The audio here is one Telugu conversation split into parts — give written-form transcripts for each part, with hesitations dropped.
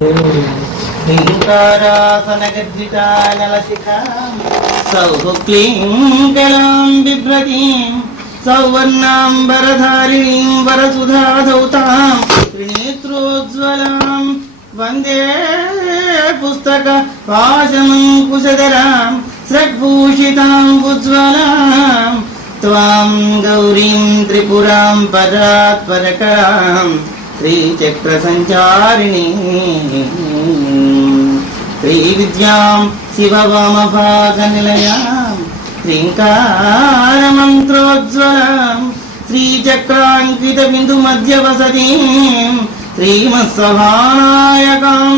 ीङ्कारासनगर्जितानलशिखां सौक्लीङ्कलां बिभ्रतीं सौवर्णाम्बरधारिणीं वरसुधाधौतां त्रिनेत्रोज्ज्वलां वन्दे पुस्तकपाशमङ्कुशधरां स्रग्भूषितां त्वां गौरीं त्रिपुरां परात्परकरां श्रीचक्रसञ्चारिणी श्रीविद्यां शिववामभागनिलयां श्रीङ्कारमन्त्रोज्ज्वलां श्रीचक्राङ्कितबिन्दुमध्यवसतीं श्रीमत्सभानायकां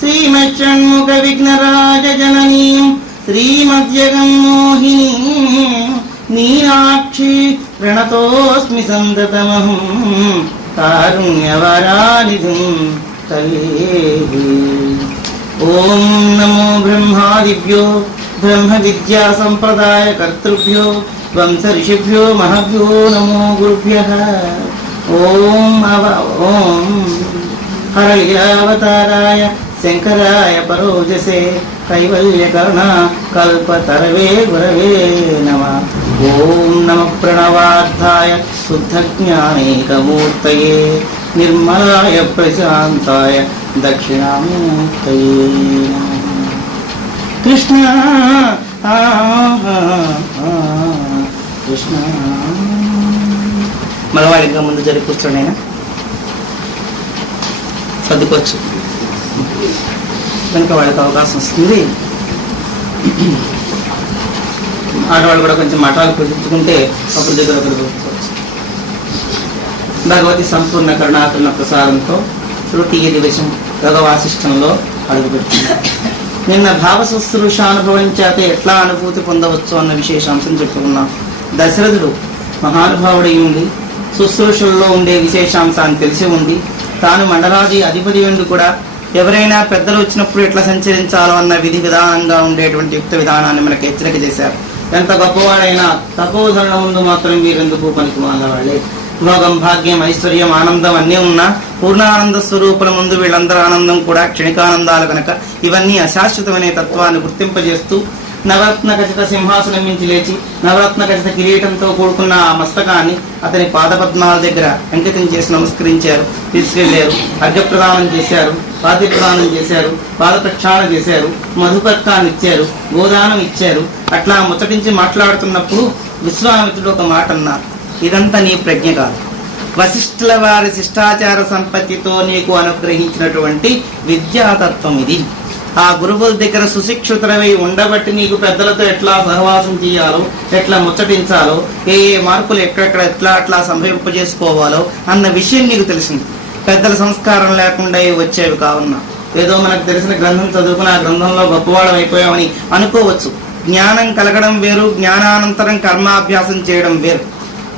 श्रीमच्छण्मुखविघ्नराजजननीं श्रीमद्जगन्मोहिनीं मीनाक्षी प्रणतोऽस्मि सन्ततमहं कारुण्यवरानिधिं तवेहि। ओं नमो ब्रह्मादिभ्यो ब्रह्मविद्यासम्प्रदायकर्तृभ्यो वंश ऋषिभ्यो महभ्यो नमो गुरुभ्यः। ओं हरलीलावताराय शंकराय परोजसे कैवल्यकर्णा कल्पतरवे गुरवे नमः। ओं नमः प्रणवार्थाय शुद्धज्ञानैकमूर्तये निर्मलाय प्रशान्ताय दक्षिणामूर्तये कृष्ण कृष्ण। మగవాడిగా ముందు జరిగి కూర్చోండినా సర్దుకోవచ్చు, కనుక వాళ్ళకి అవకాశం వస్తుంది. ఆడవాళ్ళు కూడా కొంచెం మఠాలు పూజించుకుంటే అప్పుడు దగ్గర ఒకరు కూర్చోవచ్చు. భగవతి సంపూర్ణ కరుణాకరణ ప్రసారంతో తృతీయ దివసం యోగ వాసిష్టంలో అడుగుపెడుతుంది. నిన్న భావ శుశ్రూషానుభవం చేత ఎట్లా అనుభూతి పొందవచ్చు అన్న విశేషాంశం చెప్పుకున్నాం. దశరథుడు మహానుభావుడై ఉండి శుశ్రూషల్లో ఉండే విశేషాంశాన్ని తెలిసి ఉండి తాను మండలాది అధిపతి ఉండి కూడా ఎవరైనా పెద్దలు వచ్చినప్పుడు ఎట్లా సంచరించాలో అన్న విధి విధానంగా ఉండేటువంటి యుక్త విధానాన్ని మనకు హెచ్చరిక చేశారు. ఎంత గొప్పవాడైనా తపోధరణ ముందు మాత్రం వీరెందుకు పనికిమాల వాళ్ళే. భోగం, భాగ్యం, ఐశ్వర్యం, ఆనందం అన్నీ ఉన్నా పూర్ణానంద స్వరూపుల ముందు వీళ్ళందరూ ఆనందం కూడా క్షణికానందాలు కనుక ఇవన్నీ అశాశ్వతమనే తత్వాన్ని గుర్తింపజేస్తూ నవరత్న ఖచ్చిత సింహాసనం మించి లేచి నవరత్న ఖచ్చిత కిరీటంతో కూడుకున్న ఆ మస్తకాన్ని అతని పాదపద్మాల దగ్గర అంకితం చేసి నమస్కరించారు. తీసుకెళ్లారు, అర్ఘ్యప్రదానం చేశారు, పాద్య ప్రదానం చేశారు, పాద ప్రక్షాళన చేశారు, మధుపర్కాన్ని ఇచ్చారు, గోదానం ఇచ్చారు. అట్లా ముచ్చటించి మాట్లాడుతున్నప్పుడు విశ్వామిత్రుడు ఒక మాట అన్నారు, ఇదంతా నీ ప్రజ్ఞ కాదు, వశిష్ఠుల వారి శిష్టాచార సంపత్తితో నీకు అనుగ్రహించినటువంటి విద్యాతత్వం ఇది. ఆ గురువుల దగ్గర సుశిక్షితులవై ఉండబట్టి నీకు పెద్దలతో ఎట్లా సహవాసం చేయాలో, ఎట్లా ముచ్చటించాలో, ఏ మార్పులు ఎక్కడెక్కడ ఎట్లా సంభవింపజేసుకోవాలో అన్న విషయం నీకు తెలిసింది. పెద్దల సంస్కారం లేకుండా వచ్చేవి కావున్నా ఏదో మనకు తెలిసిన గ్రంథం చదువుకుని ఆ గ్రంథంలో గొప్పవాళ్ళం అయిపోయామని అనుకోవచ్చు. జ్ఞానం కలగడం వేరు, జ్ఞానానంతరం కర్మాభ్యాసం చేయడం వేరు.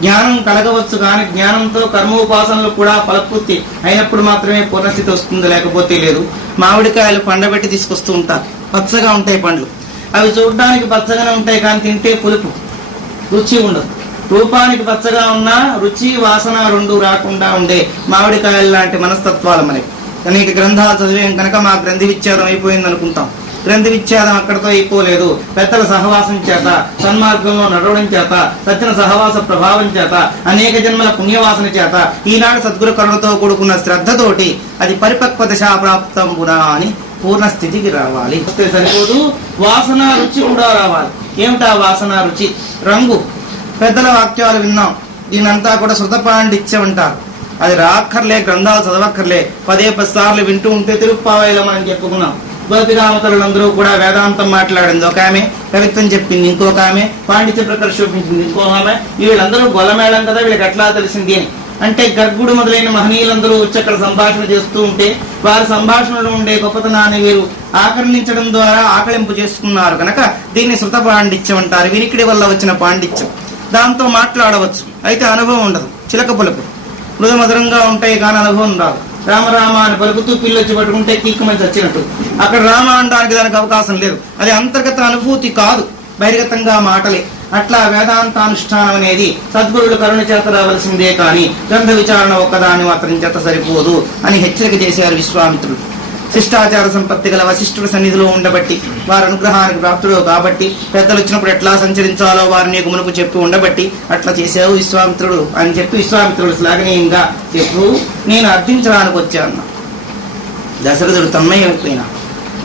జ్ఞానం కలగవచ్చు కానీ జ్ఞానంతో కర్మోపాసనలు కూడా ఫలపూర్తి అయినప్పుడు మాత్రమే పూర్ణస్థితి వస్తుంది, లేకపోతే లేదు. మామిడికాయలు పండబెట్టి తీసుకొస్తూ ఉంటారు, పచ్చగా ఉంటాయి పండ్లు. అవి చూడడానికి పచ్చగానే ఉంటాయి కానీ తింటే పులుపు, రుచి ఉండదు. రూపానికి పచ్చగా ఉన్నా రుచి వాసన రెండు రాకుండా ఉండే మామిడికాయలు లాంటి మనస్తత్వాలు మనకి. అనేక గ్రంథాలు చదివేం కనుక మా గ్రంథి విచ్ఛేదం అయిపోయింది అనుకుంటాం. గ్రంథి విచ్ఛేదం అక్కడితో అయిపోలేదు. పెద్దల సహవాసం చేత, సన్మార్గంలో నడవడం చేత, సత్యన సహవాస ప్రభావం చేత, అనేక జన్మల పుణ్యవాసన చేత ఈనాడు సద్గురు కరుణతో కూడుకున్న శ్రద్ధతోటి అది పరిపక్వ దశా ప్రాప్తంబునా అని పూర్ణ స్థితికి రావాలి. వస్తే సరిపోదు, వాసన రుచి కూడా రావాలి. ఏమిటా వాసన రుచి? రంగు. పెద్దల వాక్యాలు విన్నాం, దీనంతా కూడా శృత పాండిత్యం అంటారు. అది రాక్కర్లే, గ్రంథాలు చదవక్కర్లే, 10 సార్లు వింటూ ఉంటే తిరుప్పావైలం అని చెప్పుకున్నాం. గోపిరామతరులందరూ కూడా వేదాంతం మాట్లాడింది ఒక ఆమె, కవిత్వం చెప్పింది ఇంకొక ఆమె, పాండిత్య ప్రకటన చూపించింది ఇంకొక ఆమె. వీళ్ళందరూ గొల్లమేళం కదా, వీళ్ళకి ఎట్లా తెలిసింది అని అంటే గర్గుడు మొదలైన మహనీయులందరూ వచ్చి అక్కడ సంభాషణ చేస్తూ ఉంటే వారి సంభాషణలో ఉండే గొప్పతనాన్ని వీరు ఆకర్ణించడం ద్వారా ఆకలింపు చేసుకున్నారు కనుక దీన్ని శృత పాండిత్యం అంటారు. వినికిడి వల్ల వచ్చిన పాండిత్యం. దాంతో మాట్లాడవచ్చు, అయితే అనుభవం ఉండదు. చిలక పలుకు మృదు మధురంగా ఉంటాయి కానీ అనుభవం రాదు. రామరామ అని పలుకుతూ పిల్లొచ్చి పట్టుకుంటే కీక్కుమని చచ్చినట్టు. అక్కడ రామ అనడానికి దానికి అవకాశం లేదు. అది అంతర్గత అనుభూతి కాదు, బహిర్గతంగా మాటలే. అట్లా వేదాంతానుష్ఠానం అనేది సద్గురుడు కరుణ చేత రావలసిందే కానీ గ్రంథ విచారణ ఒక్కదాన్ని మాత్రం చేత సరిపోదు అని హెచ్చరిక చేశారు విశ్వామిత్రుడు. శిష్టాచార సంపత్తి గల వశిష్ఠుడి సన్నిధిలో ఉండబట్టి వారి అనుగ్రహానికి ప్రాప్తుడు కాబట్టి పెద్దలు వచ్చినప్పుడు ఎట్లా సంచరించాలో వారిని నీకు మునుపు చెప్పి ఉండబట్టి అట్లా చేసావు విశ్వామిత్రుడు అని చెప్పి విశ్వామిత్రుడు శ్లాఘనీయంగా చెప్పు నేను అర్థించడానికి వచ్చాను. దశరథుడు తన్మయమైపోయినా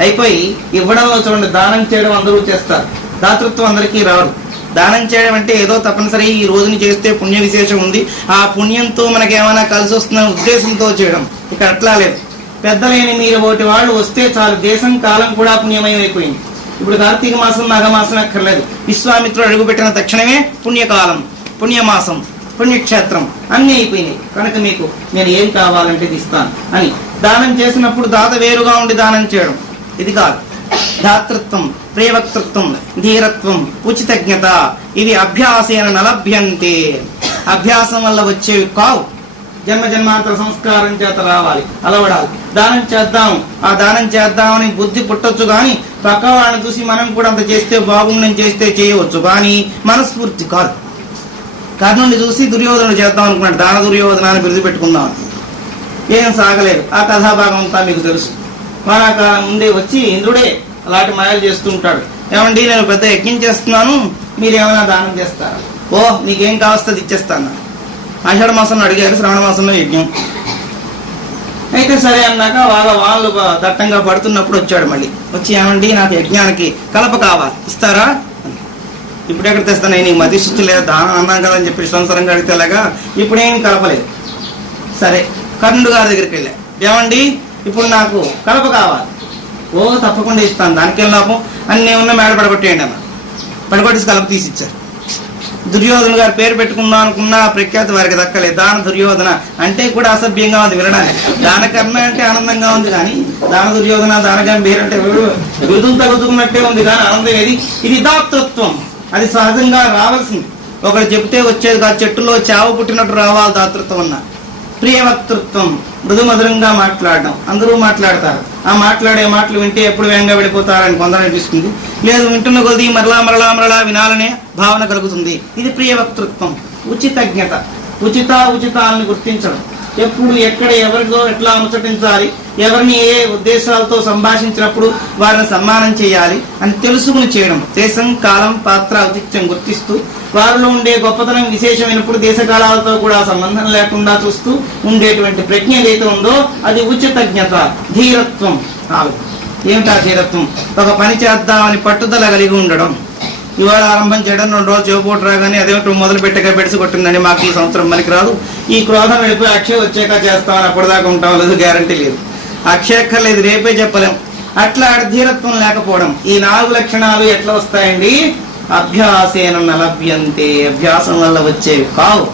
అయిపోయి ఇవ్వడంలో చూడండి, దానం చేయడం అందరూ చేస్తారు, దాతృత్వం అందరికీ రాదు. దానం చేయడం అంటే ఏదో తప్పనిసరి ఈ రోజుని చేస్తే పుణ్య విశేషం ఉంది, ఆ పుణ్యంతో మనకి ఏమైనా కలిసి వస్తున్న ఉద్దేశంతో చేయడం. ఇక్కడ అట్లా లేదు. పెద్దలేని మీరు ఒకటి వాళ్ళు వస్తే చాలు, దేశం కాలం కూడా పుణ్యమయం అయిపోయింది. ఇప్పుడు కార్తీక మాసం మాఘమాసం అక్కర్లేదు, విశ్వామిత్రుడు అడుగుపెట్టిన తక్షణమే పుణ్యకాలం, పుణ్యమాసం, పుణ్యక్షేత్రం అన్నీ అయిపోయినాయి. కనుక మీకు నేను ఏం కావాలంటే ఇది ఇస్తాను అని దానం చేసినప్పుడు దాత వేరుగా ఉండి దానం చేయడం ఇది కాదు. దాతృత్వం, ప్రియవక్తృత్వం, ధీరత్వం, ఉచితజ్ఞత ఇవి అభ్యాసేన నలభ్యంతే. అభ్యాసం వల్ల వచ్చేవి కావు, జన్మ జన్మాంతర సంస్కారం చేత రావాలి, అలవడాలి. దానం చేద్దాం, ఆ దానం చేద్దామని బుద్ధి పుట్టొచ్చు, కానీ పక్క వాళ్ళని చూసి మనం కూడా అంత చేస్తే బాగుండని చేస్తే చేయవచ్చు, కానీ మనస్ఫూర్తి కాదు. కర్ణుడిని చూసి దుర్యోధనుడు చేద్దాం అనుకున్నాడు, దాన దుర్యోధనాన్ని బిరుదు పెట్టుకుందాం, ఏం సాగలేదు. ఆ కథాభాగం అంతా మీకు తెలుసు. వానాకాలం ముందే వచ్చి ఇంద్రుడే అలాంటి మాయలు చేస్తూ ఉంటాడు. ఏమండి నేను పెద్ద యజ్ఞం చేస్తున్నాను, మీరు ఏమైనా దానం చేస్తారా? ఓ నీకేం కావస్తుంది ఇచ్చేస్తాను. ఆషాఢ మాసంలో అడిగారు, శ్రావణ మాసంలో యజ్ఞం అయితే సరే అన్నాక వాళ్ళు దట్టంగా పడుతున్నప్పుడు వచ్చాడు. మళ్ళీ వచ్చి ఏమండి నాకు యజ్ఞానికి కలప కావాలి, ఇస్తారా? ఇప్పుడు ఎక్కడ తెస్తాను, నీకు మతి శుద్ధి లేదు, దానం అన్నాం కదా అని చెప్పి సంవత్సరంగా అడిగితేలాగా ఇప్పుడేం కలపలేదు. సరే కర్ణుడు గారి దగ్గరికి వెళ్ళా, ఏమండి ఇప్పుడు నాకు కలప కావాలి. ఓ తప్పకుండా ఇస్తాను, దానికేం లాభం, అన్నీ ఉన్న మేడ పడగొట్టేయండి అన్న. పడగొట్టేసి కలప తీసి ఇచ్చారు. దుర్యోధన గారు పేరు పెట్టుకుందాం అనుకున్న ప్రఖ్యాతి వారికి దక్కలేదు. దాన దుర్యోధన అంటే కూడా అసభ్యంగా ఉంది వినడానికి. దానకర్మ అంటే ఆనందంగా ఉంది, కానీ దాన దుర్యోధన, దానగంభీర అంటే విరుదులు తగుతున్నట్టే ఉంది, కానీ ఆనందం ఏది? ఇది దాతృత్వం, అది సహజంగా రావాల్సింది. ఒకరు చెప్తే వచ్చేది కాదు, చెట్టులో చావు పుట్టినట్టు రావాలి దాతృత్వం అన్న. ప్రియవక్తృత్వం, మృదు మధురంగా మాట్లాడడం, అందరూ మాట్లాడతారు. ఆ మాట్లాడే మాటలు వింటే ఎప్పుడు వేగంగా వెళ్ళిపోతారని కొందరు అనిపిస్తుంది. లేదు వింటున్న కొద్దీ మరలా మరలా మరలా వినాలనే భావన కలుగుతుంది. ఇది ప్రియవక్తృత్వం. ఉచితజ్ఞత, ఉచితాలను గుర్తించడం, ఎప్పుడు ఎక్కడ ఎవరితో ఎట్లా ముచ్చటించాలి, ఎవరిని ఏ ఉద్దేశాలతో సంభాషించినప్పుడు వారిని సన్మానం చేయాలి అని తెలుసుకుని చేయడం. దేశం, కాలం, పాత్ర, ఔచిత్యం గుర్తిస్తూ వారిలో ఉండే గొప్పతనం విశేషమైనప్పుడు దేశకాలాలతో కూడా సంబంధం లేకుండా చూస్తూ ఉండేటువంటి ప్రజ్ఞ ఏదైతే ఉందో అది ఉచితజ్ఞత. ధీరత్వం, ఏమిటా ధీరత్వం? ఒక పని చేద్దామని పట్టుదల కలిగి ఉండడం. ఇవాళ ఆరంభం చేయడం 2 రోజులు చెవిపోటు రాగానే అదేమిటో మొదలు పెట్టగా పెడిసి కొట్టిందండి, మాకు ఈ సంవత్సరం మనకి రాదు, ఈ క్రోధం వెళ్ళిపోయి అక్షయ వచ్చాక చేస్తామని అప్పటిదాకా ఉంటాం, లేదు గ్యారంటీ లేదు, అక్షయక్కర్లేదు, రేపే చెప్పలేం. అట్లా ధీరత్వం లేకపోవడం. ఈ 4 లక్షణాలు ఎట్లా వస్తాయండి? అభ్యాసేన లభ్యంతే, అభ్యాసం వల్ల వచ్చేవి కావు.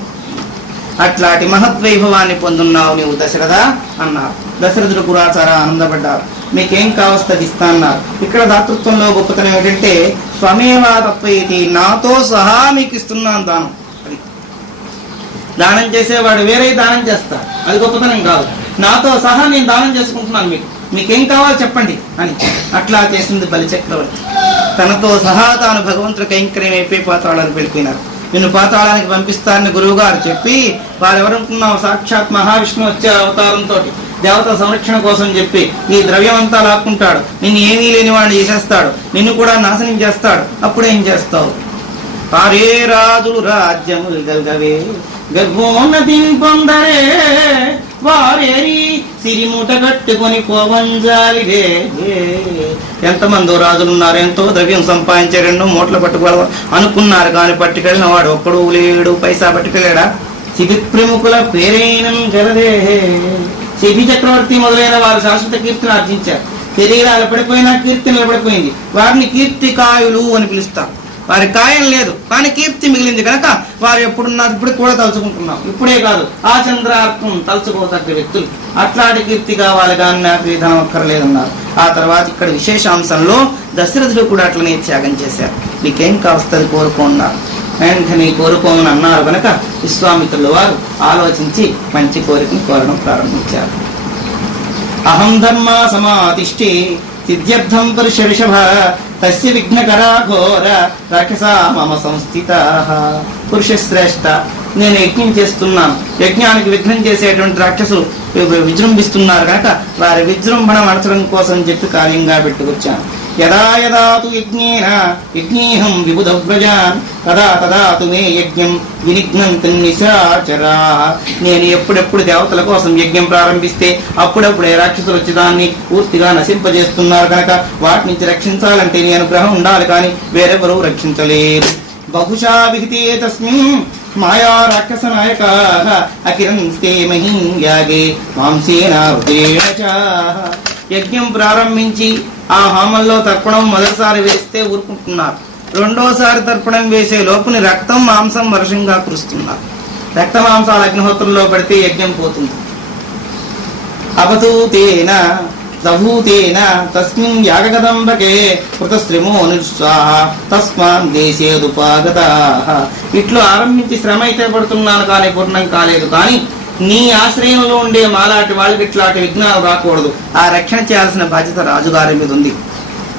అట్లాంటి మహద్వైభవాన్ని పొందున్నావు నీవు దశరథ అన్నారు. దశరథుడు కూడా చాలా ఆనందపడ్డారు. మీకేం కావస్తుంది ఇస్తా అన్నారు. ఇక్కడ దాతృత్వంలో గొప్పతనం ఏంటంటే స్వమేవా తత్వయితి, నాతో సహా మీకు ఇస్తున్నాను దానం. అది దానం చేసేవాడు వేరే దానం చేస్తారు, అది గొప్పతనం కాదు. నాతో సహా నేను దానం చేసుకుంటున్నాను, మీకేం కావాలో చెప్పండి అని. అట్లా చేసింది బలిచక్రవర్తి. తనతో సహా తాను భగవంతుడి కైంకర్యం అయిపోయి పాతాళానికి వెళ్ళిపోయినారు. నిన్ను పాతాళానికి పంపిస్తారని గురువు గారు చెప్పి, వారెవరనుకున్నావు సాక్షాత్ మహావిష్ణువు వచ్చే అవతారంతో దేవత సంరక్షణ కోసం చెప్పి ఈ ద్రవ్యం అంతా లాక్కుంటాడు, నిన్ను ఏమీ లేని వాడిని చేసేస్తాడు, నిన్ను కూడా నాశనం చేస్తాడు. అప్పుడేం చేస్తావు? పారే రాజులు రాజ్యములు గల్గవే గర్భోన్నతి పొందరే వారేరి సిరిమూట కట్టుకొని పోవంజాలిరే. ఎంతమందో రాజులు ఉన్నారు, ఎంతో ద్రవ్యం సంపాదించే 2 మూటలు పట్టుకోవాలి అనుకున్నారు, కానీ పట్టుకెళ్ళిన వాడు ఒక్కడు లేడు, పైసా పట్టుకెళ్ళాడా? శిబి ప్రముఖుల పేరైనం గలదే. శిబి చక్రవర్తి మొదలైన వారు శాశ్వత కీర్తిని ఆర్జించారు. శరీరాలు పడిపోయినా కీర్తి నిలబడిపోయింది. వారిని కీర్తికాయులు అని పిలుస్తారు. వారి కాయం లేదు, కానీ కీర్తి మిగిలింది కనుక వారు ఎప్పుడున్నారు, ఇప్పుడు కూడా తలుచుకుంటున్నాం. ఇప్పుడే కాదు, ఆ చంద్రార్కం తలుచుకోదగ్గ వ్యక్తులు. అట్లాంటి కీర్తి కావాలి, కానీ నాకు విధానం అక్కర్లేదన్నారు. ఆ తర్వాత ఇక్కడ విశేషాంశంలో దశరథుడు కూడా అట్లనే త్యాగం చేశారు. నీకేం కావస్తుంది కోరుకున్నారు, వెంటనే కోరుకోమని అన్నారు కనుక విశ్వామిత్రుల వారు ఆలోచించి మంచి కోరికను కోరడం ప్రారంభించారు. అహం ధర్మ సమాతిష్ఠి సిద్ధ్యర్థం పురుష ఋషభ తస్య విఘ్నకరా ఘోర రాక్షసా మమ సంస్థిత. పురుష శ్రేష్ఠ, నేను యజ్ఞం చేస్తున్నాను, యజ్ఞానికి విఘ్నం చేసేటువంటి రాక్షసులు విజృంభిస్తున్నారు కనుక వారి విజృంభణ అణచడం కోసం చెప్పి కార్యంగా పెట్టుకొచ్చాను. యదా యదా తు యజ్ఞేన యజ్ఞేహం విబుధవ్రజాన్ తదా తదా తు మే యజ్ఞం వినిఘ్నంతం నిశాచరాః. నేను ఎప్పుడెప్పుడు దేవతల కోసం యజ్ఞం ప్రారంభిస్తే అప్పుడప్పుడే రాక్షసులు వచ్చి దాన్ని పూర్తిగా నశింపజేస్తున్నారు కనుక వాటి నుంచి రక్షించాలంటే నీ అనుగ్రహం ఉండాలి, కానీ వేరెవరూ రక్షించలేరు. బహుశా విహితే తస్మిన్ మాయా రాక్షస నాయకాః అకిరంస్తే మహీం యాగే మాంసేన రుద్రేణ చ. యజ్ఞం ప్రారంభించి ఆ హోమంలో తర్పణం మొదటిసారి వేస్తే ఊరుకుంటున్నారు, రెండోసారి తర్పణం వేసే లోపుని రక్తం మాంసం వర్షంగా కురుస్తున్నారు. రక్త మాంసాలు అగ్నిహోత్రంలో పడితే యజ్ఞం పోతుంది. అపతూతేన సభూతేన తస్మిన్ యాగగదంబకే కృతశ్రమో నిరుత్సాహ తస్మాన్ దేశేదుపాగతాః. ఇట్లు ఆరంభించి శ్రమ అయితే పడుతున్నాను కానీ పూర్ణం కాలేదు, కానీ నీ ఆశ్రయంలో ఉండే మాలాంటి వాళ్ళకి ఇట్లాంటి విఘ్నాలు రాకూడదు. ఆ రక్షణ చేయాల్సిన బాధ్యత రాజుగారి మీద ఉంది.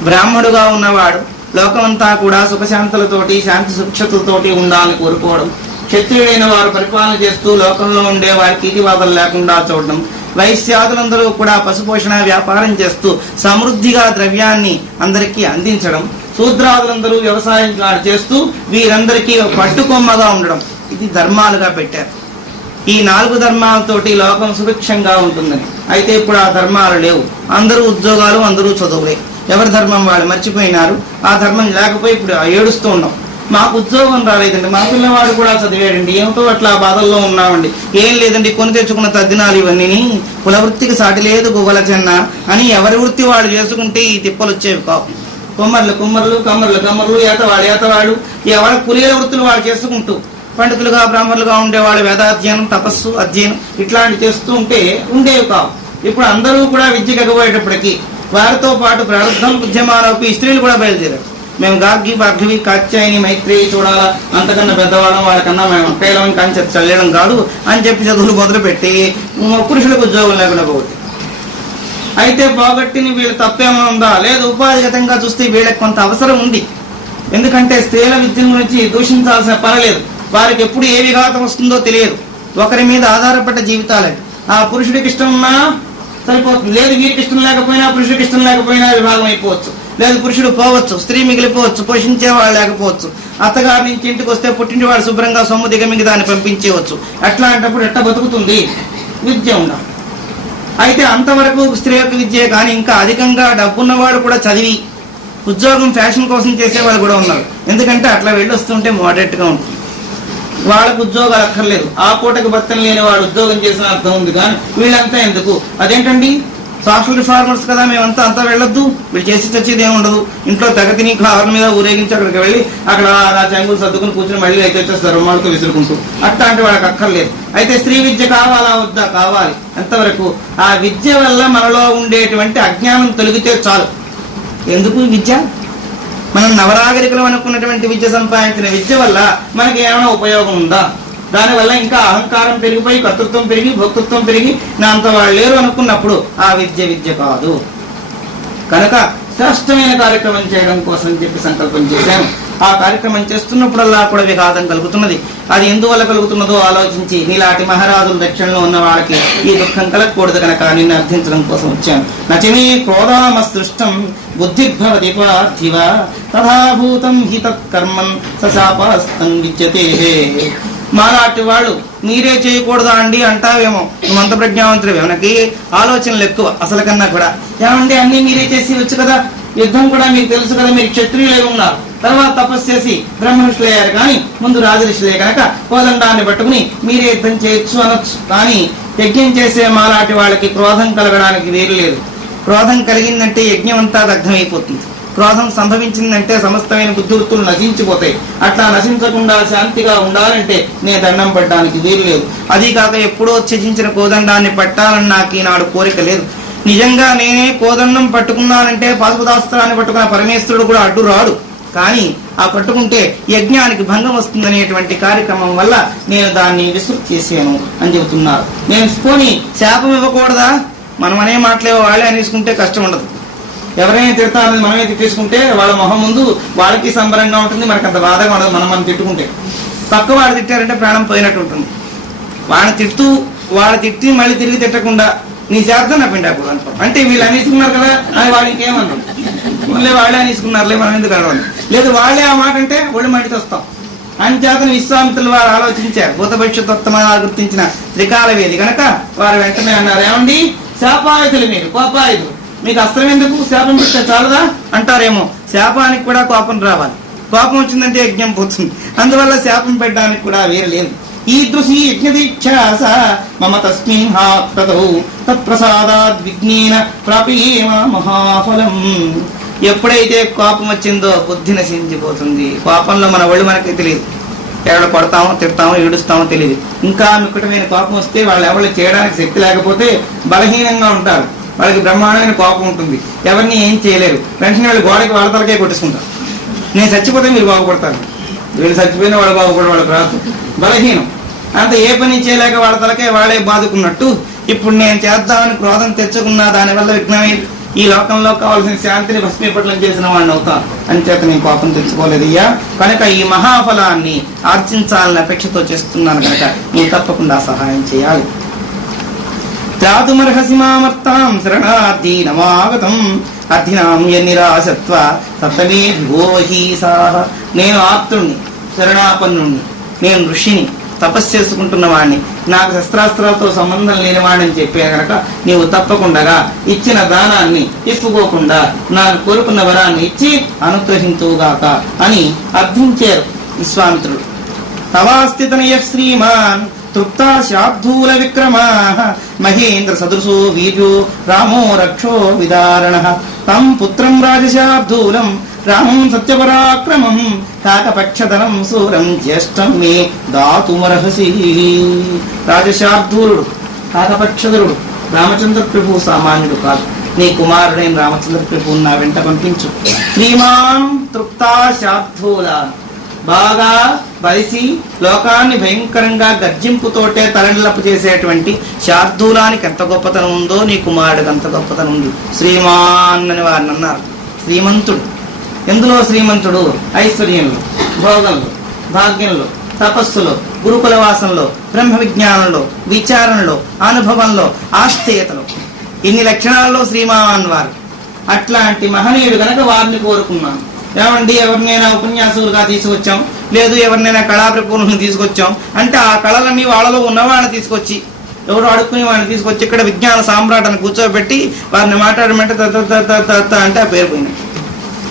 బ్రాహ్మడుగా ఉన్నవాడు లోకమంతా కూడా సుఖశాంతులతోటి శాంతి సుక్షతులతోటి ఉండాలని కోరుకోవడం, క్షత్రియుడైన వారు పరిపాలన చేస్తూ లోకంలో ఉండే వారికి కీటివాదలు లేకుండా చూడడం, వైశ్యాదులందరూ కూడా పశుపోషణ వ్యాపారం చేస్తూ సమృద్ధిగా ద్రవ్యాన్ని అందరికీ అందించడం, శూద్రాదులందరూ వ్యవసాయం చేస్తూ వీరందరికీ పట్టుకొమ్మగా ఉండడం, ఇది ధర్మాలుగా పెట్టారు. ఈ 4 ధర్మాలతోటి లోకం సుభిక్షంగా ఉంటుందని. అయితే ఇప్పుడు ఆ ధర్మాలు లేవు. అందరూ ఉద్యోగాలు, అందరూ చదువులే. ఎవరి ధర్మం వాళ్ళు మర్చిపోయినారు. ఆ ధర్మం లేకపోయి ఇప్పుడు ఏడుస్తూ ఉన్నాం. మాకు ఉద్యోగం రాలేదండి, మా పిల్లవాడు కూడా చదివాడండి, ఏమిటో అట్లా బాధల్లో ఉన్నామండి. ఏం లేదండి, కొని తెచ్చుకున్న తద్దినాలు ఇవన్నీ, కులవృత్తికి సాటి లేదు గువ్వల చెన్న అని ఎవరి వృత్తి వాళ్ళు చేసుకుంటే ఈ తిప్పలు వచ్చేవి కావు. కుమ్మర్లు కుమ్మర్లు, కమ్మర్లు కమ్మర్లు, ఏతవాడు ఎవరి కులీల వృత్తులు వాళ్ళు చేసుకుంటూ పండితులుగా బ్రాహ్మణులుగా ఉండేవాళ్ళు వేదాధ్యయనం, తపస్సు, అధ్యయనం ఇట్లాంటివి చేస్తూ ఉంటే ఉండేవి కావు. ఇప్పుడు అందరూ కూడా విద్యకు ఎగబోయేటప్పటికీ వారితో పాటు ప్రారంభం ఉద్యమాలపై స్త్రీలు కూడా బయలుదేరారు. మేము గార్గి, భార్గవి, కాత్యాయని, మైత్రేయి చూడాలా, అంతకన్నా పెద్దవాళ్ళం, వాళ్ళకన్నా మేము కేవలం కానీ చల్లడం కాదు అని చెప్పి చదువులు మొదలుపెట్టి పురుషులకు ఉద్యోగం లేకుండా పోతుంది. అయితే పోగొట్టిని వీళ్ళు తప్పేమో ఉందా? లేదు, ఉపాధిగతంగా చూస్తే వీళ్ళకి కొంత అవసరం ఉంది. ఎందుకంటే స్త్రీల విద్య గురించి దూషించాల్సిన పర్లేదు. వారికి ఎప్పుడు ఏ విఘాతం వస్తుందో తెలియదు. ఒకరి మీద ఆధారపడ్డ జీవితాలే. ఆ పురుషుడికి ఇష్టం ఉన్నా సరిపోతుంది, లేదు వీరికి ఇష్టం లేకపోయినా పురుషుడికి ఇష్టం లేకపోయినా విభాగం అయిపోవచ్చు. లేదు పురుషుడు పోవచ్చు, స్త్రీ మిగిలిపోవచ్చు, పోషించేవాళ్ళు లేకపోవచ్చు. అత్తగారి నుంచి ఇంటికి వస్తే పుట్టింటి వాడు శుభ్రంగా సొమ్ము దిగమిగి దాన్ని పంపించేవచ్చు. అట్లాంటప్పుడు ఎట్ట బతుకుతుంది? విద్య ఉండాలి. అయితే అంతవరకు స్త్రీ యొక్క విద్యే, కానీ ఇంకా అధికంగా డబ్బున్నవాడు కూడా చదివి ఉద్యోగం ఫ్యాషన్ కోసం చేసేవాళ్ళు కూడా ఉన్నారు. ఎందుకంటే అట్లా వెళ్ళి వస్తుంటే మోడరేట్ గా ఉంటుంది. వాళ్ళకు ఉద్యోగాలు అక్కర్లేదు. ఆ పూటకు భర్తం లేని వాడు ఉద్యోగం చేసిన అర్థం ఉంది, కానీ వీళ్ళంతా ఎందుకు? అదేంటండి, సోషల్ రిఫార్మర్స్ కదా, మేమంతా అంతా వెళ్ళొద్దు, వీళ్ళు చేసి తెచ్చేది ఏముండదు. ఇంట్లో తెగతిని కారుల మీద ఊరేగించి అక్కడికి వెళ్ళి అక్కడ ఆ చెంగులు సర్దుకుని కూర్చొని మళ్ళీ అయితే వచ్చేస్తారు రుమాలతో విసురుకుంటూ. అట్లాంటి వాళ్ళకి అక్కర్లేదు. అయితే స్త్రీ విద్య కావాలా వద్దా? కావాలి. ఎంతవరకు? ఆ విద్య వల్ల మనలో ఉండేటువంటి అజ్ఞానం తొలగితే చాలు. ఎందుకు విద్య? మనం నవనాగరికులు అనుకున్నటువంటి విద్య, సంపాదించిన విద్య వల్ల మనకి ఏమైనా ఉపయోగం ఉందా? దానివల్ల ఇంకా అహంకారం పెరిగిపోయి కర్తృత్వం పెరిగి భోక్తృత్వం పెరిగి నా అంత వాళ్ళు లేరు అనుకున్నప్పుడు ఆ విద్య కాదు. కనుక శ్రేష్టమైన కార్యక్రమం చేయడం కోసం చెప్పి సంకల్పం చేశాము. ఆ కార్యక్రమం చేస్తున్నప్పుడల్లా కూడా విఘాతం కలుగుతున్నది. అది ఎందువల్ల కలుగుతున్నదో ఆలోచించి నీలాంటి మహారాజుల దక్షిణలో ఉన్న వాళ్ళకి ఈ దుఃఖం కలగకూడదు కనుక నిన్ను అర్థించడం కోసం వచ్చాను. నచమే క్రోధామసృష్టం బుద్ధిర్భవతి పార్థివ తథాభూతం హి తత్కర్మం సశాపాస్తం విద్యతే. మాలాంటి వాళ్ళు మీరే చేయకూడదా అండి అంటావేమో, నువ్వంత ప్రజ్ఞావంతుడివే, మనకి ఆలోచనలు ఎక్కువ అసలు కన్నా కూడా. ఏమండి అన్ని మీరే చేసి వచ్చు కదా, యుద్ధం కూడా మీకు తెలుసు కదా, మీరు క్షత్రియులే ఉన్నారు, తర్వాత తపస్సు చేసి బ్రహ్మఋషులయ్యారు, కానీ ముందు రాజఋషులే కనుక కోదండాన్ని పట్టుకుని మీరే యుద్ధం చేయొచ్చు అనొచ్చు. కానీ యజ్ఞం చేసే మాలాంటి వాళ్ళకి క్రోధం కలగడానికి వేరు లేదు. క్రోధం కలిగిందంటే యజ్ఞం అంతా దగ్ధమైపోతుంది. క్రోధం సంభవించిందంటే సమస్తమైన బుద్ధివృత్తులు నశించిపోతాయి. అట్లా నశించకుండా శాంతిగా ఉండాలంటే నేను దండం పట్టడానికి వీలు లేదు. అది కాక ఎప్పుడో త్యజించిన కోదండాన్ని పట్టాలని నాకు ఈనాడు కోరిక లేదు. నిజంగా నేనే కోదండం పట్టుకున్నానంటే పాశుపతాస్త్రాన్ని పట్టుకున్న పరమేశ్వరుడు కూడా అడ్డు రాడు. కానీ ఆ పట్టుకుంటే యజ్ఞానికి భంగం వస్తుందనేటువంటి కార్యక్రమం వల్ల నేను దాన్ని విస్తృతి చేశాను అని చెబుతున్నారు. నేను పోనీ శాపం ఇవ్వకూడదా? మనం అనే మాటలే వాళ్ళే అనేసుకుంటే కష్టం ఉండదు. ఎవరైనా తిడతారని మనమే తిట్టేసుకుంటే వాళ్ళ మొహం ముందు వాళ్ళకి సంబరంగా ఉంటుంది, మనకు అంత బాధగా ఉండదు. మనం తిట్టుకుంటే పక్క వాడు తిట్టారంటే ప్రాణం పోయినట్టు ఉంటుంది. వాడిని తిడుతూ వాళ్ళ తిట్టి మళ్ళీ తిరిగి తిట్టకుండా నీ చేద్దాం నా పిండాకుడు అనుకో. అంటే వీళ్ళు అనేసుకున్నారు కదా అని వాడు ఇంకేమన్నాడు, మళ్ళీ వాళ్ళే అనేసుకున్నారులే మనం ఎందుకు అడవాలి, లేదు వాళ్ళే ఆ మాట అంటే ఒళ్ళు మండితో వస్తాం. అంచేతను విశ్వామిత్రులు వారు ఆలోచించారు, భూత భవిష్యత్తు గుర్తించిన త్రికాల వేది కనుక వారు వెంటనే అన్నారు, ఏమండి శాపాయుధులు మీరు, కోపాయుధులు, మీకు అస్త్రం ఎందుకు, శాపం పెడితే చాలదా అంటారేమో. శాపానికి కూడా కోపం రావాలి, కోపం వచ్చిందంటే యజ్ఞం పోతుంది, అందువల్ల శాపం పెట్టడానికి కూడా వేరే లేదు. ఈదృశీ యజ్ఞదీక్షాస మమ తస్మిన్ హాతౌ తత్ప్రసాదాద్ విజ్ఞేన ప్రాప్యేమ మహాఫలం. ఎప్పుడైతే కోపం వచ్చిందో బుద్ధి నశించిపోతుంది. కోపంలో మన ఒళ్ళు మనకి తెలియదు, ఎక్కడ కొడతామో తిడతామో ఏడుస్తామో తెలియదు. ఇంకా మిక్కుటమైన కోపం వస్తే వాళ్ళు ఎవరు చేయడానికి శక్తి లేకపోతే బలహీనంగా ఉంటారు, వాళ్ళకి బ్రహ్మాండమైన కోపం ఉంటుంది, ఎవరిని ఏం చేయలేరు. వెంటనే వాళ్ళు గోడకి వాళ్ళ తలకే కొట్టేసుకుంటారు. నేను చచ్చిపోతే మీరు బాగుపడతారు, వీళ్ళు చచ్చిపోయినా వాళ్ళు బాగుపడే వాళ్ళకి రాదు, బలహీనం. అంత ఏ పని చేయలేక వాళ్ళ తలకే వాళ్ళే బాదుకున్నట్టు ఇప్పుడు నేను చేద్దామని క్రోధం తెచ్చుకున్నా దానివల్ల విఘ్నమై ఈ లోకంలో కావాల్సిన శాంతిని భస్మీపట్లం చేసిన వాడిని అవుతాను అని చేత నేను కోపం తెచ్చుకోలేదు అయ్యా. కనుక ఈ మహాఫలాన్ని ఆర్జించాలని అపేక్షతో చేస్తున్నాను కనుక నువ్వు తప్పకుండా సహాయం చేయాలి. త్రాతుమర్హసి మామర్తాం శరణార్థి నమాగతం అర్థినాం యన్నిరాసత్వ సప్తమే విభోహీసాహ. నేను ఆప్తుణ్ణి, శరణాపన్నుణ్ణి, నేను ఋషిని, తపస్సు చేసుకుంటున్న వాడిని, నాకు శస్త్రాస్త్రాలతో సంబంధం లేని వాడిని చెప్పే కనుక నీవు తప్పకుండా ఇచ్చిన దానాన్ని తిప్పుకోకుండా నాకు కోరుకున్న వరాన్ని ఇచ్చి అనుగ్రహించుగాక అని అర్థించారు విశ్వామిత్రుడు. తవాస్థితనయ శ్రీమాన్ తృప్తా శాబ్దూల విక్రమా మహేంద్ర సదృశో వీర్యో రామో రక్షో విదారణ తం పుత్రం రాజశాబ్దూలం రామం సత్యపరాక్రమం కాకపక్షధనం సూరం జ్యేష్టం మే దాతుమర్హసి. రాజశాబ్దూలుడు కాకపక్షధరుడు రామచంద్ర ప్రభు సామాన్యుడు కాదు, నీ కుమారుడైన రామచంద్ర ప్రభువు నా వెంట పంపించు. శ్రీమాన్ తృప్తా శాబ్దూల, బాగా బలిసి లోకాన్ని భయంకరంగా గర్జింపుతోటే తలనిలపు చేసేటువంటి శార్దూలానికి ఎంత గొప్పతనం ఉందో నీ కుమారుడికి అంత గొప్పతనం ఉంది. శ్రీమాన్ అని వారిని అన్నారు. శ్రీమంతుడు ఎందులో శ్రీమంతుడు? ఐశ్వర్యంలో, భోగంలో, భాగ్యంలో, తపస్సులో, గురుకుల వాసంలో, బ్రహ్మ విజ్ఞానంలో, విచారణలో, అనుభవంలో, ఆస్థేయతలో, ఇన్ని లక్షణాల్లో శ్రీమాన్ వారు. అట్లాంటి మహనీయుడు కనుక వారిని కోరుకున్నాను. ఏమండి ఎవరినైనా ఉపన్యాసులుగా తీసుకొచ్చాం, లేదు ఎవరినైనా కళాప్రపూర్ణను తీసుకొచ్చాం అంటే ఆ కళలన్నీ వాళ్ళలో ఉన్నవాడిని తీసుకొచ్చి, ఎవరు అడుక్కునే వాడిని తీసుకొచ్చి ఇక్కడ విజ్ఞాన సామ్రాట్ని కూర్చోబెట్టి వారిని మాట్లాడమంటే అంటే ఆ పేరు పోయినాయి.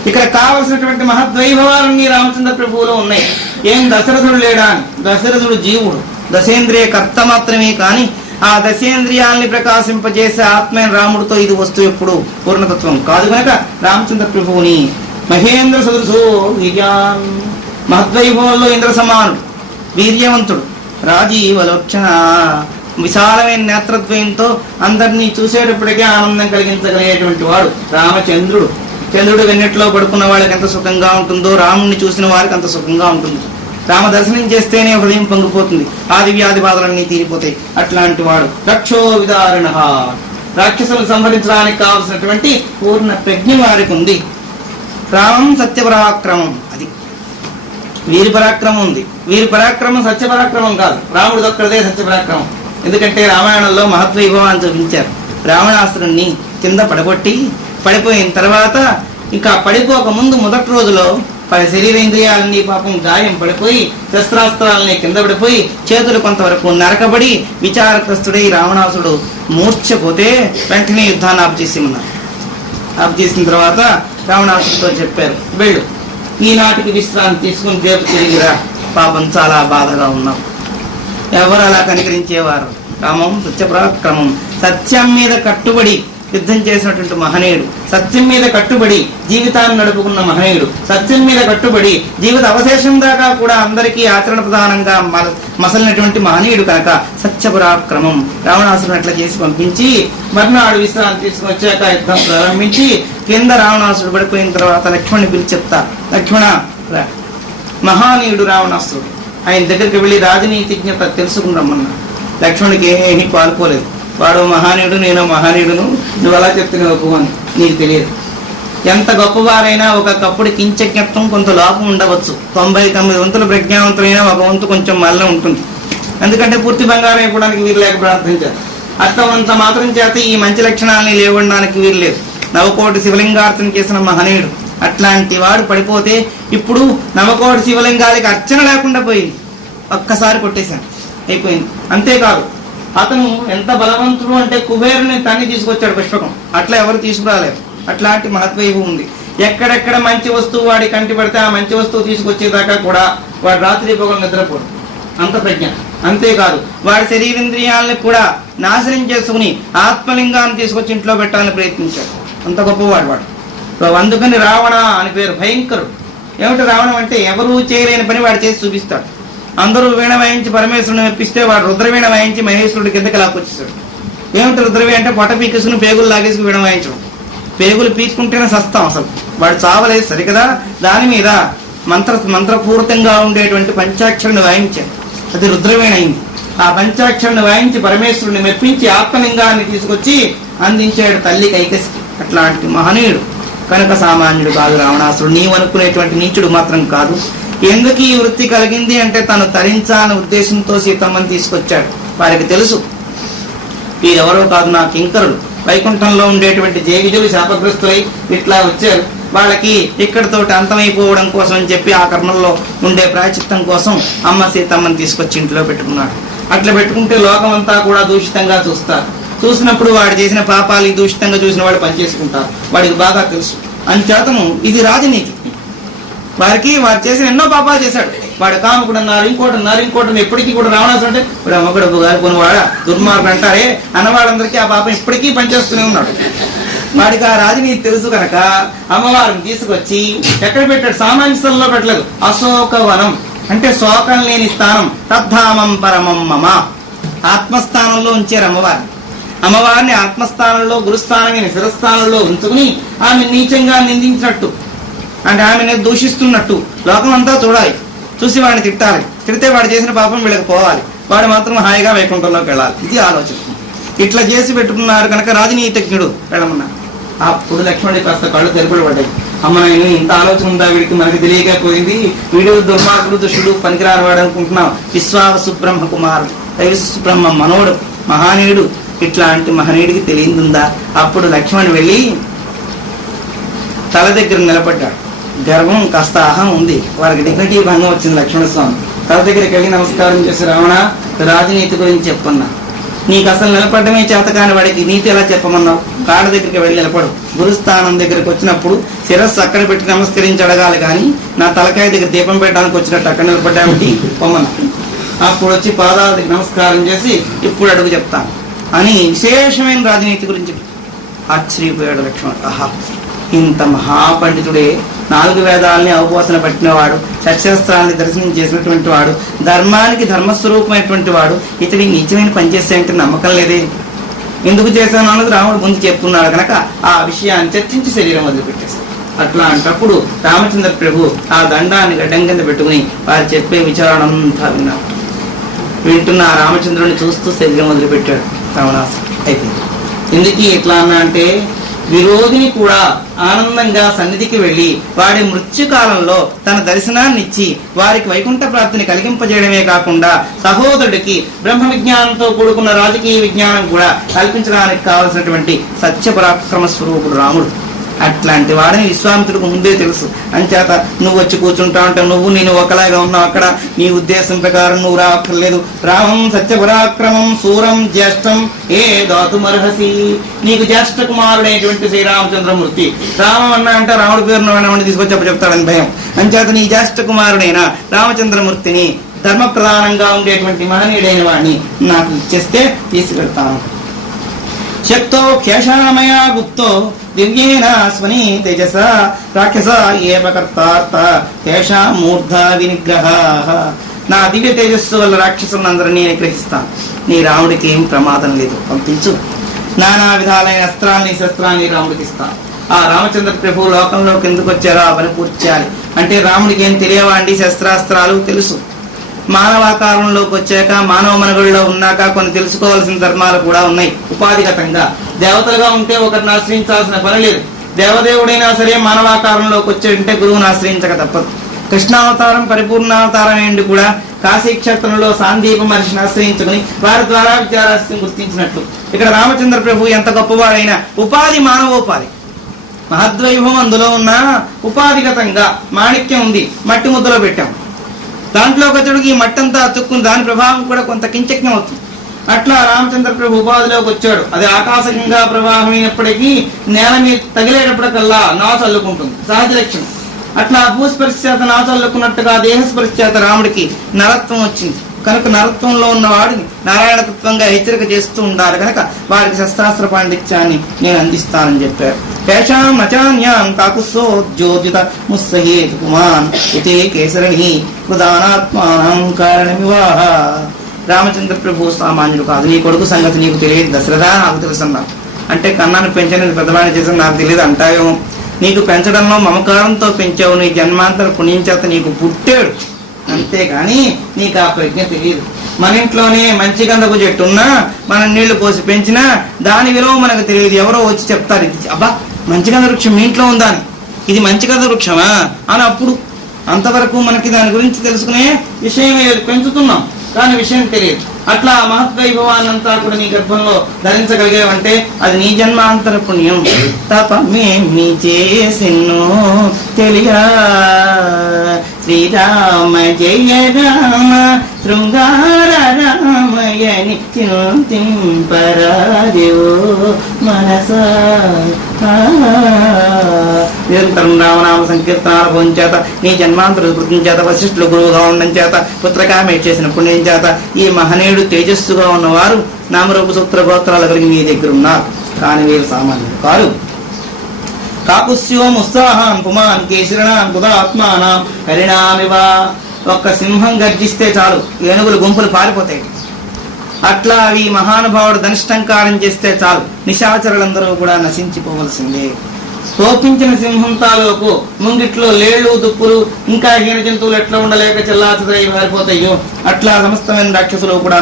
ఇక్కడ కావలసినటువంటి మహద్వైభవాలన్నీ రామచంద్ర ప్రభువులో ఉన్నాయి. ఏం దశరథుడు లేడా? దశరథుడు జీవుడు, దశేంద్రియ కర్త మాత్రమే కానీ ఆ దశేంద్రియాల్ని ప్రకాశింపజేసే ఆత్మైన రాముడితో ఇది వస్తువు ఎప్పుడు పూర్ణతత్వం కాదు కనుక రామచంద్ర ప్రభువుని మహేంద్ర సదృశో వీర్యాన్, మహద్వైభవంలో ఇంద్ర సమానుడు, వీర్యవంతుడు, రాజీవలోచన, విశాలమైన నేత్రద్వయంతో అందరినీ చూసేటప్పటికే ఆనందం కలిగించగలిగేటువంటి వాడు రామచంద్రుడు. చంద్రుడు వెన్నెట్లో పడుకున్న వాళ్ళకి ఎంత సుఖంగా ఉంటుందో రాముడిని చూసిన వారికి అంత సుఖంగా ఉంటుంది. రామ దర్శనం చేస్తేనే హృదయం పొంగిపోతుంది, ఆది వ్యాధి బాధలన్నీ తీరిపోతాయి. అట్లాంటి వాడు రక్షో విదారణ, రాక్షసులను సంహరించడానికి కావలసినటువంటి పూర్ణ ప్రజ్ఞ వారికి ఉంది. రామం సత్యపరాక్రమం, అది వీరి పరాక్రమం ఉంది. వీరి పరాక్రమం సత్యపరాక్రమం కాదు, రాముడు ఒక్కడే సత్యపరాక్రమం. ఎందుకంటే రామాయణంలో మహద్వైభవాన్ని చూపించారు. రావణాసురుణ్ణి కింద పడిపోయిన తర్వాత ఇంకా పడిపోక ముందు మొదటి రోజులో శరీరేంద్రియాలన్నీ పాపం గాయం పడిపోయి శస్త్రాస్త్రాలని కింద పడిపోయి చేతులు కొంతవరకు నరకబడి విచారగ్రస్తుడై రావణాసుడు మూర్ఛపోతే వెంటనే యుద్ధాన్ని ఆపు చేసిన తర్వాత రావణాసుడితో చెప్పారు, వెళ్ళు ఈనాటికి విశ్రాంతి తీసుకుని రేపు తిరిగిరా, పాపం చాలా బాధగా ఉన్నాం. ఎవరు అలా కనికరించేవారు? రామం సత్యపరాక్రమం, సత్యం మీద కట్టుబడి యుద్ధం చేసినటువంటి మహనీయుడు, సత్యం మీద కట్టుబడి జీవితాన్ని నడుపుకున్న మహనీయుడు, సత్యం మీద కట్టుబడి జీవిత అవశేషం దాకా కూడా అందరికీ ఆచరణ ప్రధానంగా మసలినటువంటి మహనీయుడు కనుక సత్యపరాక్రమం. రావణాసురుని అట్లా చేసి పంపించి మర్నాడు విశ్రాంతి తీసుకుని వచ్చాక యుద్ధం ప్రారంభించి కింద రావణాసురుడు పడిపోయిన తర్వాత లక్ష్మణ్ని పిలిచి చెప్తా, లక్ష్మణ మహనీయుడు రావణాసురుడు, ఆయన దగ్గరికి వెళ్ళి రాజనీతిజ్ఞత తెలుసుకుని రమ్మన్నా. లక్ష్మణుడికి ఏమీ పాల్పోలేదు. వాడు మహనీయుడు, నేను మహనీయుడును, నువ్వు అలా చెప్తున్నావు ఒప్పుకోని, నీకు తెలియదు. ఎంత గొప్పవారైనా ఒకప్పుడు కించజ్ఞత్వం కొంత లోపం ఉండవచ్చు. 99 వంతులు ప్రజ్ఞావంతులైనా ఒక వంతు కొంచెం మల్ల ఉంటుంది. ఎందుకంటే పూర్తి బంగారం ఇవ్వడానికి వీరు లేక ప్రార్థించారు. అర్థమంత మాత్రం చేత ఈ మంచి లక్షణాలని లేవడానికి వీరు లేదు. నవకోటి శివలింగార్చన చేసిన మహనీయుడు అట్లాంటి వాడు పడిపోతే ఇప్పుడు నవకోటి శివలింగాలకి అర్చన లేకుండా పోయింది. ఒక్కసారి కొట్టేశాను, అయిపోయింది. అంతేకాదు అతను ఎంత బలవంతుడు అంటే కుబేరుని తన్ని తీసుకొచ్చాడు పుష్పకం. అట్లా ఎవరు తీసుకురాలేరు. అట్లాంటి మహత్వైభవం ఉంది. ఎక్కడెక్కడ మంచి వస్తువు వాడి కంటి పడితే ఆ మంచి వస్తువు తీసుకొచ్చేదాకా కూడా వాడు రాత్రి పగలు నిద్రపోడు. అంత ప్రజ్ఞ. అంతేకాదు వాడి శరీరేంద్రియాలను కూడా నాశనం చేసుకుని ఆత్మలింగాన్ని తీసుకొచ్చి ఇంట్లో పెట్టాలని ప్రయత్నించాడు. అంత గొప్పవాడు వాడు. అందుకని రావణ అని పేరు. భయంకరుడు. ఏమిటి రావణం అంటే ఎవరూ చేయలేని పని వాడు చేసి చూపిస్తాడు. అందరూ వీణ వాయించి పరమేశ్వరుని మెప్పిస్తే వాడు రుద్రవీణ వాయించి మహేశ్వరుడి కిందకి లాక్కొచ్చేస్తాడు. ఏమిటి రుద్రవీ అంటే పొట్ట పీకేసుకుని పేగులు లాగేసుకుని వీణ వాయించడం. పేగులు పీసుకుంటేనే సస్తాం అసలు. వాడు చావలేదు సరికదా. దాని మీద మంత్రపూరితంగా ఉండేటువంటి పంచాక్షరిని వాయించాడు. అది రుద్రవీణ అయింది. ఆ పంచాక్షరిని వాయించి పరమేశ్వరుని మెప్పించి ఆత్మలింగాన్ని తీసుకొచ్చి అందించాడు తల్లి కైకసికి. అట్లాంటి మహనీయుడు కనుక సామాన్యుడు కాదు రావణాసురుడు. నీవు అనుకునేటువంటి నీచుడు మాత్రం కాదు. ఎందుకు ఈ వృత్తి కలిగింది అంటే తను తరించాలని ఉద్దేశంతో సీతమ్మని తీసుకొచ్చాడు. వారికి తెలుసు వీరెవరో కాదు, నా కింకరుడు. వైకుంఠంలో ఉండేటువంటి జేగిజులు శాపగ్రస్తులై ఇట్లా వచ్చారు. వాళ్ళకి ఇక్కడితోటి అంతమైపోవడం కోసం అని చెప్పి ఆ కర్మల్లో ఉండే ప్రాయచిత్తం కోసం అమ్మ సీతమ్మని తీసుకొచ్చి ఇంట్లో పెట్టుకున్నాడు. అట్లా పెట్టుకుంటే లోకం అంతా కూడా దూషితంగా చూస్తారు. చూసినప్పుడు వాడు చేసిన పాపాలు దూషితంగా చూసిన వాడు పనిచేసుకుంటారు. వాడికి బాగా తెలుసు. అంచేతను ఇది రాజనీతి. వారికి వాడు చేసిన ఎన్నో పాపాలు చేశాడు. వాడు కాముకుడు అన్నారు, ఇంకోటి ఎప్పటికీ కూడా రావణాసుడు అంటే ఇప్పుడు అమ్మగడబ్బు గారుకుని వాడ దుర్మార్గుడు అంటారే అన్నవాళ్ళందరికీ ఆ పాపం ఇప్పటికీ పనిచేస్తూనే ఉన్నాడు. వాడికి ఆ రాజనీతి తెలుసు కనుక అమ్మవారిని తీసుకొచ్చి ఎక్కడ పెట్టాడు? సామాన్య స్థలంలో పెట్టలేదు. అశోకవనం అంటే శోకం లేని స్థానం. తద్ధామం పరమం మమ ఆత్మస్థానంలో ఉంచారు అమ్మవారిని. అమ్మవారిని ఆత్మస్థానంలో గురుస్థానమైన శిరస్థానంలో ఉంచుకుని ఆమె నీచంగా నిందించినట్టు అంటే ఆమెను దూషిస్తున్నట్టు లోకం అంతా చూడాలి. చూసి వాడిని తిట్టాలి. తిడితే వాడు చేసిన పాపం వీళ్ళకి పోవాలి. వాడు మాత్రం హాయిగా వైకుంఠంలోకి వెళ్ళాలి. ఇది ఆలోచన. ఇట్లా చేసి పెట్టుకున్నారు కనుక రాజనీతిజ్ఞుడు వెళ్ళమన్నారు. అప్పుడు లక్ష్మణుడి కాస్త కళ్ళు తెరుపులు పడ్డాయి. అమ్మ నాయన ఇంత ఆలోచన ఉందా వీడికి, మనకి తెలియకపోయింది. వీడు దుర్మార్గుడు దుష్టుడు పనికిరాని వాడు అనుకుంటున్నాం. విశ్వావసు బ్రహ్మ కుమారుడు, దైవసు బ్రహ్మ మనోడు, మహానీయుడు. ఇట్లాంటి మహనీయుడికి తెలియదుందా? అప్పుడు లక్ష్మణుడు వెళ్ళి తల దగ్గర నిలబడ్డాడు. గర్వం కాస్త అహం ఉంది. వారికి డిగ్నిటీ భంగం వచ్చింది. లక్ష్మణస్వామి తల దగ్గరికి వెళ్ళి నమస్కారం చేసి, రావణ రాజనీతి గురించి చెప్పన్నా. నీకు అసలు నిలబడమే చేతకాని వాడికి నీతి ఎలా చెప్పమన్నావు? కాళ్ళ దగ్గరికి వెళ్ళి నిలబడు. గురుస్థానం దగ్గరికి వచ్చినప్పుడు శిరస్సు అక్కడ పెట్టి నమస్కరించి అడగాలి కానీ నా తలకాయ దగ్గర దీపం పెట్టడానికి వచ్చినట్టు అక్కడ నిలబడ్డానికి పొమ్మన్నా. అప్పుడు వచ్చి పాదాల దగ్గర నమస్కారం చేసి ఇప్పుడు అడుగు చెప్తాను అని విశేషమైన రాజనీతి గురించి ఆశ్చర్యపోయాడు లక్ష్మణుడు. ఆహా, ఇంత మహాపండితుడే, 4 వేదాలని అవపోసన పట్టినవాడు, షట్శాస్త్రాన్ని దర్శనం చేసినటువంటి వాడు, ధర్మానికి ధర్మస్వరూపమైనటువంటి వాడు, ఇతడికి నిజమైన పనిచేసేంటే నమ్మకం లేదే. ఎందుకు చేశాను అన్నది రాముడు ముందు చెప్తున్నాడు కనుక ఆ విషయాన్ని చర్చించి శరీరం వదిలిపెట్టేశాడు. అట్లా అంటప్పుడు రామచంద్ర ప్రభు ఆ దండాన్ని గడ్డం కింద పెట్టుకుని వారు చెప్పే విచారణ అంతా విన్నారు. వింటున్న ఆ రామచంద్రుడిని చూస్తూ శరీరం వదిలిపెట్టాడు రావణాసుడు. అయిపోయింది. ఎందుకు ఇట్లా అన్నా అంటే విరోధిని కూడా ఆనందంగా సన్నిధికి వెళ్లి వాడి మృత్యుకాలంలో తన దర్శనాన్ని ఇచ్చి వారికి వైకుంఠ ప్రాప్తిని కలిగింపజేయడమే కాకుండా సహోదరుడికి బ్రహ్మ విజ్ఞానంతో కూడుకున్న రాజకీయ విజ్ఞానం కూడా కల్పించడానికి కావలసినటువంటి సత్యపరాక్రమ స్వరూపుడు రాముడు. అట్లాంటి వాడిని విశ్వామిత్రుడికి ముందే తెలుసు. అంచేత నువ్వు వచ్చి కూర్చుంటా అంటే నేను ఒకలాగా ఉన్నావు. అక్కడ నీ ఉద్దేశం ప్రకారం నువ్వు రాక్కర్లేదు. రామం సత్యపరాక్రమం సూరం జ్యేష్టం ఏ దాతుమర్హసి. నీకు జ్యేష్ఠ కుమారుడైనటువంటి శ్రీరామచంద్రమూర్తి. రామం అన్నా అంటే రాముడి పేరును తీసుకొచ్చి చెప్తాడని భయం. అంచేత నీ జ్యేష్ఠ కుమారుడైన రామచంద్రమూర్తిని ధర్మ ప్రధానంగా ఉండేటువంటి మహనీయుడైన వాడిని నాకు ఇచ్చేస్తే తీసుకెళ్తాను. శక్తో కేశామయా గుప్తో దివ్యేన స్వని తేజస రాక్షస ఏమకర్తార్త తేషా మూర్ధ వినిగ్రహ. నా దివ్య తేజస్సు వల్ల రాక్షసులందరినీ నిగ్రహిస్తాను. నీ రాముడికి ఏం ప్రమాదం లేదు, పంపించు. నానా విధాలైన అస్త్రాన్ని శస్త్రాన్ని రాముడికి ఇస్తాను. ఆ రామచంద్ర ప్రభు లోకంలోకి ఎందుకు వచ్చారో అవన్నీ పూర్తి చేయాలి. అంటే రాముడికి ఏం తెలియవండి, శస్త్రాస్త్రాలు తెలుసు. మానవాకారంలోకి వచ్చాక మానవ మనుగడలో ఉన్నాక కొన్ని తెలుసుకోవాల్సిన ధర్మాలు కూడా ఉన్నాయి. ఉపాధిగతంగా దేవతలుగా ఉంటే ఒకరిని ఆశ్రయించాల్సిన పని లేదు. దేవదేవుడైనా సరే మానవాకారంలోకి వచ్చాడంటే గురువుని ఆశ్రయించక తప్పదు. కృష్ణావతారం పరిపూర్ణావతారం ఏంటి కూడా కాశీ క్షేత్రంలో సాందీప మహర్షిని ఆశ్రయించుకుని వారి ద్వారా విద్యారాశిని గుర్తించినట్లు ఇక్కడ రామచంద్ర ప్రభు ఎంత గొప్పవాడైనా ఉపాధి మానవోపాధి మహద్వైభవం అందులో ఉన్న ఉపాధిగతంగా మాణిక్యం ఉంది, మట్టి ముద్దలో పెట్టాం, దాంట్లో ఒకచుడికి ఈ మట్టి అంతా అతుక్కుని దాని ప్రభావం కూడా కొంత కించజ్ఞం అవుతుంది. అట్లా రామచంద్ర ప్రభు ఉపాధిలోకి వచ్చాడు. అది ఆకాశంగా ప్రవాహమైనప్పటికీ నేల మీద తగిలేటప్పటికల్లా నాచు అల్లుకుంటుంది, సహజ లక్షణం. అట్లా భూస్పర్శ చేత నాచు అల్లుకున్నట్టుగా దేహస్పర్శ చేత రాముడికి నరత్వం వచ్చింది కనుక నరత్వంలో ఉన్న వాడిని నారాయణ తత్వంగా హెచ్చరిక చేస్తూ ఉండాలి కనుక వారికి శస్త్రాస్త్ర పాండిత్యాన్ని నేను అందిస్తానని చెప్పారు. పేషాం నచాన్యాం కాకుసోజ్యోతిత ముస్సహేతు కుమాన్ ఇతే కేసరిణి ప్రధానాత్మానం కారణమివాహ. రామచంద్ర ప్రభు సామాన్యుడు కాదు, నీ కొడుకు సంగతి నీకు తెలియదు దశరథ, నాకు తెలుసు అన్నారు. అంటే కన్నాను పెంచని పెద్దవాడిని చేసిన నాకు తెలియదు అంటావేమో. నీకు పెంచడంలో మమకారంతో పెంచావు, నీ జన్మాంతర పుణ్యం చేత నీకు పుట్టాడు, అంతేగాని నీకు ఆ ప్రజ్ఞ తెలియదు. మన ఇంట్లోనే మంచి గంధపు చెట్టు ఉన్నా మనం నీళ్లు పోసి పెంచినా దాని విలువ మనకు తెలియదు. ఎవరో వచ్చి చెప్తారు, ఇది అబ్బా మంచి గంధ వృక్షం మీ ఇంట్లో ఉందా అని, ఇది మంచి గంధ వృక్షమా అని. అప్పుడు అంతవరకు మనకి దాని గురించి తెలుసుకునే విషయం పెంచుతున్నాం కానీ విషయం తెలియదు. అట్లా మహద్వైభవాన్నంతా కూడా నీ గర్భంలో ధరించగలిగేవంటే అది నీ జన్మాంతర పుణ్యం. తపమేమి చేసిన్నో తెలియా శ్రీరామ జయ రామ శృంగార రామయని చింతింపరాదేవో మనసా. నిరంతరం రామనామ సంకీర్తనాల చేత నీ జన్మాంతర కృతం చేత వశిష్ఠులు గురువుగా ఉండడం చేత పుత్రకామేట్ చేసిన పుణ్యం చేత ఈ మహనీయుడు తేజస్సుగా ఉన్నవారు నామరూప సూత్ర గోత్రాలు కలిగి మీ దగ్గర ఉన్నారు. కానీ వీరు సామాన్యులు కాదు. కాకుస్యోం ఉత్సాహాన్ పుమాన్ కేశరణాన్ కుదాత్మానం హరిణామివా. ఒక్క సింహం గర్జిస్తే చాలు ఏనుగులు గుంపులు పారిపోతాయి. అట్లా అవి మహానుభావుడు ధనిష్టంకారం చేస్తే చాలు నిశాచరులందరూ కూడా నశించిపోవలసిందే. తోపించిన సింహం తాలూకు ముంగిట్లో లేళ్లు దుప్పులు ఇంకా హీన జంతువులు ఎట్లా ఉండలేక చెల్లాచెదరై పారిపోతాయో అట్లా సమస్తమైన రాక్షసులు కూడా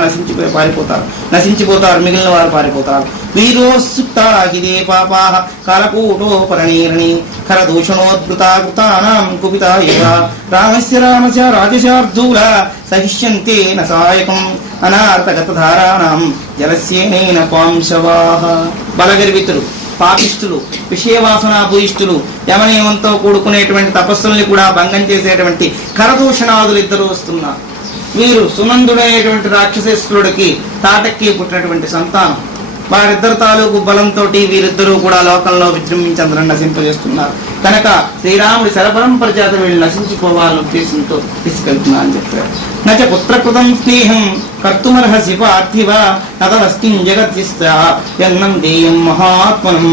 నశించిపోతారు, మిగిలిన వారు పారిపోతారు. వీరోసుక్తాహిదే పాపాః కాలకూటోపరణీరణి ఖరదూషణోద్భృతాకృతానాం కుపితా ఇవ రామస్య రాజశార్దూల సహిష్యంతే న సాయకం అనార్థగతధారాణం జలస్యేనైన పాంశవాః. బలగర్వితులు, పాపిష్టులు, విషయవాసనా భూయిష్టులు, యమనియమంతో కూడుకునేటువంటి తపస్సుల్ని కూడా భంగం చేసేటువంటి కరదూషణాదులు ఇద్దరు వస్తున్నారు. వీరు సునందుడైనటువంటి రాక్షసేశ్వరుడికి తాటక్కి పుట్టినటువంటి సంతానం. వారిద్దరు తాలూకు బలంతో వీరిద్దరూ కూడా లోకంలో విజృంభించి అందరం నశింపజేస్తున్నారు కనుక శ్రీరాముడి శరపరంపర చేత వీళ్ళు నశించిపోవాలని ఉద్దేశంతో తీసుకెళ్తున్నా అని చెప్పారు. నచ పుత్రకృతం స్నేహం కర్తుమర్హసి పార్థివ నతవస్తిం జగత్స్నం దేయం మహాత్మనం.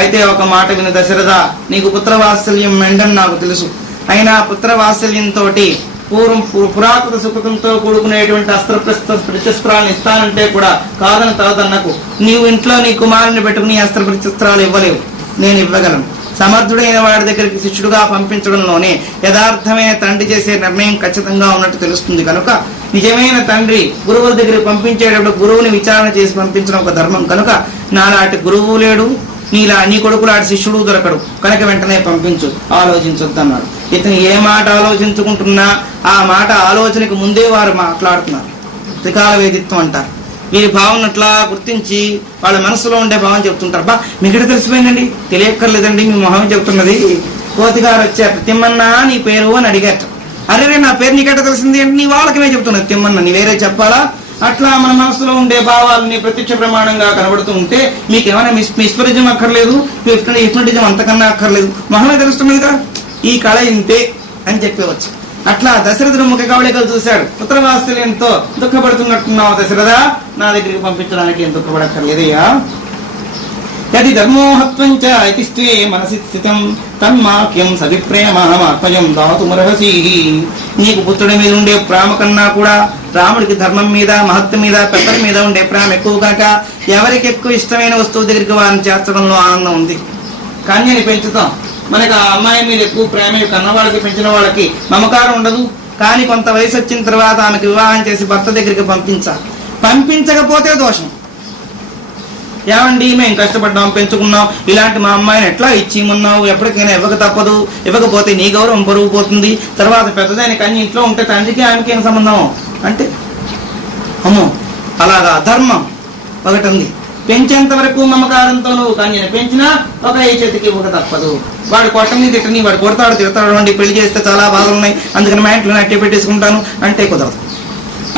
అయితే ఒక మాట విను దశరథ, నీకు పుత్రవాత్సల్యం మెండని నాకు తెలుసు. అయినా పుత్రవాత్సల్యంతో పురాకృత సుకృతంతో కూడుకునేటువంటి ప్రత్యస్త్రాలను ఇస్తానంటే కూడా కాదని తవదన్నకు. నీవు ఇంట్లో నీ కుమారుని పెట్టుకుని అస్త్ర ప్రత్యస్త్రాలు ఇవ్వలేవు, నేను ఇవ్వగలను. సమర్థుడైన వాడి దగ్గరికి శిష్యుడుగా పంపించడంలోనే యథార్థమైన తండ్రి చేసే నిర్ణయం ఖచ్చితంగా ఉన్నట్టు తెలుస్తుంది కనుక నిజమైన తండ్రి గురువుల దగ్గరికి పంపించేటప్పుడు గురువుని విచారణ చేసి పంపించడం ఒక ధర్మం కనుక నాలాంటి గురువు లేడు, నీ కొడుకులాంటి శిష్యుడు దొరకడు కనుక వెంటనే పంపించు, ఆలోచించొద్దన్నాడు. ఇతను ఏ మాట ఆలోచించుకుంటున్నా ఆ మాట ఆలోచనకు ముందే వారు మాట్లాడుతున్నారు. త్రికాల వేదిత్వం అంటారు. వీరి భావనట్లా గుర్తించి వాళ్ళ మనసులో ఉండే భావం చెప్తుంటారు. బా మీకట తెలిసిపోయిందండి, తెలియక్కర్లేదండి, మీ మొహం చెప్తున్నది. కోతిగారు వచ్చారు, తిమ్మన్నా నీ పేరు అని అడిగారు. అరే నా పేరు నీకెట తెలిసింది అంటే నీ వాళ్ళకమే చెప్తున్నది తిమ్మన్న, నీ వేరే చెప్పాలా? అట్లా మన మనసులో ఉండే భావాలని ప్రత్యక్ష ప్రమాణంగా కనబడుతూ ఉంటే మీకేమైనా మిస్పరిజం అక్కర్లేదు, హిప్నటిజం అంతకన్నా అక్కర్లేదు, మొహమే తెలుస్తున్నది కదా, ఈ కళ ఇంతే అని చెప్పవచ్చు. అట్లా దశరథుడు ముఖ కవళికలు చూశాడు. పుత్రవాత్సల్యంతో దుఃఖపడుతున్నట్టున్నావు దశరథ, నా దగ్గరికి పంపించడానికి ఏం దుఃఖపడక్కర్లేదయ్యా. యది ధర్మోహత్వంచ ఇతిష్టే మనసి స్థితం తన్మాక్యం సవిప్రేమాత్మజం దాతుమర్హసి. నీకు పుత్రుడి మీద ఉండే ప్రేమ కన్నా కూడా రాముడికి ధర్మం మీద, మహత్వం మీద, పెద్దల మీద ఉండే ప్రేమ ఎక్కువ కనుక ఎవరికి ఎక్కువ ఇష్టమైన వస్తువు దగ్గరికి వారిని చేర్చడంలో ఆనందం ఉంది. కన్యని పెంచుతాం, మనకు ఆ అమ్మాయి మీద ఎక్కువ ప్రేమ, కన్నవాళ్ళకి పెంచిన వాళ్ళకి మమకారం ఉండదు. కానీ కొంత వయసు వచ్చిన తర్వాత ఆమెకు వివాహం చేసి భర్త దగ్గరికి పంపించాలి. పంపించకపోతే దోషం. ఏమండి మేము కష్టపడ్డాం, పెంచుకున్నాం, ఇలాంటి మా అమ్మాయిని ఎట్లా ఇచ్చిమన్నావు, ఎప్పటికైనా ఇవ్వక తప్పదు, ఇవ్వకపోతే నీ గౌరవం పరుగు పోతుంది, తర్వాత పెద్దదాని కన్య ఇంట్లో ఉంటే తండ్రికి ఆమెకి ఏం సంబంధం అంటే, అమ్మో అలాగా ధర్మం ఒకటి ఉంది. పెంచేంత వరకు మమకారంతో నువ్వు కన్యను పెంచినా ఒక ఏ చేతికి ఇవ్వక తప్పదు. వాడు కొట్టని తిట్టని, వాడు కొడతాడు తిడతాడు అండి, పెళ్లి చేస్తే చాలా బాధలు ఉన్నాయి, అందుకని మా ఇంట్లో అట్టే పెట్టేసుకుంటాను అంటే కుదరదు.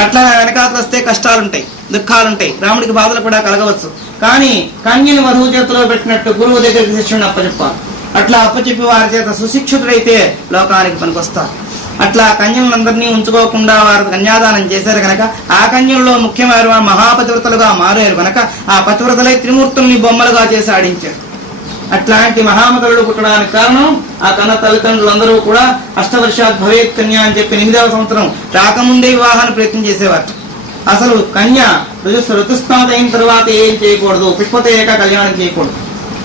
అట్లా వెనకాతలు వస్తే కష్టాలుంటాయి, దుఃఖాలుంటాయి, రాముడికి బాధలు కూడా కలగవచ్చు. కానీ కన్యని వధువు చేతిలో పెట్టినట్టు గురువు దగ్గరికి శిష్యుడిని అప్పచెప్పాలి. అట్లా అప్పచెప్పి వారి చేత సుశిక్షితుడైతే లోకానికి పనికొస్తారు. అట్లా కన్యలందరినీ ఉంచుకోకుండా వారు కన్యాదానం చేశారు కనుక ఆ కన్యల్లో ముఖ్యమైన మహాపతివ్రతలుగా మారారు కనుక ఆ పతివ్రతలై త్రిమూర్తుల్ని బొమ్మలుగా చేసి ఆడించారు. అట్లాంటి మహామతులు పుట్టడానికి కారణం ఆ కన్న తల్లిదండ్రులందరూ కూడా అష్టవర్షాత్ భవేత్ కన్య అని చెప్పి 8వ సంవత్సరం రాకముందే వివాహాన్ని ప్రయత్నం చేసేవారు. అసలు కన్య ఋతుస్నాత అయిన తర్వాత ఏం చేయకూడదు, పుష్పతేక కళ్యాణం చేయకూడదు,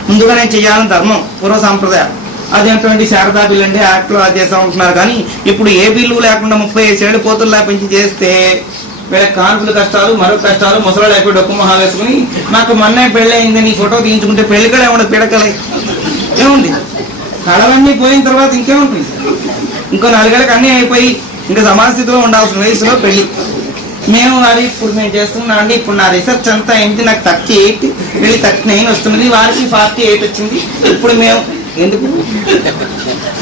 ముందుగానే చేయాలని ధర్మం పూర్వ సాంప్రదాయం. అదేంటండి శారదా బిల్లు అంటే యాక్ట్ లో అది చేస్తూ ఉంటున్నారు. కానీ ఇప్పుడు ఏ బిల్లు లేకుండా 35 ఏళ్ళు పోతుల్లా పెంచి చేస్తే వీళ్ళకి కాన్పుల కష్టాలు, మరొక కష్టాలు, ముసలాళ్ళు అయిపోయి డొక్కు మొహాలు వేసుకుని నాకు మొన్నే పెళ్లి అయింది నీ ఫోటో తీయించుకుంటే పెళ్లి కూడా ఏమన్నా పిడకలే ఏముంది, కళలన్నీ పోయిన తర్వాత ఇంకేముంటుంది, ఇంకో 4 ఏళ్ళకి అన్నీ అయిపోయి ఇంకా సమాన స్థితిలో ఉండాల్సిన వయసులో పెళ్లి. మేము ఇప్పుడు చేస్తున్నాం అండి, ఇప్పుడు నా రీసెర్చ్ అంతా ఏంటి, నాకు 38 వెళ్ళి 39 వస్తుంది, వారికి 48 వచ్చింది. ఇప్పుడు మేము ఎందుకు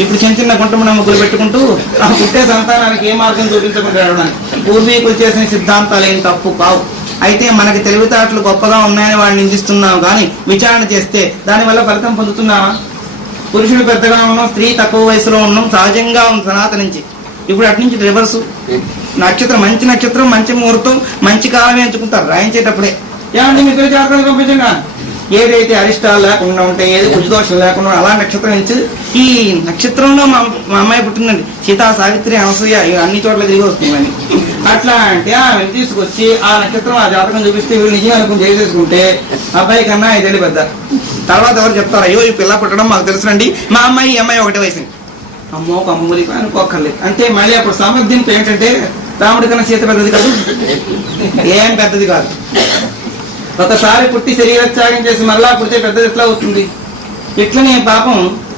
ఇప్పుడు చిన్న కుటుంబం ముగ్గులు పెట్టుకుంటూ ఆ పుట్టే సంతానానికి ఏ మార్గం చూపించకుండా పూర్వీకులు చేసిన సిద్ధాంతాలు ఏం తప్పు కావు. అయితే మనకి తెలివితేటలు గొప్పగా ఉన్నాయని వాడిని నిందిస్తున్నాం, కానీ విచారణ చేస్తే దానివల్ల ఫలితం పొందుతున్నావా? పురుషుడు పెద్దగా ఉన్నాం, స్త్రీ తక్కువ వయసులో ఉన్నాం, సహజంగా ఉంది సనాతన నుంచి. ఇప్పుడు అటు నుంచి రివర్సు. నక్షత్రం మంచి నక్షత్రం, మంచి ముహూర్తం, మంచి కాలం ఎంచుకుంటారు రాయించేటప్పుడే. ఏమంటే మీ పిల్లలు జాగ్రత్తగా పంపించండి, ఏదైతే అరిష్టాలు లేకుండా ఉంటాయి, ఏది ఉద్దోషం లేకుండా అలా నక్షత్రం ఇచ్చి ఈ నక్షత్రంలో మా అమ్మాయి పుట్టిందండి, సీతా సావిత్రి అనసూయ అన్ని చోట్ల తిరిగి వస్తుందని. అట్లా అంటే ఆమె తీసుకొచ్చి ఆ నక్షత్రం ఆ జాతకం చూపిస్తే వీళ్ళు నిజం అనుకుని చేసేసుకుంటే అబ్బాయి కన్నా 5 ఏళ్ళు పెద్ద. తర్వాత ఎవరు చెప్తారు, అయ్యో ఈ పిల్ల పుట్టడం మాకు తెలుసునండి, మా అమ్మాయి ఈ అమ్మాయి ఒకటే వయసు, అమ్మో కమ్ములి అనుకోకర్లేదు అంటే. మళ్ళీ అప్పుడు సమర్థింపు ఏంటంటే రాముడి కన్నా సీత పెద్దది కాదు, ఏం పెద్దది కాదు. ఒకసారి పుట్టి శరీరత్యాగం చేసి మళ్ళా పుడితే పెద్దది ఎట్లా అవుతుంది? ఇట్లనే పాపం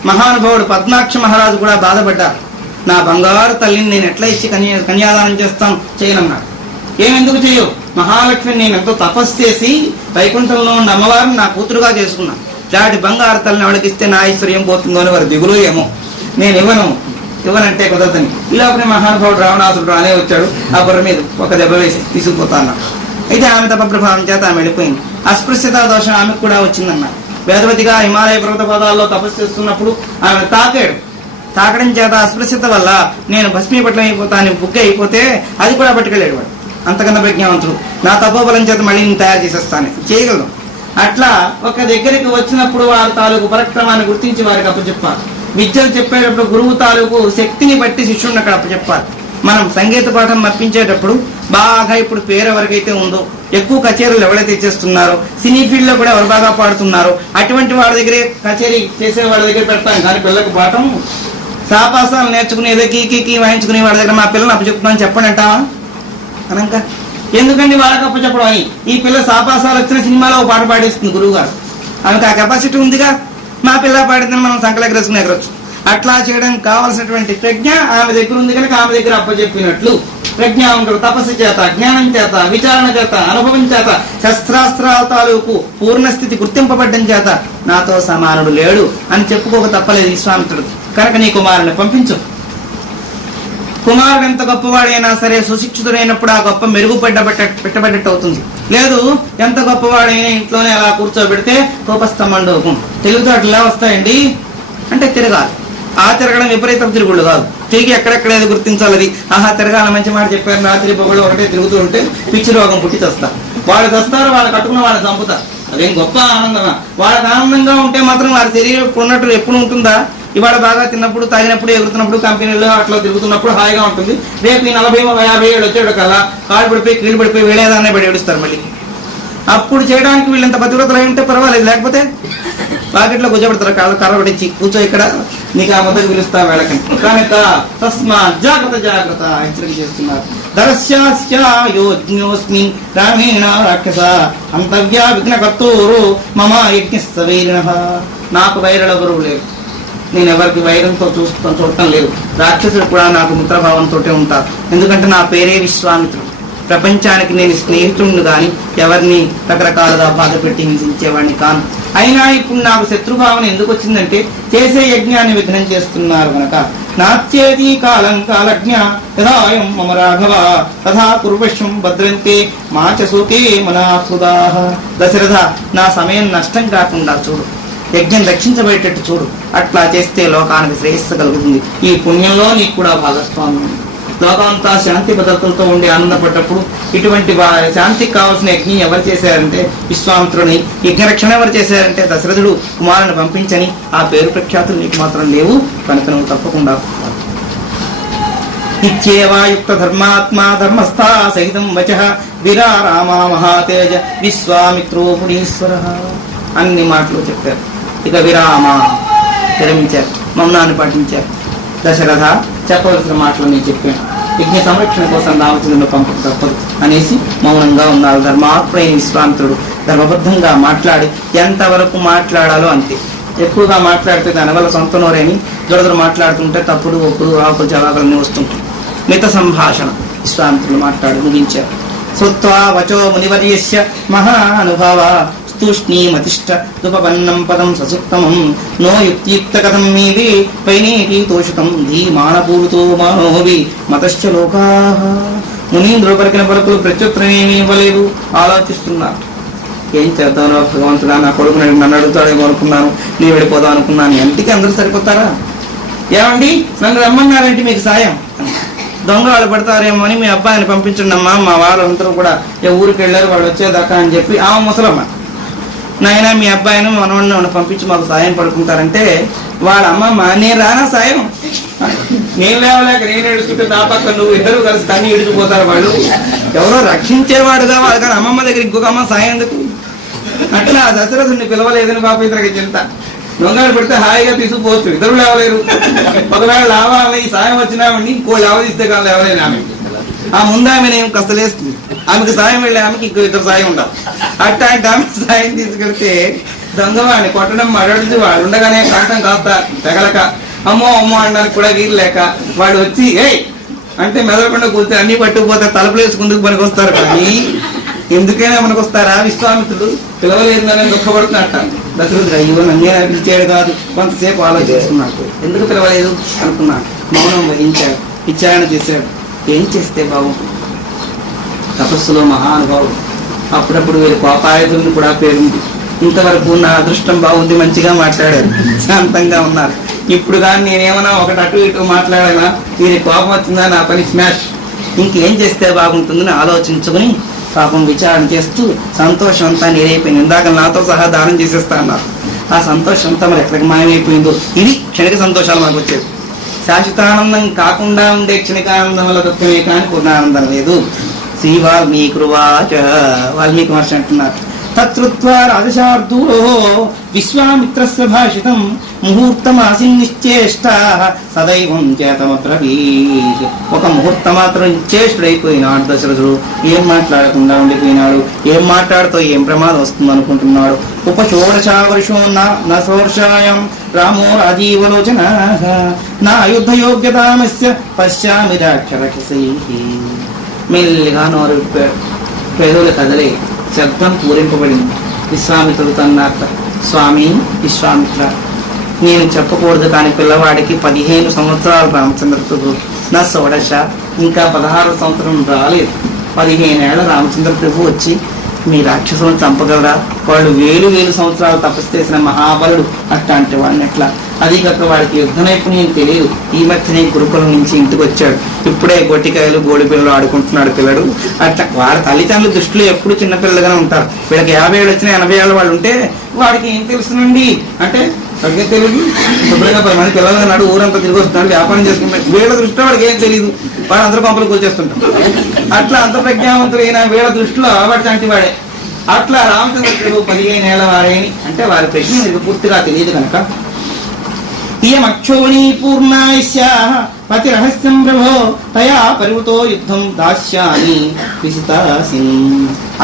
మహానుభావుడు పద్మాక్ష మహారాజు కూడా బాధపడ్డారు. నా బంగారు తల్లిని నేను ఎట్లా ఇచ్చి కన్యాదానం చేస్తాను, చేయనన్నాడు. ఏమెందుకు చేయవు? మహాలక్ష్మిని నేను ఎంతో తపస్సు చేసి వైకుంఠంలో ఉన్న అమ్మవారిని నా కూతురుగా చేసుకున్నాను, ఇలాంటి బంగారు తల్లిని ఎవరికిస్తే నా ఐశ్వర్యం పోతుందో అని వారి దిగులు ఏమో, నేను ఇవ్వనంటే కుదరదని. ఇలాపనే మహానుభావుడు రావణాసుడు రానే వచ్చాడు, ఆ బుర్ర మీద ఒక దెబ్బ వేసి తీసుకుపోతాను. అయితే ఆమె తప ప్రభావం చేత ఆమె వెళ్ళిపోయింది. అస్పృశ్యత దోషం ఆమెకు కూడా వచ్చిందన్న. వేదవతిగా హిమాలయ పర్వత పదాల్లో తపస్సు చేస్తున్నప్పుడు ఆమె తాకడం చేత అస్పృశ్యత వల్ల నేను భస్మీపట్లం అయిపోతాను, బుగ్గ అయిపోతే అది కూడా పట్టుకెళ్ళాడు వాడు. అంతకన్నా ప్రజ్ఞావంతుడు, నా తపోబలం చేత మళ్ళీ నేను తయారు చేసేస్తాను, చేయగలను. అట్లా ఒక దగ్గరికి వచ్చినప్పుడు వారి తాలూకు పరక్రమాన్ని గుర్తించి వారికి అప్పచెప్పాలి. విద్యలు చెప్పేటప్పుడు గురువు తాలూకు శక్తిని బట్టి శిష్యుడిని అక్కడ అప్పచెప్పాలి. మనం సంగీత పాఠం మర్పించేటప్పుడు బాగా ఇప్పుడు పేరు ఎవరికైతే ఉందో, ఎక్కువ కచేరీలు ఎవరైతే చేస్తున్నారో, సినీ ఫీల్డ్ లో కూడా ఎవరు బాగా పాడుతున్నారో అటువంటి వాళ్ళ దగ్గరే కచేరీ చేసే వాళ్ళ దగ్గర పెడతాం. కానీ పిల్లలకు పాఠం సాపాసాలు నేర్చుకుని ఏదో కీ వాయించుకునే వాళ్ళ దగ్గర మా పిల్లలు అప్పచెప్తున్నాను చెప్పండి అంటావా అనక? ఎందుకండి వాళ్ళకి అప్పచెప్పడం అని? ఈ పిల్ల సాపాసాలు వచ్చిన సినిమాలో ఒక పాట పాడేస్తుంది గురువు గారు, ఆమెకు ఆ కెపాసిటీ ఉందిగా, మా పిల్ల పాడితే మనం సంకలెగరేసుకుని ఎగరొచ్చు. అట్లా చేయడానికి కావలసినటువంటి ప్రజ్ఞ ఆమె దగ్గర ఉంది కనుక ఆమె దగ్గర అప్పచెప్పినట్లు ప్రజ్ఞావంతుడు తపస్సు చేత, జ్ఞానం చేత, విచారణ చేత, అనుభవం చేత, శస్త్రాస్త్రాల తాలూకు పూర్ణస్థితి గుర్తింపబడ్డం చేత నాతో సమానుడు లేడు అని చెప్పుకోక తప్పలేదు విశ్వామిత్రుడు. కనుక నీ కుమారుని పంపించు. కుమారుడు ఎంత గొప్పవాడైనా సరే సుశిక్షితుడైనప్పుడు ఆ గొప్ప మెరుగు పెట్టబడ్డట్టు అవుతుంది. లేదు ఎంత గొప్పవాడైనా ఇంట్లోనే అలా కూర్చోబెడితే కోపస్తమండోకం. తెలుగుతాటలా వస్తాయండి అంటే తిరగాలి. ఆ తిరగడం విపరీతం తిరుగుళ్ళు కాదు, తిరిగి ఎక్కడెక్కడేది గుర్తించాలి. ఆహా తిరగాల మంచి మాట చెప్పారు, రాత్రి పొగలు ఒకటే తిరుగుతూ ఉంటే పిచ్చి రోగం పుట్టి చస్తారు. వాళ్ళు చస్తారు, వాళ్ళు కట్టుకున్న వాళ్ళని చంపుతారు. అదేం గొప్ప ఆనందమా? వాళ్ళకి ఆనందంగా ఉంటే మాత్రం వారి శరీరం ఉన్నట్టు ఎప్పుడు ఉంటుందా? ఇవాళ బాగా తిన్నప్పుడు, తాగినప్పుడు, ఎగురుతున్నప్పుడు, కంపెనీలో అట్లా తిరుగుతున్నప్పుడు హాయిగా ఉంటుంది. రేపు 40-50 ఏళ్ళు వచ్చేడు కదా కాళ్ళు పడిపోయి కీళ్ళు పడిపోయి వేళేదాన్నే పడి ఏడుస్తారు. మళ్ళీ అప్పుడు చేయడానికి వీళ్ళంత పతివ్రతలు అయి ఉంటే పర్వాలేదు, లేకపోతే పాకెట్లో కూర్చోబెడతారు, కర్ర పడిచ్చి కూర్చో ఇక్కడ నీకు ఆ మొదలు పిలుస్తా వేళకని. కనుక తస్మా జాగ్రత్త హెచ్చరిక చేస్తున్నారు. దరస్యాస్యోజ్ఞోస్మి రామేణ రాక్షస అంతవ్యా విఘ్నకర్తూరు మమ యజ్ఞ. నాకు వైరులెవరూ లేరు, నేను ఎవరికి వైరంతో చూడటం లేదు. రాక్షసులు కూడా నాకు మిత్రభావంతో ఉంటారు, ఎందుకంటే నా పేరే విశ్వామిత్రుడు. ప్రపంచానికి నేను స్నేహితుడిని కానీ ఎవరిని రకరకాలుగా బాధ పెట్టి హింసించేవాడిని కాను. అయినా ఇప్పుడు నాకు శత్రుభావన ఎందుకు వచ్చిందంటే చేసే యజ్ఞాన్ని విఘ్నం చేస్తున్నారు కనుక. నాత్యేతి కాలం కాలజ్ఞ యథాయం మమ రాఘవ తథా కుర్వశ్వం భద్రంతే మాచ సోకే మనాహృదాః. దశరథ, నా సమయం నష్టం కాకుండా చూడు, యజ్ఞం రక్షించబడేటట్టు చూడు. అట్లా చేస్తే లోకానికి శ్రేయస్సు కలుగుతుంది. ఈ పుణ్యంలో నీకు కూడా భాగస్వామ్యం. లోకమంతా శాంతి భద్రతలతో ఉండి ఆనందపడ్డప్పుడు ఇటువంటి శాంతికి కావాల్సిన యజ్ఞం ఎవరు చేశారంటే విశ్వామిత్రుని. యజ్ఞరక్షణ ఎవరు చేశారంటే దశరథుడు కుమారుని పంపించని. ఆ పేరు ప్రఖ్యాతులు నీకు మాత్రం లేవు కనుక నువ్వు తప్పకుండా నిత్యేవాయుక్త ధర్మాత్మా ధర్మస్థా సహితం వచః విరారామ మహాతేజ విశ్వామిత్రో మునీశ్వర. అన్ని మాటలు చెప్పారు. ఇక విరామ విరమించారు, మౌనాన్ని పాటించారు. దశరథ, చెప్పవలసిన మాటలు నేను చెప్పాను. యజ్ఞ సంరక్షణ కోసం రామచంద్రుని పంపక తప్పదు అనేసి మౌనంగా ఉన్నారు. ధర్మాత్మైన విశ్వామిత్రుడు ధర్మబద్ధంగా మాట్లాడి ఎంతవరకు మాట్లాడాలో అంతే. ఎక్కువగా మాట్లాడితే దానివల్ల సొంత నోరేమి దొరదరు మాట్లాడుతుంటే తప్పుడు ఒప్పుడు ఆకులు జవాబులన్నీ వస్తుంటాయి. మిత సంభాషణ విశ్వామిత్రుడు మాట్లాడి ముగించారు. సుత్వా వచో మునివర్యస్య మహానుభావ తూష్ణీమతిష్ట దుపన్నం పదం ససుత్తమం నో యుక్తియుక్త కథం మీది పైనేటి తోషితం ధీమానపూరితో మానోవి మతశ్చ లోకాః. మునీంద్రుడు పలికిన పలుకులు ప్రత్యుత్తరం ఏమీ ఇవ్వలేదు, ఆలోచిస్తున్నారు. ఏం చేద్దానో భగవంతుడా, నా కొడుకు నన్ను అడుగుతాడేమో అనుకున్నాను, నేను వెళ్ళిపోదాం అనుకున్నాను. ఇంటికి అందరూ సరిపోతారా? ఏమండి, నన్ను రమ్మన్నారంటే మీకు సాయం. దొంగలు పడతారేమో అని మీ అబ్బాయిని పంపించండి అమ్మా, మా వాళ్ళందరూ కూడా ఊరికి వెళ్ళారు, వాళ్ళు వచ్చేదాకా అని చెప్పి ఆ ముసలమ్మ, నాయన మీ అబ్బాయిని మనవడిని పంపించి మాకు సాయం పడుకుంటారంటే వాళ్ళ అమ్మమ్మ, నేను రానా సాయం, నేను లేవలేక నేను ఏడుస్తుంటే నా పక్క నువ్వు ఇద్దరు కలిసి తన్ని ఇడిచిపోతారు. వాళ్ళు ఎవరో రక్షించేవాడు కావాలి కానీ అమ్మమ్మ దగ్గర ఇంకొక అమ్మ సాయం ఎందుకు? అట్లా దశరథుడిని పిలవలేదని పాప ఇతరికి చింత. దొంగలు పెడితే హాయిగా తీసుకుపోవచ్చు, ఇద్దరు లేవలేరు. ఒకవేళ లావాలని ఈ సాయం వచ్చినామండి ఇంకో లేవదీస్తే కానీ లేవలేని ఆమె. ఆ ముందు ఆమెను ఏం కష్టలేస్తుంది, ఆమెకు సాయం వెళ్ళే ఆమెకి ఇంకో ఇద్దరు సాయం ఉండాలి. అట్లాంటి ఆమె సాయం తీసుకెళ్తే దొంగవాడిని కొట్టడం అడిగి వాడు ఉండగానే కంఠం కాస్త తెగలక అమ్మో అమ్మో అనడానికి కూడా వీలు లేక వాడు వచ్చి ఏయ్ అంటే మెదలకుండా కూర్చొని అన్ని పట్టుకుపోతే తలుపులు వేసుకుందుకు పనికి వస్తారు. కానీ ఎందుకైనా మనకు వస్తారా? విశ్వామిత్రుడు పిలవలేదని దుఃఖపడుతున్నట్ట. దశరథుడు అయ్యో నన్నే పిలిచాడు కాదు, కొంతసేపు ఆలోచిస్తున్నాడు. ఎందుకు పిలవలేదు అనుకున్నాడు. మౌనం వహించాడు, విచారణ చేశాడు. ఏం చేస్తే బాగుంటుంది? తపస్సులో మహానుభావుడు. అప్పుడప్పుడు వీరి కోపాయుధులను కూడా పేరుంది. ఇంతవరకు నా అదృష్టం బాగుంది, మంచిగా మాట్లాడారు, శాంతంగా ఉన్నారు. ఇప్పుడు కానీ నేనేమన్నా ఒకటి అటు ఇటు మాట్లాడానా వీరి కోపం వచ్చిందా, నా పని స్మాష్. ఇంకేం చేస్తే బాగుంటుందని ఆలోచించుకుని పాపం విచారణ చేస్తూ సంతోషం అంతా నేరైపోయింది. ఇందాక నాతో సహా దానం చేసేస్తా అన్నారు. ఆ సంతోషం అంతా మరి ఎక్కడికి మాయమైపోయిందో. ఇది క్షణిక సంతోషాలు మనకు వచ్చేది. శాశ్వతానందం కాకుండా ఉండే క్షణికానందం వల్ల దుఃఖమే కానీ పూర్ణానందం లేదు. శ్రీ వాల్మీకురువాచ, వాల్మీకి మహర్షి అంటున్నారు, తత్రుత్వా రాజశార్దూలో విశ్వామిత్రస్య భాషితం ముహూర్తమాసిన్నిశ్చేష్ట సదైవం చేతమబ్రవీత్. ఒక ముహూర్త మాత్రం చేష్టుడైపోయినాడు దశరథుడు. ఏం మాట్లాడకుండా ఉండిపోయినాడు. ఏం మాట్లాడుతూ ఏం ప్రమాదం వస్తుంది అనుకుంటున్నాడు. ఉపషోడశావర్షో నోర్షాయం రామో రాజీవలోచన నా యుద్ధయోగ్యతామస్య పశ్యామి రాక్షరక్షసైః. మెల్లిగా నోరు విప్పాడు. పేదోలు కదలే, శబ్దం పూరింపబడింది. విశ్వామిత్రుడు తన్నాక, స్వామి విశ్వామిత్ర, నేను చెప్పకూడదు కానీ పిల్లవాడికి 15 సంవత్సరాలు రామచంద్ర ప్రభు. నా షోడశ, ఇంకా 16 సంవత్సరం రాలేదు. 15 ఏళ్ల రామచంద్ర ప్రభు వచ్చి మీ రాక్షసులను చంపగలరా? వాళ్ళు వేలు సంవత్సరాలు తపస్సు చేసిన మహాబలుడు. అట్లాంటి వాడిని ఎట్లా? అది కాక వాడికి యుద్ధ నైపుణ్యం తెలియదు. ఈ మధ్యనే గురుకులం నుంచి ఇంటికి వచ్చాడు. ఇప్పుడే గొట్టికాయలు గోడి పిల్లలు ఆడుకుంటున్నాడు పిల్లడు. అట్లా వాడి తల్లిదండ్రుల దృష్టిలో ఎప్పుడు చిన్నపిల్లగానే ఉంటారు. వీళ్ళకి 50 ఏళ్ళు వచ్చినా 80 ఏళ్ళ వాళ్ళు ఉంటే వాడికి ఏం తెలుసునండి అంటే వాడికి తెలియదు. శుభ్రంగా 10 మంది పిల్లలు నాడు ఊరంతా తిరిగి వస్తున్నాడు, వ్యాపారం చేసుకుంటాడు. వీళ్ళ దృష్టిలో వాడికి ఏం తెలియదు. వాడు అందరూ పంపలు కూల్చేస్తుంటాడు. అట్లా అంత ప్రజ్ఞావంతుడైన వీళ్ళ దృష్టిలో వాడి చంటి వాడే. అట్లా రామచంద్రుడు 15 ఏళ్ల వాడేని అంటే వారి ప్రజ్ఞ పూర్తిగా తెలియదు కనుక ఇయమక్షోణీ పూర్ణాయస్యాః పతిరహస్యం ప్రభో తయా పరివృతో యుద్ధం దాస్యామి విసితాసిని.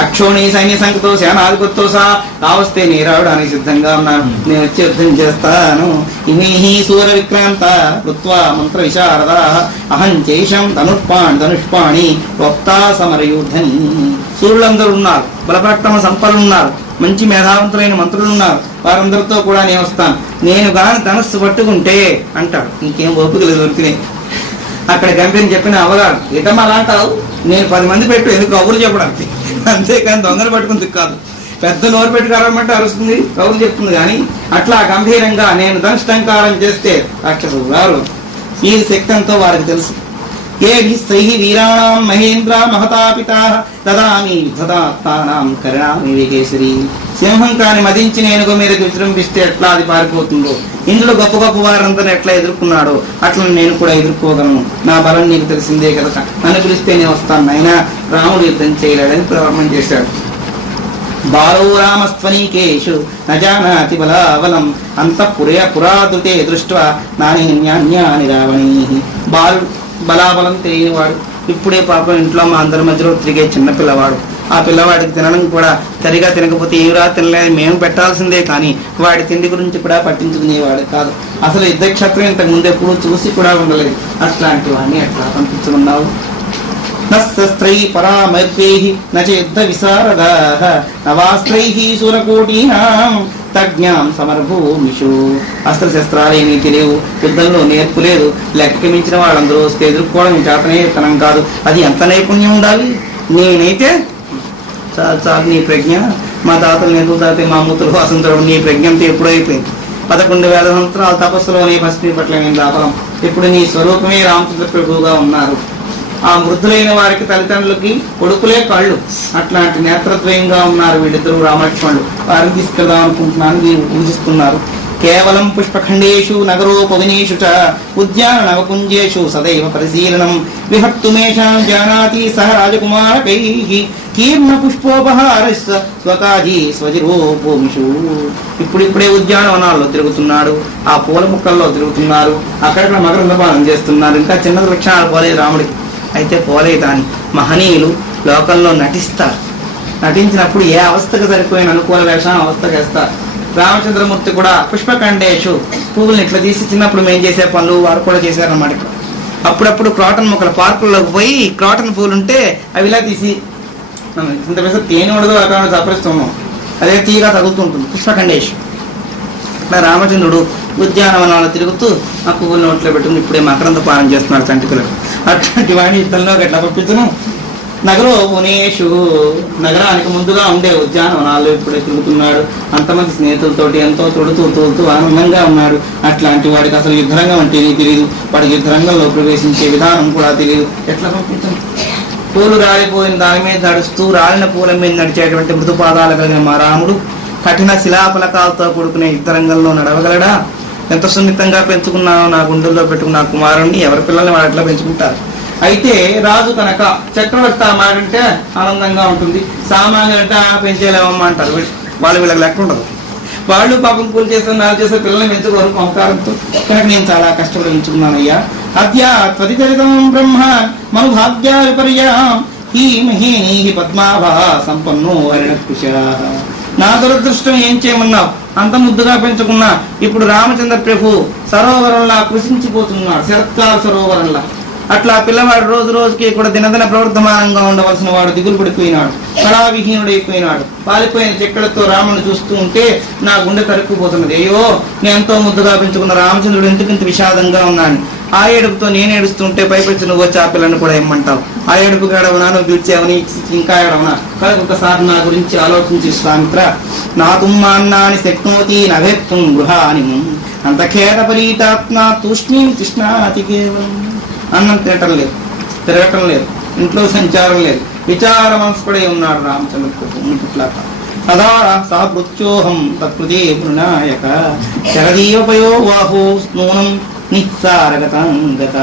అక్షోణి సైన్య సంఖ్యతో సేనాధిపతితో సహా కావస్తే నేను రావడానికి సిద్ధంగా ఉన్నాను. నేను వచ్చి యుద్ధం చేస్తాను. ఇమీ సూర విక్రాంత కృత్వా మంత్ర విశారదాః అహం చేషం ధనుష్పాణి వక్తా సమరయూధని. సూర్యులందరూ ఉన్నారు, బలపరాక్రమ సంపన్నులు ఉన్నారు, మంచి మేధావంతులైన మంత్రులు ఉన్నారు. వారందరితో కూడా నేను వస్తాను. నేను గాని ధనస్సు పట్టుకుంటే అంటాడు. ఇంకేం ఓపికలు దొరికినాయి. అక్కడ గంభీరం చెప్పిన అవగాహన ఇటం అలా అంటావు, నేను 10 మంది పెట్టు ఎందుకు కబుర్లు చెప్పడానికి, అంతేకాని దొంగలు పట్టుకుంది కాదు. పెద్ద నోరు పెట్టి అరవమంటే అరుస్తుంది, కబుర్లు చెప్తుంది. కానీ అట్లా గంభీరంగా నేను ధనుష్టంకారం చేస్తే రాక్షసు వారు ఈ శక్తంతో వారికి తెలుసు. ఏ భిస్తై వీరాణం మహేంద్ర మహతాపితాః దదామి యుద్ధదాత్తానాం కరుణామి వికేశరి. సింహం కాని మదించి నేను మీద విజృంభిస్తే ఎట్లా అది పారిపోతుందో, ఇందులో గొప్ప గొప్ప వారందరూ ఎట్లా ఎదుర్కొన్నాడో అట్లా నేను కూడా ఎదుర్కోగలను. నా బలం నీకు తెలిసిందే కదా, నన్ను పిలిస్తే నేను వస్తాను. అయినా రాముడు యుద్ధం చేయలేడని ప్రారంభం చేశాడు. బాలో రామస్త్వనీకేషు నజానాతి బలాబలం అంతఃపురాదుతే దృష్ట్వా నాని రావణీ. బాలుడు బలాబలం తెలియనివాడు, ఇప్పుడే పాపం ఇంట్లో మా అందరి మధ్యలో తిరిగే చిన్న పిల్లవాడు. ఆ పిల్లవాడికి తినడం కూడా సరిగా తినకపోతే ఏమిరా తినలేదు, మేము పెట్టాల్సిందే. కానీ వాడి తిండి గురించి కూడా పట్టించుకునేవాడు కాదు. అసలు యుద్ధక్షేత్రం ఇంతకు ముందు ఎప్పుడు చూసి కూడా ఉండలేదు. అట్లాంటి వాడిని ఎట్లా పంపించుకున్నావు? నస్త్రై పరామర్వైః నచ యుద్ధ విశారదాః నవాస్త్రైః సూరకోటీనాం తజ్ఞాం సమరభూమిషు. అస్త్రశస్త్రాలేమీ తెలియవు, యుద్ధంలో నేర్పు లేదు. లెక్కకి మించిన వాళ్ళందరూ వస్తే ఎదుర్కోవడం చేతనే తనం కాదు. అది ఎంత నైపుణ్యం ఉండాలి. నేనైతే చాలు నీ ప్రజ్ఞ, మా తాతలు నెదురు తాతే మా మూతులు వాసంతరం, నీ ప్రజ్ఞ అంతా ఎప్పుడూ అయిపోయింది. 11,000 సంవత్సరాల తపస్సులోనే భస్మీ పట్ల నేను దాపలం. ఇప్పుడు నీ స్వరూపమే రామచంద్ర ప్రభువుగా ఉన్నారు. ఆ వృద్ధులైన వారికి తల్లిదండ్రులకి కొడుకులే కళ్ళు, అట్లాంటి నేత్రద్వయంగా ఉన్నారు వీళ్ళిద్దరూ రామలక్ష్మణులు. వారిని తీసుకెళ్దాం అనుకుంటున్నాను, వీరు పూజిస్తున్నారు. కేవలం పుష్పఖండేషు నగరోపవనేషు చ ఉద్యాన నవకుంజేషు సదైవ పరిశీలనం విహర్తుమేషాం జానాతి సహ రాజకుమారకైః కీర్ణ పుష్పోపహారస్య స్వకాజీ స్వజిరోభూమిషు. ఇప్పుడిప్పుడే ఉద్యానవనాల్లో తిరుగుతున్నాడు, ఆ పూల ముక్కల్లో తిరుగుతున్నారు, అక్కడక్కడ మకరందపానం చేస్తున్నారు. ఇంకా చిన్న లక్షణాలు పోలేదు రాముడికి. అయితే పోలేదు అని మహనీయులు లోకంలో నటిస్తారు. నటించినప్పుడు ఏ అవస్థకు సరిపోయిన అనుకూల వేషాన్ని అవస్థకు వేస్తారు. రామచంద్రమూర్తి కూడా పుష్పకండేషు పువ్వులను ఇట్లా తీసి చిన్నప్పుడు మేము చేసే పనులు వారు కూడా చేశారన్నమాట. అప్పుడప్పుడు క్రాటన్ మొక్కల పార్కుల్లోకి పోయి క్రాటన్ పూలు ఉంటే అవి ఇలా తీసి ఇంత పెద్ద తేనె ఉండదు అక్కడ సపరిస్తున్నాం, అదే తీగా తగులుతుంటుంది పుష్పకండేషు. అట్లా రామచంద్రుడు ఉద్యానవనాలు తిరుగుతూ ఆ పువ్వుల నోట్లో పెట్టుకుని ఇప్పుడే మకరంద పానం చేస్తున్నాడు చంటికులకు. అట్లాంటి వాడిని యుద్ధంలో గట్లా పంపించను. నగరో వనేషు నగరానికి ముందుగా ఉండే ఉద్యానవనాల్లో ఇప్పుడే తిరుగుతున్నాడు. అంతమంది స్నేహితులతోటి ఎంతో తోడుతూ ఆనందంగా ఉన్నాడు. అట్లాంటి వాడికి అసలు యుద్ధరంగం అంటేనే తెలియదు, వాడికి యుద్ధరంగంలో ప్రవేశించే విధానం కూడా తెలియదు. ఎట్లా పంపించను? పూలు రాలిపోయిన దాని మీద నడుస్తూ రాలిన పూల మీద నడిచేటువంటి మృదుపాదాలు కలిగిన మా రాముడు కఠిన శిలాఫలకాలతో కూడుకునే యుద్ధరంగంలో నడవగలడా? ఎంత సున్నితంగా పెంచుకున్నానో నా గుండెల్లో పెట్టుకున్న కుమారుణ్ణి ఎవరి పిల్లల్ని వాడు ఎట్లా పెంచుకుంటారు? అయితే రాజు కనుక చక్రవర్తి ఆ మాట అంటే ఆనందంగా ఉంటుంది, సామాన్యులు అంటే పెంచేలేమమ్మా అంటారు. వాళ్ళు వీళ్ళకి లెక్క ఉండదు. వాళ్ళు పాపం పూలు చేస్తే నాలుగు చేసే పిల్లల్ని పెంచుకోరు మమకారంతో. కనుక నేను చాలా కష్టపడి పెంచుకున్నానయ్యా. అద్యా త్వరితరితం బ్రహ్మ మనుభాగ్య విపర్యా ఈ మహేనీ పద్మాభా సంపన్నో హరిణకుశ. నా దురదృష్టం ఏం చేయమన్నావు? అంత ముద్దుగా పెంచుకున్నా ఇప్పుడు రామచంద్ర ప్రభు సరోవరంలా కృషించిపోతున్నాడు, శరత్కాల సరోవరంలా. అట్లా పిల్లవాడు రోజు రోజుకి కూడా దినదిన ప్రవర్ధమానంగా ఉండవలసిన వాడు దిగులు పడిపోయినాడు, కళావిహీనుడైపోయినాడు. పాలిపోయిన చెక్కలతో రాముని చూస్తూ ఉంటే నా గుండె తరుక్కుపోతున్నది. అయ్యో, నేను ఎంతో ముద్దుగా పెంచుకున్న రామచంద్రుడు ఎందుకింత విషాదంగా ఉన్నాను. ఆ ఏడుపుతో నేను ఏడుస్తుంటే పైపెచ్చి నువ్వు వచ్చి ఆ పిల్లని కూడా ఏమంటావు? ఆ ఏడుపు గడవనా, నువ్వు పిలిచేవని ఇంకా ఏడవనా? కానీ ఒకసారి నా గురించి ఆలోచించి స్వామిత్ర. నా తుమ్మాన్నాని శక్నోతి నభెత్తుం గృహాని అంతఖేట పరీతాత్మ తూష్ణీం కృష్ణాతి కేవలం. అన్నం తినటం లేదు, తిరగటం లేదు, ఇంట్లో సంచారం లేదు, విచార మనస్కుడే ఉన్నాడు రామచంద్ర. సదా సా మృత్యోహం తత్కృతే మృణాయక శరదీవపయో వాహో స్నూనం నిస్సారగతంగత.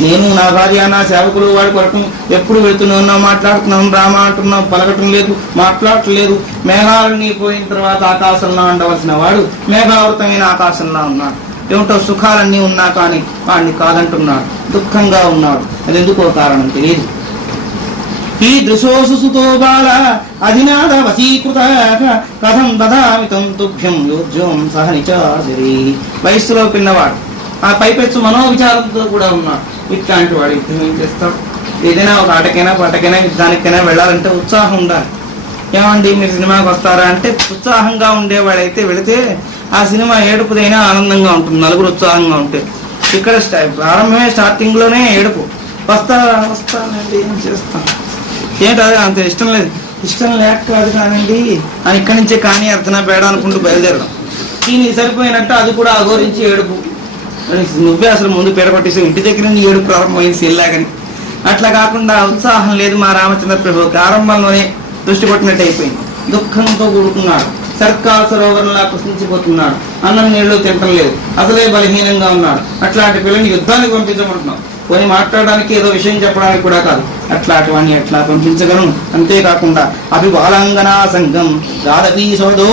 నేను నా భార్య నా సేవకులు వాడి కొరకు ఎప్పుడు వెళ్తున్నాం, మాట్లాడుతున్నాం, రామ అంటున్నాం, పలకటం లేదు, మాట్లాడటం లేదు. మేఘాలని పోయిన తర్వాత ఆకాశంలో ఉండవలసిన వాడు మేఘావృతమైన ఆకాశంలో ఉన్నాడు. ఏమిటో సుఖాలన్నీ ఉన్నా కానీ వాడిని కాదంటున్నాడు, దుఃఖంగా ఉన్నాడు. అది ఎందుకో కారణం తెలియదు. ఈ దృశోసుతో బాల అధినాథ వశీకృత కథం దదామితం తుభ్యం యోజ్యం సహ నిచారి. వయస్సులో పిన్నవాడు, ఆ పైపెచ్చు మనోవిచారంతో కూడా ఉన్నాడు. ఇట్లాంటి వాడు యుద్ధం ఏం చేస్తాడు? ఏదైనా ఒక ఆటకైనా పాటకైనా యుద్ధానికైనా వెళ్ళాలంటే ఉత్సాహం ఉండాలి. ఏమండి మీరు సినిమాకి వస్తారా అంటే ఉత్సాహంగా ఉండేవాడైతే వెళితే ఆ సినిమా ఏడుపుదైనా ఆనందంగా ఉంటుంది, నలుగురు ఉత్సాహంగా ఉంటే. ఇక్కడ ప్రారంభమే స్టార్టింగ్ లోనే ఏడుపు. వస్తానండి, ఏం చేస్తాను, ఏంటి అది అంత ఇష్టం లేదు, ఇష్టం లేక కాదు కానండి అని ఇక్కడి నుంచే కానీ అర్థన పేడ అనుకుంటూ బయలుదేరడం. ఈయన సరిపోయినట్టు అది కూడా అఘోరించి ఏడుపు. నువ్వే అసలు ముందు పేడ కొట్టేసి ఇంటి దగ్గర నుంచి ఏడుపు ప్రారంభమైంది సెల్లాగని. అట్లా కాకుండా ఉత్సాహం లేదు మా రామచంద్ర ప్రభువుకి. ఆరంభంలోనే దృష్టి కొట్టినట్టు అయిపోయింది. దుఃఖంతో కూడుకున్నాడు, సర్కార్ సరోవరంలా కృషించిపోతున్నాడు, అన్నం నీళ్లు తింటం లేదు, అసలే బలహీనంగా ఉన్నాడు. అట్లాంటి పిల్లని యుద్ధానికి పంపించమంటున్నాం. కొని మాట్లాడడానికి ఏదో విషయం చెప్పడానికి కూడా కాదు, అట్లాంటి వాడిని ఎట్లా పంపించగలను? అంతేకాకుండా అభిబాలాంగనా సంఘం దాదపీ సోదో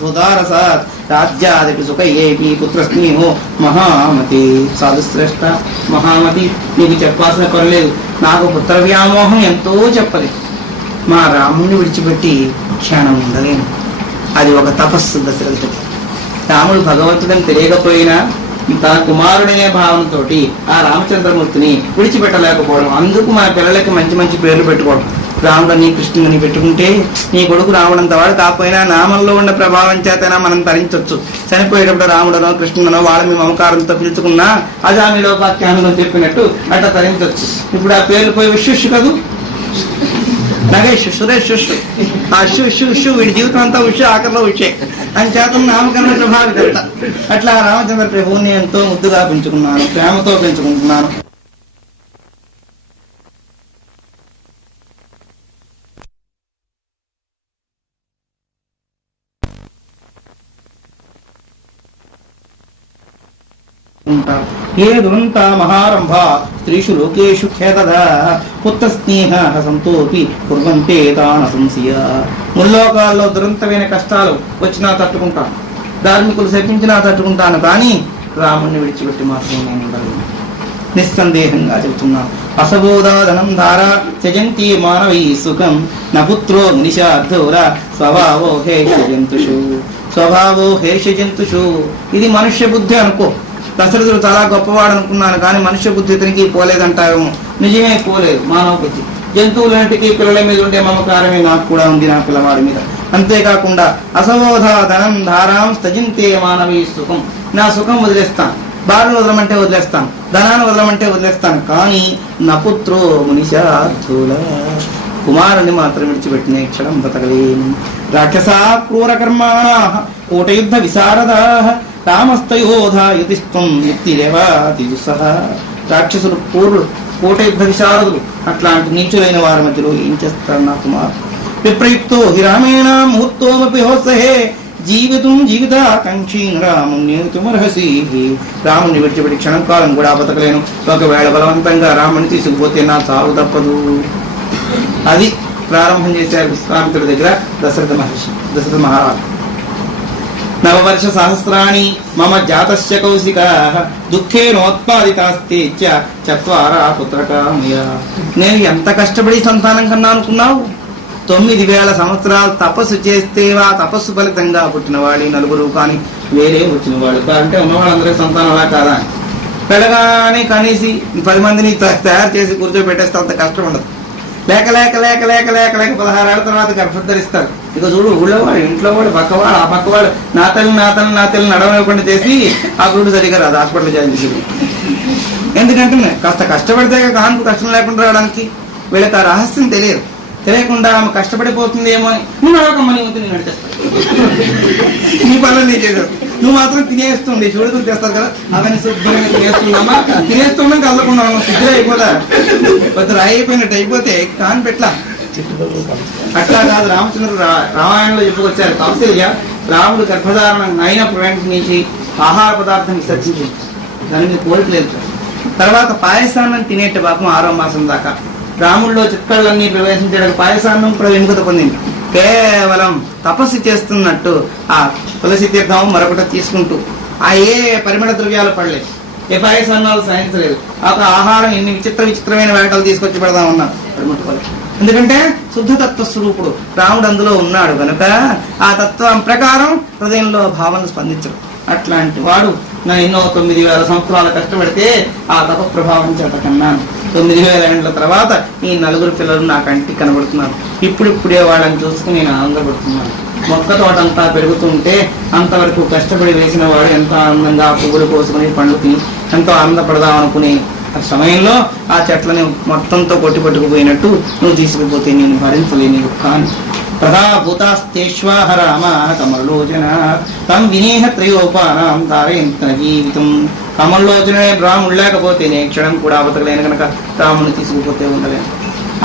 సుధారసాత్ రాజ్యాదపి సుఖ ఏపీ పుత్ర స్నేహో మహామతి. సాధుశ్రేష్ఠ మహామతి, నీకు చెప్పాల్సిన పనిలేదు. నాకు పుత్ర వ్యామోహం ఎంతో చెప్పలేదు. మా రాముణ్ణి విడిచిపెట్టి క్షణం ఉండలేను. అది ఒక తపస్సు దశరథుడు. రాముడు భగవంతుడని తెలియకపోయినా తన కుమారుడనే భావనతో ఆ రామచంద్రమూర్తిని విడిచిపెట్టలేకపోవడం. అందుకు మన పిల్లలకి మంచి మంచి పేర్లు పెట్టుకోవడం. రాముడని కృష్ణుని పెట్టుకుంటే నీ కొడుకు రాముడంత వాడు కాకపోయినా నామంలో ఉన్న ప్రభావం చేతనా మనం తరించవచ్చు. చనిపోయేటప్పుడు రాముడనో కృష్ణుడనో వాళ్ళని మమకారంతో పిలుచుకున్నా అజామిలో వాక్యానంలో చెప్పినట్టు అట్లా తరించవచ్చు. ఇప్పుడు ఆ పేర్లు పోయి విశ్వష్ కదూ, నగేష్, సురేష్, ఆ షు వీడి జీవితం అంతా ఉషు, ఆఖరిలో ఉషే అని చేత నామకరణ ప్రభావిత. అట్లా రామచంద్ర ప్రభువుని ఎంతో ముద్దుగా పెంచుకున్నాను, ప్రేమతో పెంచుకుంటున్నాను. ఏ దురంత మహారంభ స్త్రీషు లోకేషు ఖేదదా పుత్ర స్నేహ సంతోపి కుర్వంతే తాన సంశయ. ముల్లోకాల్లో దురంతమైన కష్టాలు వచ్చినా తట్టుకుంటాను, ధార్మికులు శపించినా తట్టుకుంటాను, కానీ రాముణ్ణి విడిచిపెట్టి మాత్రం నేను ఉండలేను. నిస్సందేహంగా చెబుతున్నాను. అసబోధాధనం ధారా త్యజంతి మానవై సుఖం నపుత్రో మునిషార్థోర స్వభావో హేష జంతుషు. స్వభావో హేష జంతుషు, ఇది మనుష్య బుద్ధి అనుకో. దశరథుడు చాలా గొప్పవాడు అనుకున్నాను, కానీ మనుష్య బుద్ధి ఇతనికి పోలేదంటావేమో. నిజమే, పోలేదు. మానవ బుద్ధి. జంతువులన్నిటికీ పిల్లల మీద ఉండే మమకారమే నాకు కూడా ఉంది, నా పిల్లవాడి మీద. అంతేకాకుండా అసబోధ ధనం ధారాం స్తజింతే మానవీ సుఖం. నా సుఖం వదిలేస్తాను, భార్యను వదలమంటే వదిలేస్తాను, ధనాన్ని వదలమంటే వదిలేస్తాను, కానీ నపుత్రో మునిషార్థుల, కుమారుని మాత్రం విడిచిపెట్టిన క్షణం బతకలేను. రాక్షసా క్రూర కర్మాణా కోటయుద్ధ విశారదా రామస్తయోధా యుతిస్త్వం యుక్తిరేవాతి దుస్సహ. రాక్షసులు పూర్వులు, కోట యుద్ధ విశారదులు, అట్లాంటి నీచులైన వారి మధ్యలో ఏం చేస్తాడు నా కుమారు? విప్రయుక్తో హి రామేణ ముహూర్తోమపి హోత్సహే జీవితం జీవితాకాంక్షీ రాముణ్యేతుమర్హసి. రాముణ్ణి విడిచిపెట్టి క్షణం కాలం కూడా బతకలేను. ఒకవేళ బలవంతంగా రాముని తీసుకుపోతే నా చావు తప్పదు. అది ప్రారంభం చేశారు విశ్వామిత్రుడి దగ్గర దశరథ మహర్షి, దశరథ మహారాజు. నవవర్ష సహస్రాణి మమ జాతస్య కౌశికా దుఃఖేనోత్పాదితాస్తే చత్వారా పుత్రకామయ. నేను ఎంత కష్టపడి సంతానం కన్నా అనుకున్నావు? 9,000 సంవత్సరాలు తపస్సు చేస్తే ఆ తపస్సు ఫలితంగా పుట్టిన వాడి నలుగురు, కానీ వేరే వచ్చిన వాడు. అంటే ఉన్నవాళ్ళందరికీ సంతానం అలా కాదా? పెడగానే కనీసి 10 మందిని తయారు చేసి కూర్చోబెట్టేస్తే అంత కష్టం ఉండదు. లేక లేక లేక లేక లేక లేక 16 ఏళ్ల తర్వాత గర్భధరిస్తారు. ఇక చూడు, ఊళ్ళో వాడు, ఇంట్లో వాడు, పక్కవాడు, ఆ పక్కవాడు నా తల్లి నడవకుండా చేసి ఆ గురుడు సరిగా రాదు, హాస్పిటల్ జాయిన్ చేసి. ఎందుకంటే కాస్త కష్టపడితే కానుకు కష్టం లేకుండా రావడానికి. వీళ్ళకి ఆ రహస్యం తెలియకుండా ఆమె కష్టపడిపోతుంది ఏమో అని నువ్వు నడవకమ్మని ఉంది, నేను నడిచేస్తాను, నీ పనులు నీ చేశారు, నువ్వు మాత్రం తినేస్తుంది. చూడుతులు చేస్తారు కదా, అవన్నీ శుభ్రంగా తినేస్తున్నామా, తినేస్తున్నాం కదలకున్నాము, సిద్ధి అయిపోదా, కొద్ది రాయి అయిపోయినట్టు అయిపోతే కాని పెట్లా. అట్లా కాదు, రామచంద్రుడు రామాయణంలో చెప్పుకొచ్చారు. కౌశల్య రాముడు గర్భధారణ అయినప్పుడు వెంట నుంచి ఆహార పదార్థం విసర్జించింది, దాని మీద కోరికలేదు. తర్వాత పాయసాన్నం తినేట పాపం 6వ మాసం దాకా. రాముల్లో చిత్కళ్ళన్నీ ప్రవేశించడానికి పాయసాన్నం కూడా విముఖత పొందింది. కేవలం తపస్సు చేస్తున్నట్టు ఆ తులసి తీర్థం మరొకటి తీసుకుంటూ ఆ ఏ పరిమళ ద్రవ్యాలు పడలేదు, ఏ పాయసన్నాలు సాధించలేదు. ఒక ఆహారం ఎన్ని విచిత్రమైన వేటలు తీసుకొచ్చి పెడదామన్నారు. ఎందుకంటే శుద్ధతత్వ స్వరూపుడు రాముడు అందులో ఉన్నాడు కనుక ఆ తత్వం ప్రకారం హృదయంలో భావన స్పందించడు. అట్లాంటి వాడు నా ఎన్నో 9,000 సంవత్సరాలు కష్టపడితే ఆ తప ప్రభావం చేత కన్నాను. 9,000 ఏళ్ల తర్వాత ఈ 4 పిల్లలు నా కంటికి కనబడుతున్నారు. ఇప్పుడిప్పుడే వాళ్ళని చూసుకుని నేను ఆనందపడుతున్నాను. మొక్క తోటంతా పెరుగుతుంటే అంతవరకు కష్టపడి వేసిన వాడు ఎంతో ఆనందంగా పువ్వులు కోసుకుని పండ్లు తిని ఎంతో ఆనందపడదాం అనుకునే సమయంలో ఆ చెట్లని మొత్తంతో పట్టుకుపోయినట్టు నువ్వు తీసుకుపోతే నేను భరించలేని దుఃఖాన్ని. తదా భూతాస్తేష్వాహరామ కమలోచన తం వినేహ త్రయోపానం తారయంత జీవితం. కమల్లోచనే రాముడు లేకపోతే నే క్షణం కూడా బతకలేను కనుక రాముని తీసుకుపోతే ఉండలేను.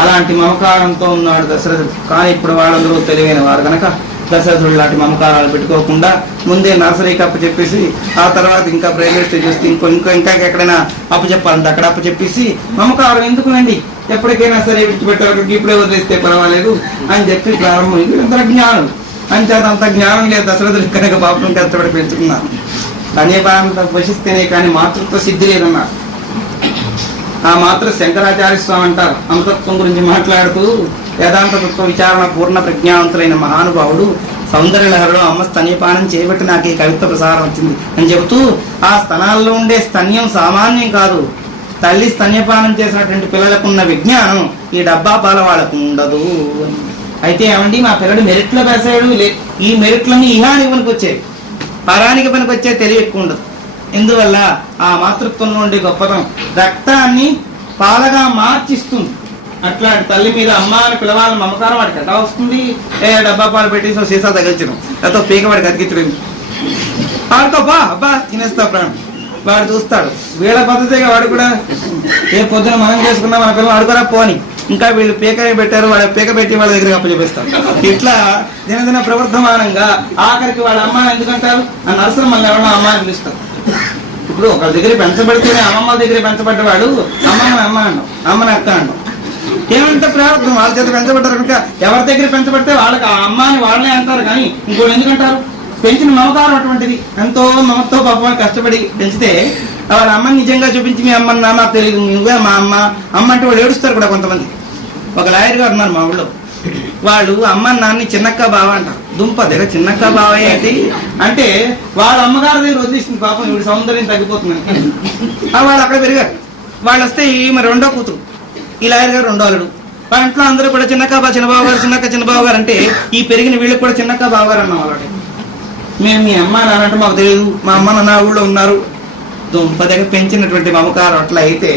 అలాంటి మమకారంతో ఉన్నాడు దశరథుడు. కానీ ఇప్పుడు వాళ్ళందరూ తెలివైన వారు కనుక దశరథుడు లాంటి మమకారాలు పెట్టుకోకుండా ముందే నర్సరీకి అప్పచెప్పేసి ఆ తర్వాత ఇంకా ప్రైవేట్ స్టేజ్ వస్తే ఇంకా ఎక్కడైనా అప్పచెప్పాలంటే అక్కడ అప్పచెప్పేసి మమకారం ఎందుకునండి, ఎప్పటికైనా సరే విడిచిపెట్టారు, ఇప్పుడే వదిలేస్తే పర్వాలేదు అని చెప్పి ప్రారంభం. అంత జ్ఞానం అంచేత అంత జ్ఞానం లేదు దశరథుడు కనుక పాపం కష్టపడి పెంచుకున్నారు. స్తన్యపానంతో పోషిస్తేనే కానీ మాతృత్వ సిద్ధి లేదన్నారు. ఆ మాతృ శంకరాచార్య స్వామి అంటారు, అమృతత్వం గురించి మాట్లాడుతూ వేదాంత తత్వ విచారణ పూర్ణ ప్రజ్ఞావంతులైన మహానుభావుడు సౌందర్యలహరిలో అమ్మ స్తన్యపానం చేయబట్టి నాకు ఈ కవిత్వ ప్రసారం వచ్చింది అని చెబుతూ ఆ స్తనాల్లో ఉండే స్తన్యం సామాన్యం కాదు. తల్లి స్తన్యపానం చేసినటువంటి పిల్లలకున్న విజ్ఞానం ఈ డబ్బా పాల వాళ్ళకు ఉండదు. అయితే ఏమండి మా పిల్లడు మెరిట్లో వేసాడు, ఈ మెరిట్లన్నీ ఇహానికి పనికి వచ్చాయి, పరానికి పనికి వచ్చే తెలివి ఎక్కువ ఉండదు. ఎందువల్ల ఆ మాతృత్వంలో ఉండే గొప్పతనం రక్తాన్ని పాలగా మార్చిస్తుంది. అట్లాంటి తల్లి మీద అమ్మ అని పిలవాలని మమకారం వాడికి ఎలా వస్తుంది? డబ్బా పాలు పెట్టేసి సీసా తగిలించడం, లేకపోతే పీక వాడికి అతికించడం, ఆడుకోపా అబ్బా తినేస్తా ప్రాణం వాడు చూస్తాడు. వీళ్ళ పద్ధతిగా వాడు కూడా ఏ పొద్దున మనం చేసుకున్నా మన పిల్లలు ఆడుకోరా పోని, ఇంకా వీళ్ళు పీక పెట్టారు వాళ్ళ పీక పెట్టి వాళ్ళ దగ్గర అప్పచెప్పేస్తారు. ఇట్లా దినదిన ప్రవర్ధమానంగా ఆఖరికి వాళ్ళ అమ్మ ఎందుకంటారు ఆ నర్సరం మళ్ళీ ఎవరన్నా అమ్మ అని పిలుస్తారు. ఇప్పుడు ఒకళ్ళ దగ్గర పెంచబడితేనే అమ్మమ్మ దగ్గర పెంచబడ్డవాడు అమ్మని అమ్మ అంటాం, అమ్మని అక్క అంటాం. ఏమంటే ప్రారంభం వాళ్ళ చేత పెంచబడ్డారు కనుక ఎవరి దగ్గర పెంచబడితే వాళ్ళకి ఆ అమ్మాని వాళ్ళే అంటారు. కానీ ఇంకోళ్ళు ఎందుకంటారు? పెంచిన మమకారం అటువంటిది. ఎంతో మమతో పాపం కష్టపడి పెంచితే వాళ్ళ అమ్మని నిజంగా చూపించి మీ అమ్మని నా నాకు తెలియదు నువ్వే మా అమ్మ అమ్మ అంటే వాళ్ళు ఏడుస్తారు కూడా కొంతమంది. ఒక లాయర్ గారు ఉన్నారు మా ఊళ్ళో, వాళ్ళు అమ్మని నాన్ని చిన్నక్క బావ అంటారు. దుంప దగ్గర చిన్నక్క బావ ఏంటి అంటే వాళ్ళ అమ్మగారి దగ్గర వదిలేసింది పాపం, ఇవి సౌందర్యం తగ్గిపోతుంది. వాళ్ళు అక్కడ పెరిగారు. వాళ్ళు వస్తే ఈమె రెండో కూతురు, ఈ లాయర్ గారు రెండో అల్లుడు. వాళ్ళ ఇంట్లో అందరూ కూడా చిన్నక్క చిన్నబాబు గారు చిన్నబాబు గారు అంటే ఈ పెరిగిన వీళ్ళకి కూడా చిన్నక్క బావ గారు అన్నాం. వాళ్ళకి మేము మీ అమ్మ నానంటే మాకు తెలియదు, మా అమ్మ నా ఊళ్ళో ఉన్నారు. దుంప దగ్గర పెంచినటువంటి మమకారం అట్లా అయితే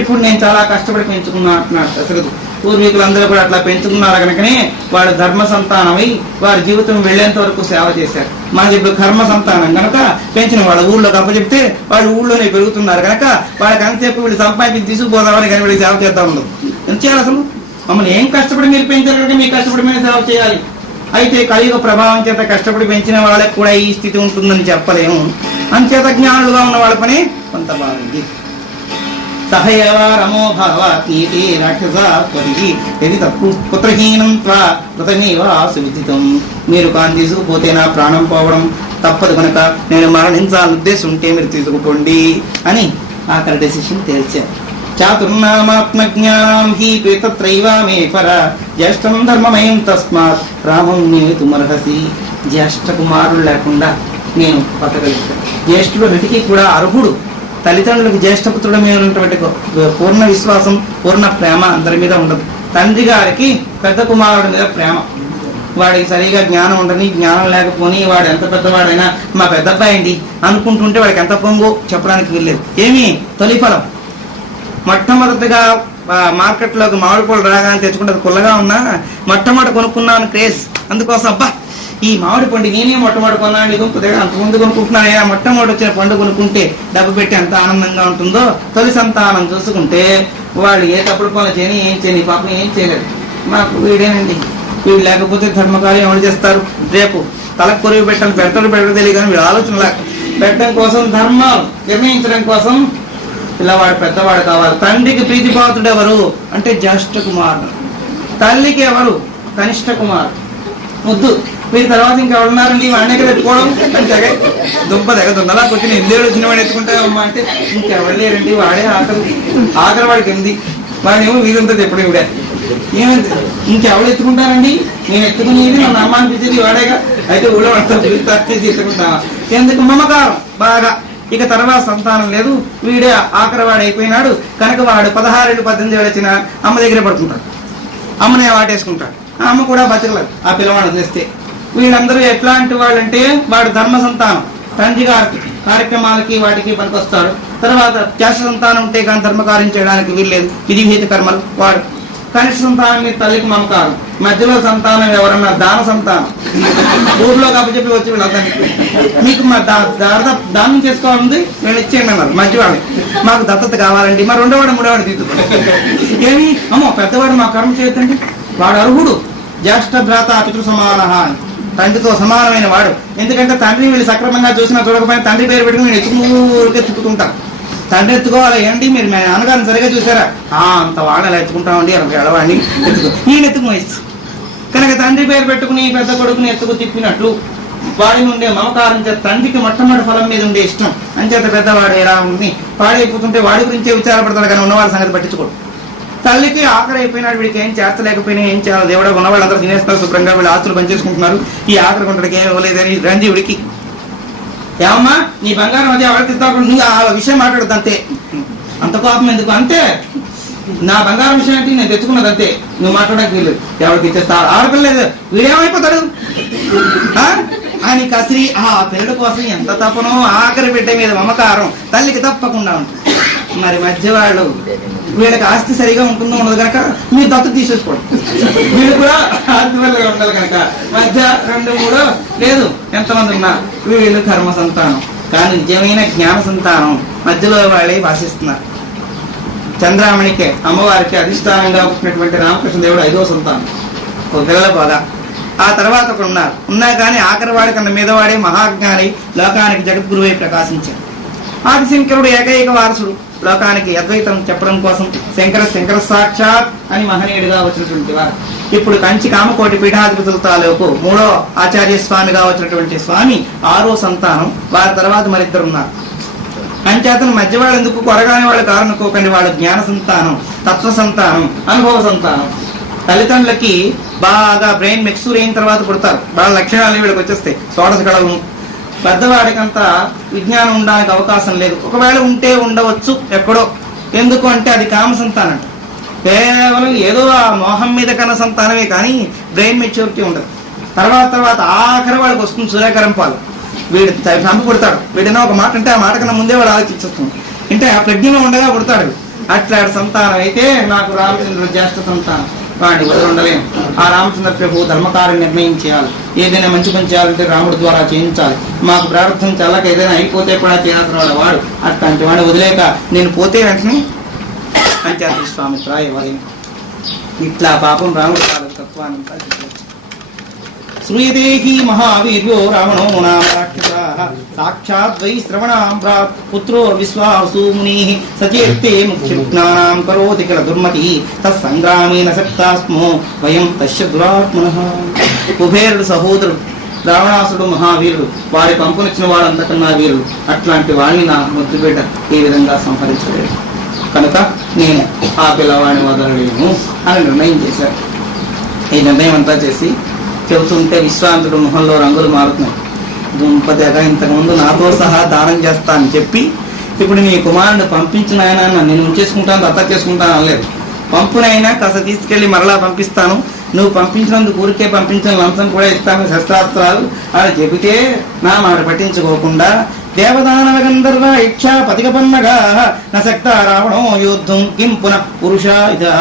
ఇప్పుడు నేను చాలా కష్టపడి పెంచుకున్నా అంటున్నాడు దశరథుడు. పూర్వీకులందరూ కూడా అట్లా పెంచుకున్నారు కనుకనే వాడు ధర్మ సంతానమై వారి జీవితం వెళ్లేంత వరకు సేవ చేశారు. మనది ఇప్పుడు కర్మ సంతానం కనుక పెంచిన వాళ్ళ ఊళ్ళోకి అప్పచెప్తే వాళ్ళు ఊళ్ళోనే పెరుగుతున్నారు కనుక వాళ్ళకి అంతసేపు వీళ్ళు సంపాదించి తీసుకుపోదామని కానీ వీళ్ళకి సేవ చేద్దాం ఉండదు. ఎంత చేయాలి అసలు? మమ్మల్ని ఏం కష్టపడి మీరు పెంచారు కాబట్టి మీకు కష్టపడి మీరు సేవ చేయాలి. అయితే కలియుగ ప్రభావం చేత కష్టపడి పెంచిన వాళ్ళకి కూడా ఈ స్థితి ఉంటుందని చెప్పలేము. అంచేత జ్ఞానులుగా ఉన్న వాళ్ళ పని కొంత బాగుంది. సహయవా రమో భావాత్మీతి రాక్షసీ ఇది తప్పు పుత్రహీనం త్వమేవాసువిదితం. మీరు కాని తీసుకుపోతే నా ప్రాణం పోవడం తప్పదు కనుక నేను మరణించాలని ఉద్దేశం ఉంటే మీరు తీసుకుపోండి అని ఆఖరి డెసిషన్ తేల్చారు. చాతుర్నామాత్మజ్ఞానం హి తత్రైవామే పర జ్యేష్ఠం ధర్మమయం తస్మాత్ రామం నేతుమర్హసి. జ్యేష్ఠ కుమారుడు లేకుండా నేను బతకగలుగుతాను. జ్యేష్ఠుడు వీటికి కూడా అర్హుడు. తల్లిదండ్రులకు జ్యేష్ఠపుత్రుల మీద ఉన్నటువంటి పూర్ణ విశ్వాసం పూర్ణ ప్రేమ అందరి మీద ఉండదు. తండ్రి గారికి పెద్ద కుమారుడి మీద ప్రేమ. వాడికి సరిగా జ్ఞానం ఉండని, జ్ఞానం లేకపోని వాడు ఎంత పెద్దవాడైనా మా పెద్ద అబ్బాయి అండి అనుకుంటుంటే వాడికి ఎంత పొంగో చెప్పడానికి వెళ్ళలేదు. ఏమి తొలి ఫలం మొట్టమొదటిగా మార్కెట్లోకి మామిడి పళ్ళు రాగానే తెచ్చుకుంటే కుల్లగా ఉన్నా మొట్టమొదటి కొనుక్కున్నాను క్రేజ్. అందుకోసం అబ్బా ఈ మామిడి పండు నేనే మొట్టమొదటి కొన్నాను, అంతకుముందు కొనుక్కుంటున్నాను, మొట్టమొదటి వచ్చిన పండు కొనుక్కుంటే డబ్బు పెట్టి ఎంత ఆనందంగా ఉంటుందో. తొలి సంతానం చూసుకుంటే వాళ్ళు ఏ తప్పుడు పనులు చేయని ఏం చేయని పాపం ఏం చేయలేదు. మాకు వీడేనండి, వీడు లేకపోతే ధర్మకార్యం ఎవరు చేస్తారు? రేపు తలకు కొరివి పెట్టడం తెలియదు కానీ వీడు ఆలోచన పెట్టడం కోసం ధర్మాలు నిర్ణయించడం కోసం పిల్లవాడు పెద్దవాడు కావాలి. తండ్రికి ప్రీతిపాత్రుడు ఎవరు అంటే జ్యేష్ఠ కుమారుడు, తల్లికి ఎవరు కనిష్ట కుమారుడు. ముద్దు మీరు తర్వాత ఇంకెవరున్నారండి వాడిని ఎక్కడ ఎత్తుకోవడం అని దుబ్బ దున్నలా కూర్చొని ఎన్నేళ్ళు వచ్చిన వాడు ఎత్తుకుంటావమ్మా అంటే ఇంకెవరు లేరండి వాడే ఆఖరి వాడికి ఉంది వాడేమో వీలుంటుంది ఎప్పుడు ఇవిడ ఏమైంది ఇంకెవరు ఎత్తుకుంటారండి నేను ఎత్తుకునేది నా నామాన్ని పిచ్చేది వాడేగా అయితే ఊళ్ళో వాడితో ఎత్తుకుంటావా ఎందుకు మమకారం బాగా ఇక తర్వాత సంతానం లేదు వీడే ఆఖరి వాడు అయిపోయినాడు కనుక వాడు 16 ఏళ్ళు 18 ఏళ్ళు వచ్చిన అమ్మ దగ్గరే పడుకుంటాడు అమ్మనే వాటేసుకుంటాడు ఆ అమ్మ కూడా బతకలేదు ఆ పిల్లవాడు చేస్తే వీళ్ళందరూ ఎట్లాంటి వాళ్ళంటే వాడు ధర్మ సంతానం తండ్రి గారికి కార్యక్రమాలకి వాటికి పనికొస్తాడు తర్వాత త్యాశ సంతానం ఉంటే కానీ ధర్మకార్యం చేయడానికి వీల్లేదు విధివిహిత కర్మలు వాడు కనిష్ట సంతానం మీద తల్లికి మమకారం మధ్యలో సంతానం ఎవరన్నా దాన సంతానం ఊర్లో కప్పచెప్పి వచ్చి వీళ్ళందరినీ మీకు మా దానం చేసుకోవాలంది నేను ఇచ్చేయండి అన్నారు మధ్యవాడిని మాకు దత్తత కావాలండి మా రెండోవాడు మూడోవాడు తీసుకోండి ఏమి అమ్మో పెద్దవాడు మా కర్మ చేయొద్దండి వాడు అర్హుడు జ్యేష్ఠ భ్రాత పితృ సమాన అని తండ్రితో సమానమైన వాడు ఎందుకంటే తండ్రిని వీళ్ళు సక్రమంగా చూసినా చూడకపోయినా తండ్రి పేరు పెట్టుకుని నేను ఎత్తుకునే తిప్పుకుంటాను తండ్రి ఎత్తుకోవాలి ఏంటి మీరు మీ నాన్నగారిని సరిగా చూసారా అంత వాడలా ఎత్తుకుంటామండి ఎడవాడిని నేను ఎత్తుకునేసి కనుక తండ్రి పేరు పెట్టుకుని పెద్ద కొడుకుని ఎత్తుకు తిప్పినట్లు వాడి నుండే మమకారం చేత తండ్రికి మొట్టమొదటి ఫలం మీద ఉండే ఇష్టం అంచేత పెద్దవాడు ఎలా ఉంది పాడైపోతుంటే వాడి గురించే విచారపడతాడు కానీ ఉన్నవాళ్ళ సంగతి పట్టించుకోడు తల్లికి ఆఖరి అయిపోయినాడు వీడికి ఏం చేస్తలేకపోయినా ఏం చేయాలి దేవుడు ఉన్న వాళ్ళందరూ తినేస్తారు శుభ్రంగా వీళ్ళు ఆస్తులు పనిచేసుకుంటున్నారు ఈ ఆఖరి కొండడికి ఏం ఇవ్వలేదని రంజీవుడికి ఏమమ్మా నీ బంగారం అదే ఎవరికి నువ్వు ఆ విషయం మాట్లాడద్దు అంతే అంత కోపం ఎందుకు అంతే నా బంగారం విషయం ఏంటి నేను తెచ్చుకున్నది అంతే నువ్వు మాట్లాడడానికి వీళ్ళు ఎవరికి ఇచ్చేస్తా ఆడపిల్లలేదు వీడేమైపోతాడు అని కసిరి ఆ పిల్లల కోసం ఎంత తప్పనో ఆఖరి బిడ్డ మీద మమకారం తల్లికి తప్పకుండా ఉంటుంది మరి మధ్య వాళ్ళు వీళ్ళకి ఆస్తి సరిగా ఉంటుందో ఉండదు కనుక మీరు దత్తత తీసేసుకోండి వీళ్ళు కూడా ఆస్తి వల్లగా ఉండాలి కనుక మధ్య 2 3 లేదు ఎంతమంది ఉన్నా వీళ్ళు కర్మ సంతానం కానీ నిజమైన జ్ఞాన సంతానం మధ్యలో వాళ్ళే భాషిస్తున్నారు చంద్రామణికే అమ్మవారికి అధిష్టానంగా పుట్టినటువంటి రామకృష్ణదేవుడు 5వ సంతానం ఒక పిల్లల బాగా ఆ తర్వాత ఒకడు ఉన్నా కానీ ఆఖరి వాడి కన్నా మీద వాడే మహాజ్ఞాని లోకానికి జగద్గురువై ప్రకాశించాడు ఆదిశంకరుడు ఏకైక వారసుడు లోకానికి అద్వైతం చెప్పడం కోసం శంకర సాక్షాత్ అని మహనీయుడిగా వచ్చినటువంటి వారు ఇప్పుడు కంచి కామకోటి పీఠాధిపతుల తాలూకు 3వ ఆచార్య స్వామిగా వచ్చినటువంటి స్వామి 6వ సంతానం వారి తర్వాత మరిద్దరు ఉన్నారు అంచేతను మధ్య వాళ్ళు ఎందుకు కొరగాని వాళ్ళు కారణకోకండి వాళ్ళు జ్ఞాన సంతానం తత్వ సంతానం అనుభవ సంతానం తల్లిదండ్రులకి బాగా బ్రెయిన్ మెచ్యూర్ అయిన తర్వాత పుడతారు వాళ్ళ లక్షణాలు వీళ్ళకి వచ్చేస్తాయి షోడశ కళలు పెద్దవాడికంతా విజ్ఞానం ఉండడానికి అవకాశం లేదు ఒకవేళ ఉంటే ఉండవచ్చు ఎక్కడో ఎందుకు అంటే అది కామ సంతానం కేవలం ఏదో ఆ మోహం మీద కన్నా సంతానమే కానీ బ్రెయిన్ మెచ్యూరిటీ ఉండదు తర్వాత ఆఖరి వాడికి వస్తుంది సూర్యకరం పాలు వీడు చంపి పుడతాడు వీడినా ఒక మాట అంటే ఆ మాట కన్నా ముందే వాడు ఆలోచించేస్తుంది అంటే ఆ ప్రజ్ఞలో ఉండగా పుడతాడు అట్లాంటి సంతానం అయితే నాకు రామచంద్రుడు జ్యేష్ఠ సంతానం వాడిని వదలుండలేము ఆ రామచంద్ర ప్రభు ధర్మకార్యం నిర్ణయం చేయాలి ఏదైనా మంచి పని చేయాలంటే రాముడి ద్వారా చేయించాలి మాకు ప్రారంభం చాలక ఏదైనా అయిపోతే కూడా చేయాల్సిన వాడు అట్లాంటి వాడిని వదిలేక నేను పోతే వెంటనే పంచాయతీ స్వామి ఎవరైనా ఇట్లా పాపం రాముడి తత్వాన్ని శ్రూయదేహి మహావీర్యో రావణో నామ రాక్షసః సాక్షాత్ వై శ్రవణాం భ్రాత్ పుత్రో విశ్వాసు మునిః సచేత్తే ముఖ్యజ్ఞానాం కరోతి కిల దుర్మతి తత్సంగ్రామేణ సక్తాస్మో వయం తస్య దురాత్మనః కుబేరుడు సహోదరుడు రావణాసుడు మహావీరుడు వారి పంపునిచ్చిన వాడంతకన్నా వీరుడు అట్లాంటి వాడిని నా ముద్దు బిడ్డ ఈ విధంగా సంహరించలేదు కనుక నేను ఆ పిల్లవాడిని వదలలేను అని నిర్ణయం చేశారు ఈ నిర్ణయం అంతా చేసి చెబుతుంటే విశ్వాంతుడు మొహంలో రంగులు మారుతున్నాయి దుంపదగా ఇంతకుముందు నాతో సహా దానం చేస్తా అని చెప్పి ఇప్పుడు నీ కుమారుని పంపించిన ఆయన నేను ఉంచేసుకుంటాను దత్త చేసుకుంటాను అనలేదు పంపునైనా కాస్త తీసుకెళ్లి మరలా పంపిస్తాను నువ్వు పంపించినందుకు ఊరికే పంపించిన లంచం కూడా ఇస్తాను శస్త్రాస్త్రాలు అని చెబితే నా మాట పట్టించుకోకుండా దేవదానవ గంధర్వ ఇక్షా పతికపన్నగా నశక్త రావణో యోద్ధం కిం పునః పురుష ఇదా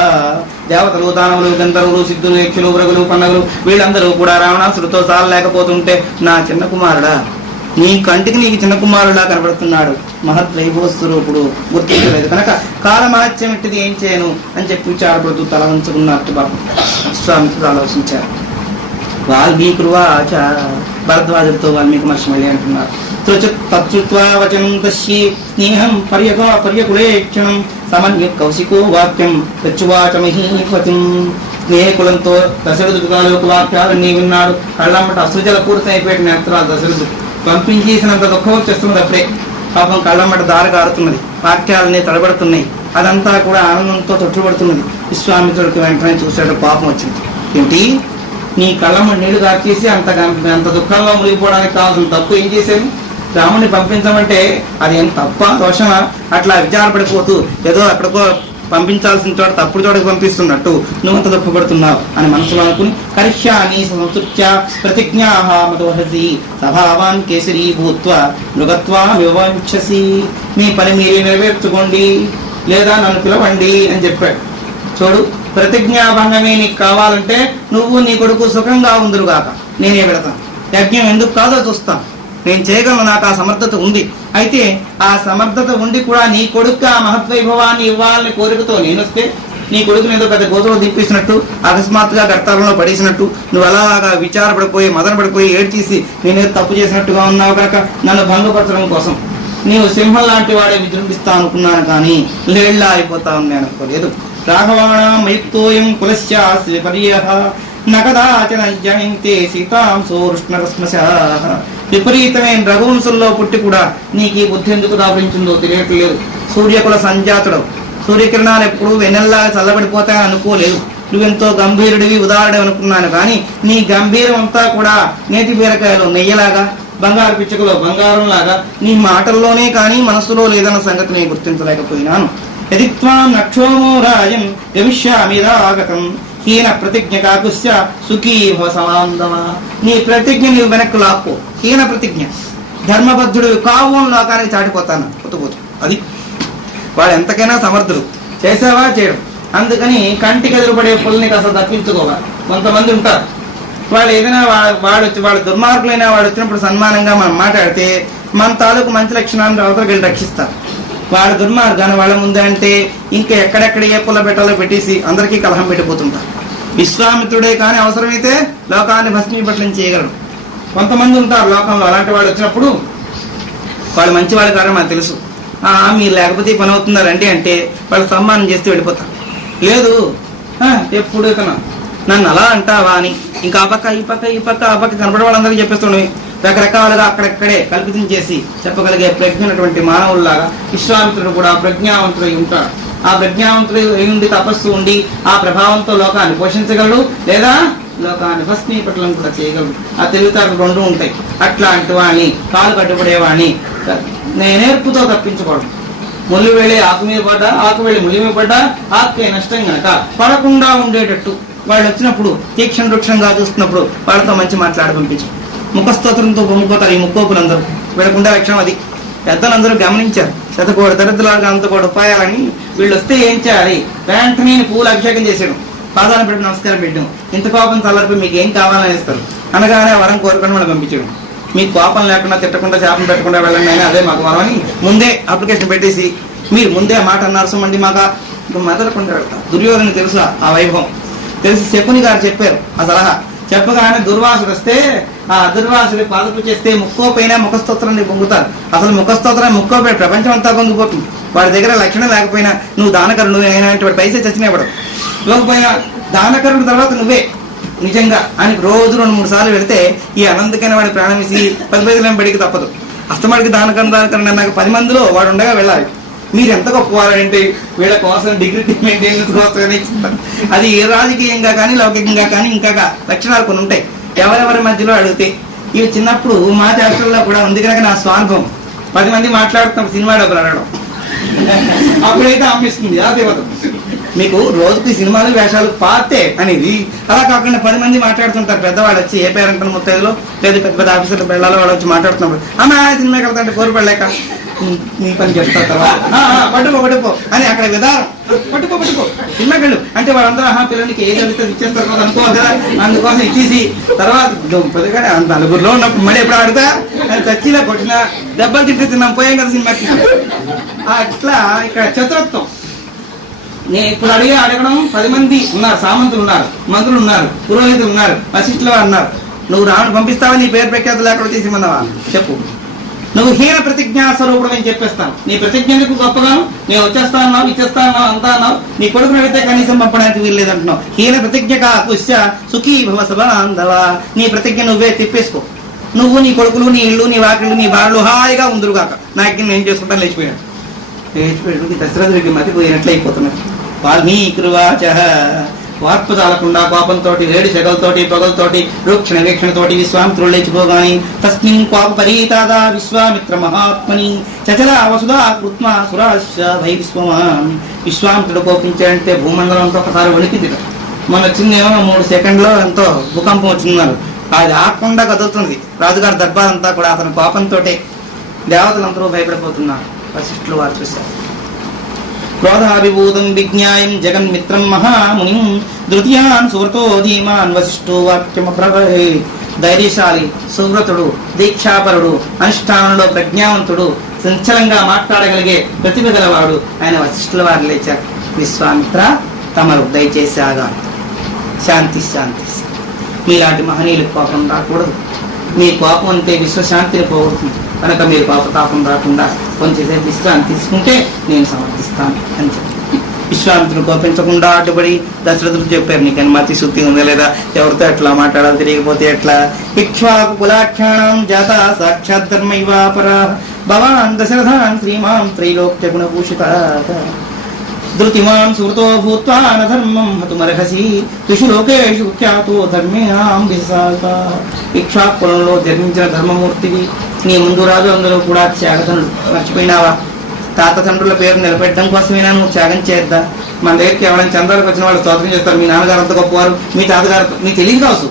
దేవతలు దానవులు గంధర్వులు సిద్ధులు యక్షులు వృగులు పన్నగులు వీళ్ళందరూ కూడా రావణాసుడితో చాలలేకపోతుంటే నా చిన్న కుమారుడా నీ కంటికి నీకు చిన్న కుమారుడా కనబడుతున్నాడు మహత్ వైభవస్వరూపుడు గుర్తించలేదు కనుక కాలమహత్యం ఇట్టిది ఏం చేయను అని చెప్పి విచారపడుతూ తల ఉంచుకున్నట్టు విశ్వామిత్రుడు ఆలోచించారు వాల్మీకురువాచ భరద్వాజుడితో వాల్మీకి మహర్షి మళ్ళీ అంటున్నారు తచ్చుత్వా వచనం తస్యే స్నేహం పర్యకులేక్షణం సమన్య కౌశికో వాక్యం తచ్చువాచ మహీపతిం స్నేహికులంతో దశరథుడు తాలూకు వాక్యాలన్నీ విన్నాడు. కళ్ళమ్మట అసృజల పూర్తి అయిపోయిన నేత్రాలు దశరథుడు పంపించేసినంత దుఃఖం వచ్చేస్తున్నది. అప్పుడే పాపం కళ్ళమ్మట దారి కారుతున్నది, వాక్యాలన్నీ తడబడుతున్నాయి. అదంతా కూడా ఆనందంతో తొట్టుబడుతున్నది. విశ్వామిత్రుడికి వెంటనే చూసాడు, పాపం వచ్చింది. ఏంటి, నీ కళ్ళమ్మ నీళ్లు దాచేసి అంత దుఃఖంగా మునిగిపోవడానికి కావాల్సిన తప్పు ఏం చేశాను? రాముడిని పంపించమంటే అది ఏం తప్ప దోషమా? అట్లా విచారపడిపోతూ ఏదో అక్కడికో పంపించాల్సిన చోట తప్పుడు చోటకి పంపిస్తున్నట్టు నువ్వంత దుఃఖపడుతున్నావు అని మనసులో అనుకుని కరిష్యామి సంస్కృత్య ప్రతిజ్ఞాహసి సభావాన్ కేసరి భూత్వ మృగత్వా వివంచసి, మీ పని మీరే నెరవేర్చుకోండి లేదా నన్ను పిలవండి అని చెప్పాడు. చూడు, ప్రతిజ్ఞాభంగమే నీకు కావాలంటే నువ్వు నీ కొడుకు సుఖంగా ఉందురుగాక నేనే పెడతాను. యజ్ఞం ఎందుకు కాదో చూస్తాను, నేను చేయగలను, నాకు ఆ సమర్థత ఉంది. అయితే ఆ సమర్థత ఉండి కూడా నీ కొడుకు ఆ మహత్వైభవాన్ని ఇవ్వాలని కోరికతో నేను వస్తే నీ కొడుకుని ఏదో పెద్ద గోతులో దింపేసినట్టు, అకస్మాత్తుగా గర్తాలలో పడేసినట్టు, నువ్వు అలాగా విచారపడిపోయి మదన పడిపోయి ఏడ్చేసి నేనేదో తప్పు చేసినట్టుగా ఉన్నావు కనుక నన్ను భంగపరచడం కోసం నీవు సింహం లాంటి వాడే విజృంభిస్తా అనుకున్నాను, కానీ లేళ్లా అయిపోతా ఉంది అనుకోలేదు. రాఘవాణమయుక్తోయం కులస్యాస్తి విపర్యః నకదాచన జయంతే సీతాం సోష్ణరశ్మశాః. విపరీతమైన రఘువంశంలో పుట్టి కూడా నీకు ఈ బుద్ధి ఎందుకు దాపరించిందో తెలియట్లేదు. సూర్యకుల సంజాతుడు, సూర్యకిరణాలు ఎప్పుడు వెన్నెల్లాగా చల్లబడిపోతాయని అనుకోలేదు. నువ్వెంతో గంభీరుడివి ఉదాహరణ అనుకున్నాను, కానీ నీ గంభీరం అంతా కూడా నేతి బీరకాయలో నెయ్యలాగా, బంగారు పిచ్చుకలో బంగారం లాగా నీ మాటల్లోనే కానీ మనసులో లేదన్న సంగతి నేను గుర్తించలేకపోయినాను. యదిత్వాం నక్షోమో రాజం గమిష్యామిరాగతం హీన ప్రతిజ్ఞ కాకుస్య సుఖీ భవ సమాంధవ. నీ ప్రతిజ్ఞ నీవు వెనక్కు లాక్కో. హీన ప్రతిజ్ఞ, ధర్మబద్ధుడు కావు లోకానికి చాటిపోతాను పొత్తుపోతు. అది వాడు ఎంతకైనా సమర్థుడు, చేసావా చేయడం. అందుకని కంటికి ఎదురుపడే పుల్లని అసలు తప్పించుకోవాలి. కొంతమంది ఉంటారు, వాళ్ళు ఏదైనా వాడు దుర్మార్గులైనా వాడు వచ్చినప్పుడు సన్మానంగా మనం మాట్లాడితే మన తాలూకు మంచి లక్షణాలను అవతలకి వెళ్ళి రక్షిస్తారు. వాడు దుర్మార్గాన్ని వాళ్ళ ముందే అంటే ఇంకా ఎక్కడెక్కడ ఏ పుల్ల పెట్టాలో పెట్టేసి అందరికీ కలహం పెట్టిపోతుంటారు. విశ్వామిత్రుడే కానీ అవసరమైతే లోకాన్ని భస్మీపట్లం చేయగలడు. కొంతమంది ఉంటారు లోకంలో, అలాంటి వాడు వచ్చినప్పుడు వాళ్ళు మంచి వాళ్ళు కారణం మనకు తెలుసు. మీరు లేకపోతే పని అవుతున్నారండి అంటే వాళ్ళు సన్మానం చేస్తూ వెళ్ళిపోతారు. లేదు, ఎప్పుడు ఇతను నన్ను అలా అంటావా అని ఇంకా ఆ పక్క ఈ పక్క ఈ పక్క ఆ పక్క కనపడే వాళ్ళందరికీ చెప్పేస్తున్నాయి. రకరకాలుగా అక్కడెక్కడే కల్పితం చేసి చెప్పగలిగే ప్రజ్ఞ ఉన్నటువంటి మానవుల్లాగా విశ్వామిత్రుడు కూడా ప్రజ్ఞావంతుడై ఉంటాడు. ఆ ప్రజ్ఞావంతుడు ఉండి తపస్సు ఉండి ఆ ప్రభావంతో లోకాన్ని పోషించగలడు, లేదా లోకాన్ని భస్మీపట్లం కూడా చేయగలడు. ఆ తెలివితేటలు రెండు ఉంటాయి. అట్లాంటి వాణ్ణి, కాలు కట్టుబడేవాణ్ణి నేనేర్పుతో తప్పించకూడదు. ముళ్ళు వెళ్ళి ఆకు మీద పడ్డా, ఆకు వెళ్ళి ముళ్ళు మీద పడ్డా ఆకే నష్టం గనక పడకుండా ఉండేటట్టు వాళ్ళు వచ్చినప్పుడు తీక్షణ వృక్షంగా చూస్తున్నప్పుడు వాళ్ళతో మంచి మాట్లాడి పంపించు. ముఖస్తోత్రంతో పొమ్ముకోతారు ఈ ముక్కోపులందరూ. వీళ్ళకుండే లక్షణం అది. పెద్దలందరూ గమనించారు. శతకోటి దరిద్రులాగా అంతకోటి ఉపాయాలని వీళ్ళు వస్తే ఏం చేయాలి, వెంటనే పూలు అభిషేకం చేసాడు, పాదాలను పెట్టి నమస్కారం పెట్టాం, ఇంత కోపం చల్లారిపోయి మీకు ఏం కావాలని ఇస్తారు అనగానే వరం కోరుకొని మనం పంపించాడు. మీకు కోపం లేకుండా తిట్టకుండా శాపం పెట్టకుండా వెళ్ళండి అని అదే మాకు వరం అని ముందే అప్లికేషన్ పెట్టేసి మీరు ముందే మాట అన్నారు సుమండి మాకు మెదలకుండా వెళ్తాం. దుర్యోధన తెలుసు ఆ వైభవం తెలిసి శకుని గారు చెప్పారు ఆ సలహా. చెప్పగానే దుర్వాసుడు వస్తే ఆ దుర్వాసుడి పాదపు చేస్తే ముక్కోపైన ముఖస్తోత్రాన్ని పొంగుతారు. అసలు ముఖస్తోత్రాన్ని ముక్కోపై ప్రపంచం అంతా పొంగిపోతుంది. వాడి దగ్గర లక్షణం లేకపోయినా నువ్వు దానకరుడు అయినటువంటి పైసే చచ్చినప్పుడు లోకపోయినా దానకరుడు తర్వాత నువ్వే నిజంగా అని రోజు 2-3 సార్లు వెళితే ఈ అనంతకైన వాడి ప్రాణం ఇసి 10 పైసలు బడికి తప్పదు. అస్తమాడికి దానకరుడు నాకు 10 మందిలో వాడు ఉండగా వెళ్ళాలి. మీరు ఎంత గొప్పవారంటే వీళ్ళ కోసం డిగ్రీ మెయింటైనెన్స్ కోసం ఇస్తారు. అది ఏ రాజకీయంగా కానీ లౌకికంగా కానీ ఇంకా లక్షణాలు కొన్ని ఉంటాయి. ఎవరెవరి మధ్యలో అడిగితే ఇవి చిన్నప్పుడు మా చాప్టర్లో కూడా ఉంది కనుక నా స్వానుభవం. 10 మంది మాట్లాడుతున్నప్పుడు సినిమా డబ్బులు అడగడం అప్పుడైతే అమ్మిస్తుంది ఆ దేవత. మీకు రోజుకి సినిమాలు వేషాలు పాతే అనేది అలా కాకుండా 10 మంది మాట్లాడుతుంటారు. పెద్దవాళ్ళు వచ్చి ఏ పేరెంట్ ముత్తైదులో లేదా పెద్ద పెద్ద ఆఫీసర్లు పిల్లలు వాళ్ళు వచ్చి మాట్లాడుతున్నప్పుడు అమ్మా సినిమాకి వెళ్తాంటే కోరిపడలేక నీ పని చెప్తా తర్వాత పట్టుకో అని అక్కడ విధానం పట్టుకో సినిమాకి వెళ్ళు అంటే వాళ్ళందరూ పిల్లలకి ఏది అడిగితే ఇచ్చేస్తారు కదా అనుకోవాలి కదా. అందుకోసం ఇచ్చేసి తర్వాత అంత నలుగురిలో ఉన్నప్పుడు మళ్ళీ ఎప్పుడు ఆడుతా చచ్చిలా కొట్టినా దెబ్బలు తింటే తిన్నాం పోయాం కదా సినిమాకి. అట్లా ఇక్కడ చతురత్వం. నేను ఇప్పుడు అడగడం 10 మంది ఉన్నారు, సామంతులు ఉన్నారు, మంత్రులు ఉన్నారు, పురోహితులు ఉన్నారు, వశిష్ఠులు ఉన్నారు. నువ్వు రావణ పంపిస్తావా నీ పేరు ప్రఖ్యాత లేకుండా తీసిమన్నావా చెప్పు. నువ్వు హీన ప్రతిజ్ఞా స్వరూపుడు అని చెప్పేస్తాను. నీ ప్రతిజ్ఞ ఎందుకు గొప్పగాను? నేను వచ్చేస్తా అన్నావు, ఇచ్చేస్తా అన్నావు, అంతా అన్నావు, నీ కొడుకుని అడిగితే కనీసం పంపడానికి వీల్లేదంటున్నావు. హీన ప్రతిజ్ఞ కాకుశ్య సుఖీ భవ సబాంధవ. నీ ప్రతిజ్ఞ నువ్వే తిప్పేసుకో. నువ్వు, నీ కొడుకులు, నీ ఇల్లు, నీ వాకిళ్ళు, నీ బాళ్ళు హాయిగా ఉందరుగాక. నాకు నేను చేసుకుంటాను. లేచిపోయాడు. దశరథుడికి మతి పోయినట్లు అయిపోతున్నాడు. వాల్మీకిరువాచ. వార్పు చాలకుండా కోపంతోటి, వేడి సెగలతోటి, పొగలతోటి, రూక్షణ వీక్షణతోటి విశ్వామిత్రుడు లేచిపోగాని తస్మిన్ కోప పరీతాదా విశ్వామిత్ర మహాత్మని చచల వసుధా కృత్మా సురాశ భై విశ్వమాన్. విశ్వామిత్రుడు కోపించాడంటే భూమండలంతో ఒకసారి వణికింది. మన వచ్చిందేమో 3 సెకండ్లో ఎంతో భూకంపం వచ్చిందన్నారు. అది ఆకుండా కదులుతుంది. రాజుగారి దర్బారంతా కూడా అతని కోపంతో దేవతలందరూ భయపడిపోతున్నారు. వశిష్ఠులు వారు చూశారు. క్రోధాభిభూతం విజ్ఞాయం జగన్మిత్రం మహామునిం ద్వితీయాన్ సువ్రతో ధీమాన్ వశిష్ఠో వాక్యమబ్రవే. ధైర్యశాలి, సువ్రతుడు, దీక్షాపరుడు, అనుష్ఠానంలో ప్రజ్ఞావంతుడు, సంచలంగా మాట్లాడగలిగే ప్రతిభ గలవాడు ఆయన వశిష్ఠుల వారు లేచారు. విశ్వామిత్ర తమరు దయచేసి ఆగా. శాంతి శాంతి. మీలాంటి మహనీయులకు కోపం రాకూడదు. మీ కోపం అంతే విశ్వశాంతిని పోగొడుతుంది. కనుక మీరు పాపతాపం రాకుండా కొంచెంసేపు విశ్రాంతి తీసుకుంటే నేను సమర్థిస్తాను అని చెప్పి విశ్వామిత్రుడు కోపించకుండా అడ్డుపడి దశరథుడు చెప్పారు, నీకు అనుమతి శుద్ధి ఉందా లేదా, ఎవరితో ఎట్లా మాట్లాడాలి తెలియకపోతే ఎట్లా. ఇక్ష్వాకు కులాఖ్యానం జాత సాక్షాత్ ధర్మైవాపర భవాన్ దశరథాన్ శ్రీమాన్ త్రైలోక్య గుణభూషిత ధృతిమాన్ సుహృతో భూత్వా నధర్మం హతుమర్హసి తుషు లోకేషు ఖ్యాతో ధర్మేణాం విశాఖ. ఇక్ష్వాకులంలో జన్మించిన ధర్మమూర్తివి. నీ ముందు రాజు అందరూ కూడా త్యాగతనుడు. మర్చిపోయినావా? తాత తండ్రుల పేరు నిలబెట్టడం కోసమైనా నువ్వు త్యాగం చేద్దా? మన దగ్గరికి ఎవరైనా చంద్రాలకు వచ్చిన వాళ్ళు స్తోత్రం చేస్తారు. మీ నాన్నగారు అంత గొప్పవారు, మీ తాతగారు మీకు తెలియదు కావచ్చు.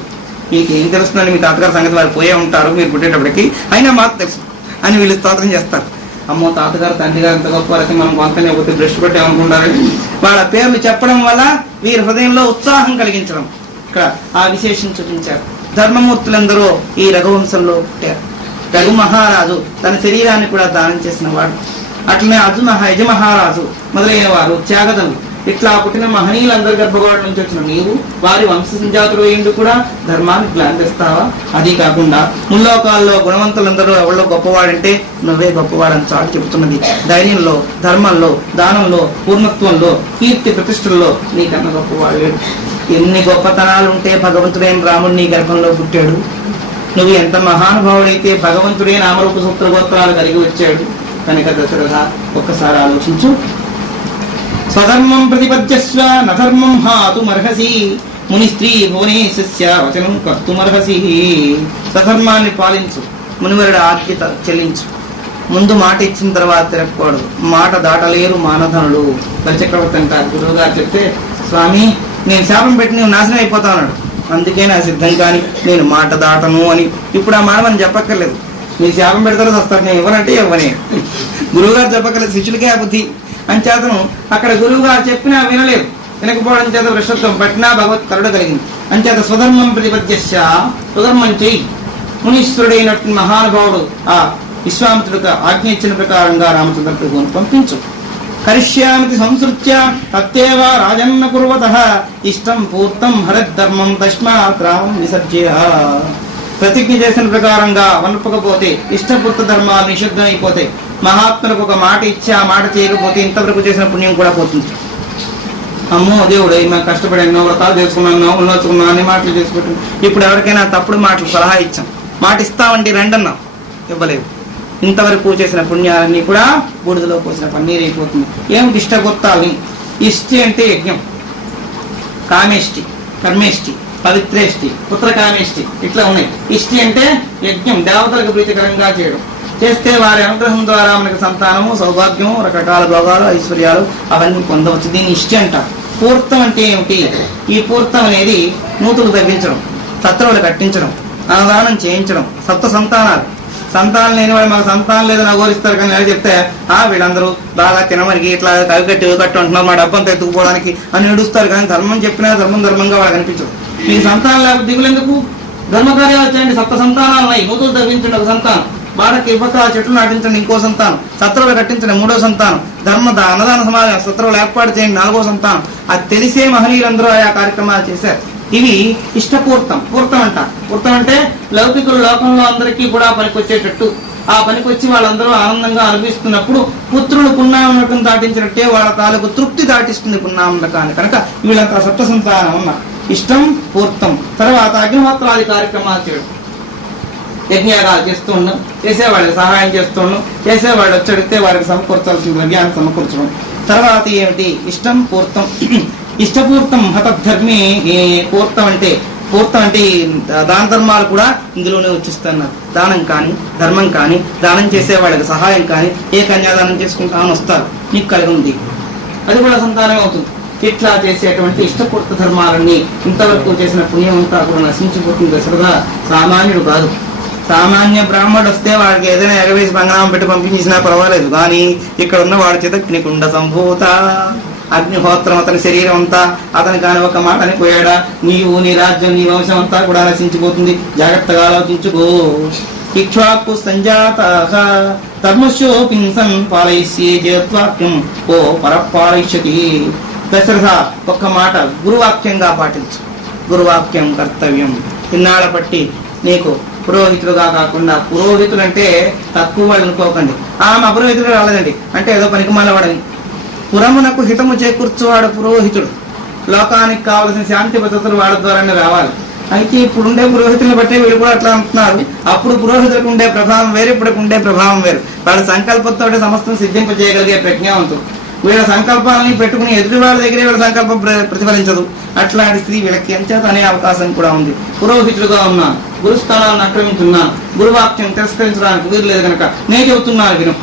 మీకు ఏం తెలుస్తుందని మీ తాతగారి సంగతి వారు పోయే ఉంటారు మీరు పుట్టేటప్పటికి, అయినా మాకు తెలుసు అని వీళ్ళు స్తోత్రం చేస్తారు. అమ్మో తాతగారు తండ్రి గారు అంత గొప్పవారైతే మనం కొంతనే పోతే బ్రష్ పెట్టామనుకుంటారని వాళ్ళ పేర్లు చెప్పడం వల్ల వీరి హృదయంలో ఉత్సాహం కలిగించడం ఇక్కడ ఆ విశేషం చూపించారు. ధర్మమూర్తులందరూ ఈ రఘువంశంలో పుట్టారు. రఘు మహారాజు తన శరీరాన్ని కూడా దానం చేసిన వాడు. అట్లనే యజమహారాజు మొదలైన వారు త్యాగతను. ఇట్లా పుట్టిన మహనీయులందరి గర్భగోడ నుంచి వచ్చిన నీవు వారి వంశ సంజాతులు ఏంటి కూడా ధర్మాన్ని గ్లాంతిస్తావా? అది కాకుండా ముల్లోకాల్లో గుణవంతులందరూ ఎవరిలో గొప్పవాడంటే నువ్వే గొప్పవాడని చాటు చెబుతున్నది. ధైర్యంలో, ధర్మంలో, దానంలో, పూర్ణత్వంలో, కీర్తి ప్రతిష్టల్లో నీకన్నా గొప్పవాడు లేడు. ఎన్ని గొప్పతనాలు ఉంటే భగవంతుడైన రాముడు నీ గర్భంలో పుట్టాడు. నువ్వు ఎంత మహానుభావుడైతే భగవంతుడే నామరూప సూత్ర గోత్రాలు కలిగి వచ్చాడు. కనుక దశరథ ఒక్కసారి ఆలోచించు. స్వధర్మం ప్రతిపద్యస్వ నధర్మం హాతుమర్హసి ముని స్త్రీ భువనేశస్య వచనం కర్తుమర్హసి. స్వధర్మాన్ని పాలించు, మునివరుడు ఆజ్ఞత చెల్లించు. ముందు మాట ఇచ్చిన తర్వాత తిరగకూడదు. మాట దాటలేరు మానధనుడు. బలిచక్రవర్తి అంటారు. గురువు గారు చెప్తే, స్వామి నేను శాపం పెట్టి నేను నాశనం అయిపోతా అన్నాడు. అందుకే నా సిద్ధం కానీ నేను మాట దాటను అని. ఇప్పుడు ఆ మాట మనం చెప్పక్కర్లేదు. మీ శాపం పెడతారో వస్తారు, నేను ఇవ్వనంటే ఇవ్వనే. గురువు గారు చెప్పక్కర్లేదు, శిష్యుడికే ఆ బుద్ధి. అంచేతను అక్కడ గురువు గారు చెప్పినా వినలేదు. వినకపోవడం చేత వృషత్వం పట్టినా భగవత్ కరుణ కలిగింది. అంచేత స్వధర్మం ప్రతిపద్యశ్చ, స్వధర్మం చెయ్యి. మునీశ్వరుడైనటువంటి మహానుభావుడు ఆ విశ్వామిత్రుడికి ఆజ్ఞ ఇచ్చిన ప్రకారంగా రామచంద్ర ప్రభువును పంపించు. కరిష్యామితి సంసృత్య తత్తేవ రాజన్న కుర్వతః ఇష్టం పూర్తం హరద్ధర్మం తస్మాత్ రామం విసర్జ్య. ప్రతిజ్ఞ చేసిన ప్రకారంగా వనపకపోతే, ఇష్టపూర్త ధర్మాలు నిషిద్ధం అయిపోతే, మహాత్ములకు ఒక మాట ఇచ్చి ఆ మాట చేయకపోతే ఇంతవరకు చేసిన పుణ్యం కూడా పోతుంది. అమ్మో దేవుడు మేము కష్టపడి ఎన్నో వ్రతాలు చేసుకున్నాను, ఉన్నచుకున్నాను, అన్ని మాటలు చేసుకుంటాం. ఇప్పుడు ఎవరికైనా తప్పుడు మాటలు సలహా ఇచ్చాం, మాట ఇస్తామంటే రండన్నా, ఇవ్వలేదు. ఇంతవరకు చేసిన పుణ్యాలన్నీ కూడా బూడిదలో పోసిన పన్నీరు అయిపోతుంది. ఏమిటి ఇష్టగొత్తాలని? ఇష్టి అంటే యజ్ఞం, కామేష్టి, కర్మేష్టి, పవిత్రేష్టి, పుత్రకామేష్టి ఇట్లా ఉన్నాయి. ఇష్టి అంటే యజ్ఞం, దేవతలకు ప్రీతికరంగా చేయడం. చేస్తే వారి అనుగ్రహం ద్వారా మనకు సంతానము, సౌభాగ్యము, రకరకాల భోగాలు, ఐశ్వర్యాలు అవన్నీ పొందవచ్చు. దీన్ని ఇష్టి అంటారు. పూర్తం అంటే ఏమిటి? ఈ పూర్తం అనేది నూతులు తగ్గించడం, సత్రవులు కట్టించడం, అన్నదానం చేయించడం. సప్త సంతానాలు. సంతానం లేని వాడు మాకు సంతానం లేదని అఘోరిస్తారు. కానీ ఎలా చెప్తే వీళ్ళందరూ బాగా తినమరికి ఇట్లా కవికట్టి కట్టు అంటున్నారు, మా డబ్బంతా ఎత్తుకుపోవడానికి అని ఏడుస్తారు. కానీ ధర్మం చెప్పినా ధర్మంగా వాళ్ళకి అనిపించదు. మీకు సంతానం లేకపోతే దిగులు ఎందుకు? ధర్మకార్యాలు చేయండి. సప్త సంతానాలు ఉన్నాయి. నూతులు తగ్గించండి ఒక సంతానం, బాడకి ఇవ్వక చెట్లు నాటించండి ఇంకో సంతానం, సత్రవులు కట్టించండి మూడో సంతానం, అన్నదాన సమాజం సత్రవులు ఏర్పాటు చేయండి నాలుగో సంతానం. అది తెలిసే మహనీయులందరూ ఆయా కార్యక్రమాలు చేశారు. ఇవి ఇష్టపూర్తం. పూర్తం అంట. పూర్తం అంటే లౌకికులు లోకంలో అందరికీ కూడా పనికొచ్చేటట్టు ఆ పనికి వచ్చి వాళ్ళందరూ ఆనందంగా అనుభవిస్తున్నప్పుడు పుత్రుడు పున్నామనకం దాటించినట్టే వాళ్ళ తాలూకు తృప్తి దాటిస్తుంది పున్నామనకాన్ని. కనుక వీళ్ళంతా సప్త సంతానం ఉన్న ఇష్టం పూర్తం. తర్వాత అగ్నిహోత్రాది కార్యక్రమాలు చేయడం, యజ్ఞయాగాలు చేస్తూ ఉన్నాం, చేసేవాళ్ళకి సహాయం చేస్తూ ఉన్నాం, చేసేవాళ్ళు వచ్చి అడిగితే వారికి సమకూర్చాల్సిన ద్రవ్యాన్ని సమకూర్చడం. తర్వాత ఏమిటి? ఇష్టం పూర్తం. ఇష్టపూర్తం హతధర్మి. పూర్తం అంటే దాన ధర్మాలు కూడా ఇందులోనే వచ్చిస్తున్నారు. దానం కానీ ధర్మం కానీ దానం చేసే వాళ్ళకి సహాయం కానీ ఏ కన్యాదానం చేసుకుంటామని వస్తారు, నీకు కలిగి ఉంది, అది కూడా సంతానం అవుతుంది. ఇట్లా చేసేటువంటి ఇష్టపూర్త ధర్మాలన్నీ ఇంతవరకు చేసిన పుణ్యం అంతా కూడా నశించిపోతుంది. దశరథ సామాన్యుడు కాదు. సామాన్య బ్రాహ్మణుడు వస్తే వాడికి ఏదైనా ఎగవేసి బంగారం పెట్టి పంపించినా పర్వాలేదు, కానీ ఇక్కడ ఉన్న వాడి చేత అగ్నికుండ సంభూత, అగ్నిహోత్రం అతని శరీరం అంతా అతని కాని ఒక మాట అనిపోయాడా, నీవు నీ రాజ్యం నీ వంశం అంతా కూడా నశించిపోతుంది. జాగ్రత్తగా ఆలోచించుకో. ఇక్ష్వాకు సంజాత ధర్మశోపింసన్ పాలయిష్యే జయత్వాక్యం ఓ పరపాలయిష్యతి. దశరథ ఒక్క మాట గురువాక్యంగా పాటించు. గురువాక్యం కర్తవ్యం. ఇన్నాళ్ళ పట్టి నీకు పురోహితులుగా కాకుండా, పురోహితులు అంటే తక్కువ వాళ్ళు అనుకోకండి, మా పురోహితుడు రాలేదండి అంటే ఏదో పనికి మాలవాడని. పురమునకు హితము చేకూర్చువాడు పురోహితుడు. లోకానికి కావలసిన శాంతి భద్రతలు వాడి ద్వారానే రావాలి. అయితే ఇప్పుడుండే పురోహితులను బట్టే వీళ్ళు కూడా అట్లా అంటున్నారు. అప్పుడు పురోహితులకు ఉండే ప్రభావం వేరు, ఇప్పటికి ఉండే ప్రభావం వేరు. వాళ్ళ సంకల్పంతో సమస్తం సిద్ధింపజేయగలిగే ప్రజ్ఞావంతులు. వీళ్ళ సంకల్పాలని పెట్టుకుని ఎదుటి వాళ్ళ దగ్గరే వీళ్ళ సంకల్పం ప్రతిఫలించదు. అట్లాంటి స్త్రీ వీళ్ళకి ఎంచేత అనే అవకాశం కూడా ఉంది. పురోహితుడుగా ఉన్నా, గురుస్థానాలను ఆక్రమించున్నా, గురువాక్యం తిరస్కరించడానికి వీలు లేదు కనుక నేను చెబుతున్నాను విను.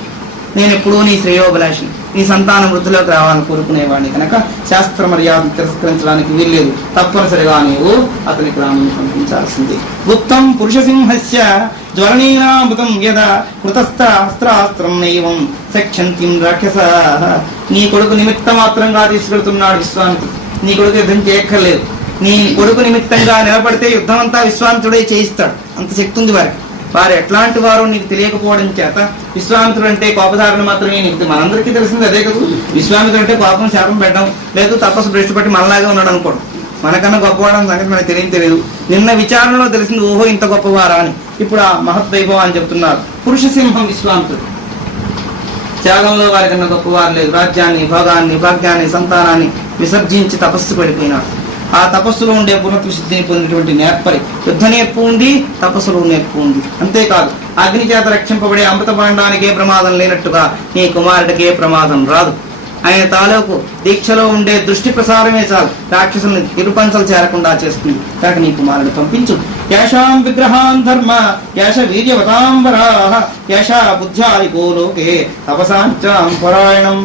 నేను ఎప్పుడూ నీ శ్రేయోభిలాషిని, నీ సంతానం వృద్ధిలోకి రావాలని కోరుకునేవాడిని కనుక శాస్త్ర మర్యాదను తిరస్కరించడానికి వీల్లేదు. తప్పనిసరిగా నీవు అతనికి రాముని పంపించాల్సింది. గుప్తం పురుషసింహస్య జ్వలనీనామృతం యదా కృతస్థ అస్త్రాస్త్రం నైవం సఖ్యంతిం రాక్షసాః. నీ కొడుకు నిమిత్త మాత్రంగా తీసుకెళ్తున్నాడు విశ్వామిత్రుడు. నీ కొడుకు యుద్ధం చేయక్కర్లేదు. నీ కొడుకు నిమిత్తంగా నిలబడితే యుద్ధం అంతా విశ్వామిత్రుడే చేయిస్తాడు. అంత శక్తి ఉంది వారికి. వారు ఎట్లాంటి వారు నీకు తెలియకపోవడం చేత విశ్వామిత్రుడు అంటే కోపధారణ మాత్రమే నీకు, మనందరికీ తెలిసింది అదే కదా. విశ్వామిత్రుడు అంటే కోపం శాపం పెట్టడం, లేదు తపస్సు భ్రష్టు పట్టి మనలాగే ఉన్నాడు అనుకోవడం. మనకన్నా గొప్పవాడని సంగతి మనకు తెలియదు. నిన్న విచారణలో తెలిసింది, ఓహో ఇంత గొప్పవారా అని. ఇప్పుడు ఆ మహద్వైభవం అని చెప్తున్నారు. పురుష సింహం విశ్వామిత్రుడు. త్యాగంలో వారి కన్నా గొప్పవారు లేదు. రాజ్యాన్ని, భోగాన్ని, భాగ్యాన్ని, సంతానాన్ని విసర్జించి తపస్సు పడిపోయినాడు. ఆ తపస్సులో ఉండే పూర్ణత్వ సిద్ధిని పొందినటువంటి నేర్పరి. యుద్ధ నేర్పు ఉంది, తపస్సులో నేర్పు ఉంది. అంతేకాదు అగ్ని చేత రక్షింపబడే అమృత పాండానికే ప్రమాదం లేనట్టుగా నీ కుమారుడికే ప్రమాదం రాదు. ఆయన తాలూకు దీక్షలో ఉండే దృష్టి ప్రసారమే చాలు రాక్షసుల్ని ఇరుపంచలు చేరకుండా చేస్తుంది. కాక నీ కుమారుడు పంపించు. యాషాం విగ్రహాం ధర్మ యాష వీర్యవతాంబరాః యాషా బుద్ధ్యాదికో లోకే తపసాంచాం పరాయణం.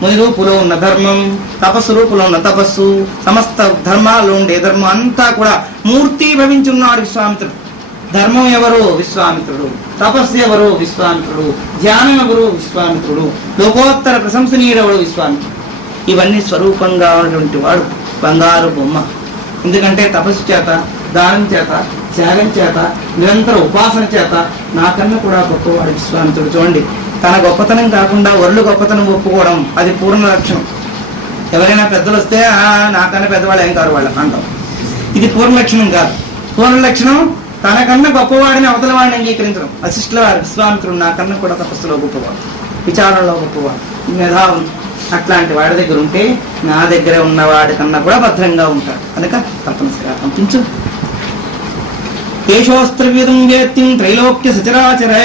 ముని రూపులో ఉన్న ధర్మం, తపస్సు రూపులో ఉన్న తపస్సు, సమస్త ధర్మాల్లో ఉండే ధర్మం అంతా కూడా మూర్తి భవించున్నాడు విశ్వామిత్రుడు. ధర్మం ఎవరు? విశ్వామిత్రుడు. తపస్సు ఎవరు? విశ్వామిత్రుడు. ధ్యానం ఎవరు? విశ్వామిత్రుడు. లోకోత్తర ప్రశంసనీయుడెవడు? విశ్వామిత్రుడు. ఇవన్నీ స్వరూపంగా ఉన్నటువంటి వాడు బంగారు బొమ్మ. ఎందుకంటే తపస్సు చేత, దానం చేత, త్యాగం చేత, నిరంతర ఉపాసన చేత నాకన్నా కూడా గొప్పవాడు విశ్వామిత్రుడు. చూడండి, తన గొప్పతనం కాకుండా వరులు గొప్పతనం ఒప్పుకోవడం అది పూర్ణ లక్షణం. ఎవరైనా పెద్దలు వస్తే నాకన్నా పెద్దవాళ్ళు ఏం కాదు వాళ్ళు అంటాం. ఇది పూర్ణ లక్షణం కాదు. పూర్ణ లక్షణం తనకన్నా గొప్పవాడిని అవతల వాడిని అంగీకరించడం. వశిష్ఠుల వారు విశ్వామిత్రుడు నాకన్నా కూడా తపస్సులో గొప్పవాడు, విచారంలో గొప్పవాడు, మేధావు. అట్లాంటి వాడి దగ్గర ఉంటే నా దగ్గర ఉన్నవాడి కన్నా కూడా భద్రంగా ఉంటాడు. కనుక తప్పనిసరిగా పంపించు. కేశోస్త్రవ్యుదం వేత్తి త్రైలోక్య సచరాచరే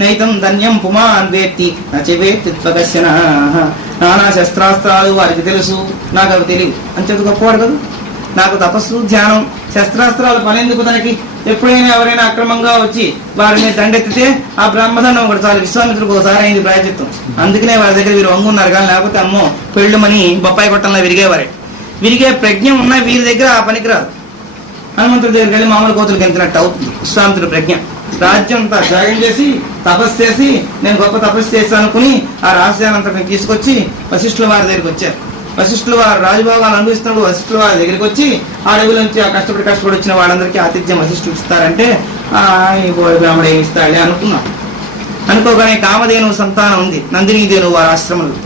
నైతం ధన్యం పుమాన్ వేత్తి నచివేత్తి త్వకశ్చన. నానా శస్త్రాస్త్రాలు వారికి తెలుసు, నాకు అవి తెలియదు అని చెప్పి గొప్పవాడు కదా. నాకు తపస్సు, ధ్యానం, శస్త్రాస్త్రాలు పనేందుకు తనకి? ఎప్పుడైనా ఎవరైనా అక్రమంగా వచ్చి వారిని దండెత్తితే ఆ బ్రహ్మదండం ఒకటి చాలు. విశ్వామిత్రుడికి ఒకసారి అయింది ప్రాయచిత్తం. అందుకనే వారి దగ్గర వీరు వంగున్నారు. కానీ లేకపోతే అమ్మో పెళ్ళుమని బొప్పాయి కొట్టంలో విరిగేవారే. విరిగే ప్రజ్ఞ ఉన్న వీరి దగ్గర ఆ పనికిరాదు. హనుమంతుడి దగ్గరికి వెళ్ళి మామూలు కోతులకు ఎంతినట్టు అవుతుంది విశ్వామిత్రుడి ప్రజ్ఞ. రాజ్యం అంతా త్యాగం చేసి తపస్సు చేసి నేను గొప్ప తపస్సు చేస్తాను అనుకుని ఆ రాజ్యానంతటిని తీసుకొచ్చి వశిష్ఠుల వారి దగ్గరికి వచ్చారు. వశిష్ఠుల వారు రాజభోగాలు అనుభవిస్తున్నప్పుడు వశిష్ఠుల వారి దగ్గరికి వచ్చి ఆ అడవి నుంచి ఆ కష్టపడి వచ్చిన వాళ్ళందరికీ ఆతిథ్యం వశిష్ఠుడు ఇస్తారంటే బ్రాహ్మడు ఏమి ఇస్తాడే అనుకున్నాం. అనుకోగానే కామధేను సంతానం ఉంది, నందినీదేను వారి ఆశ్రమంలో.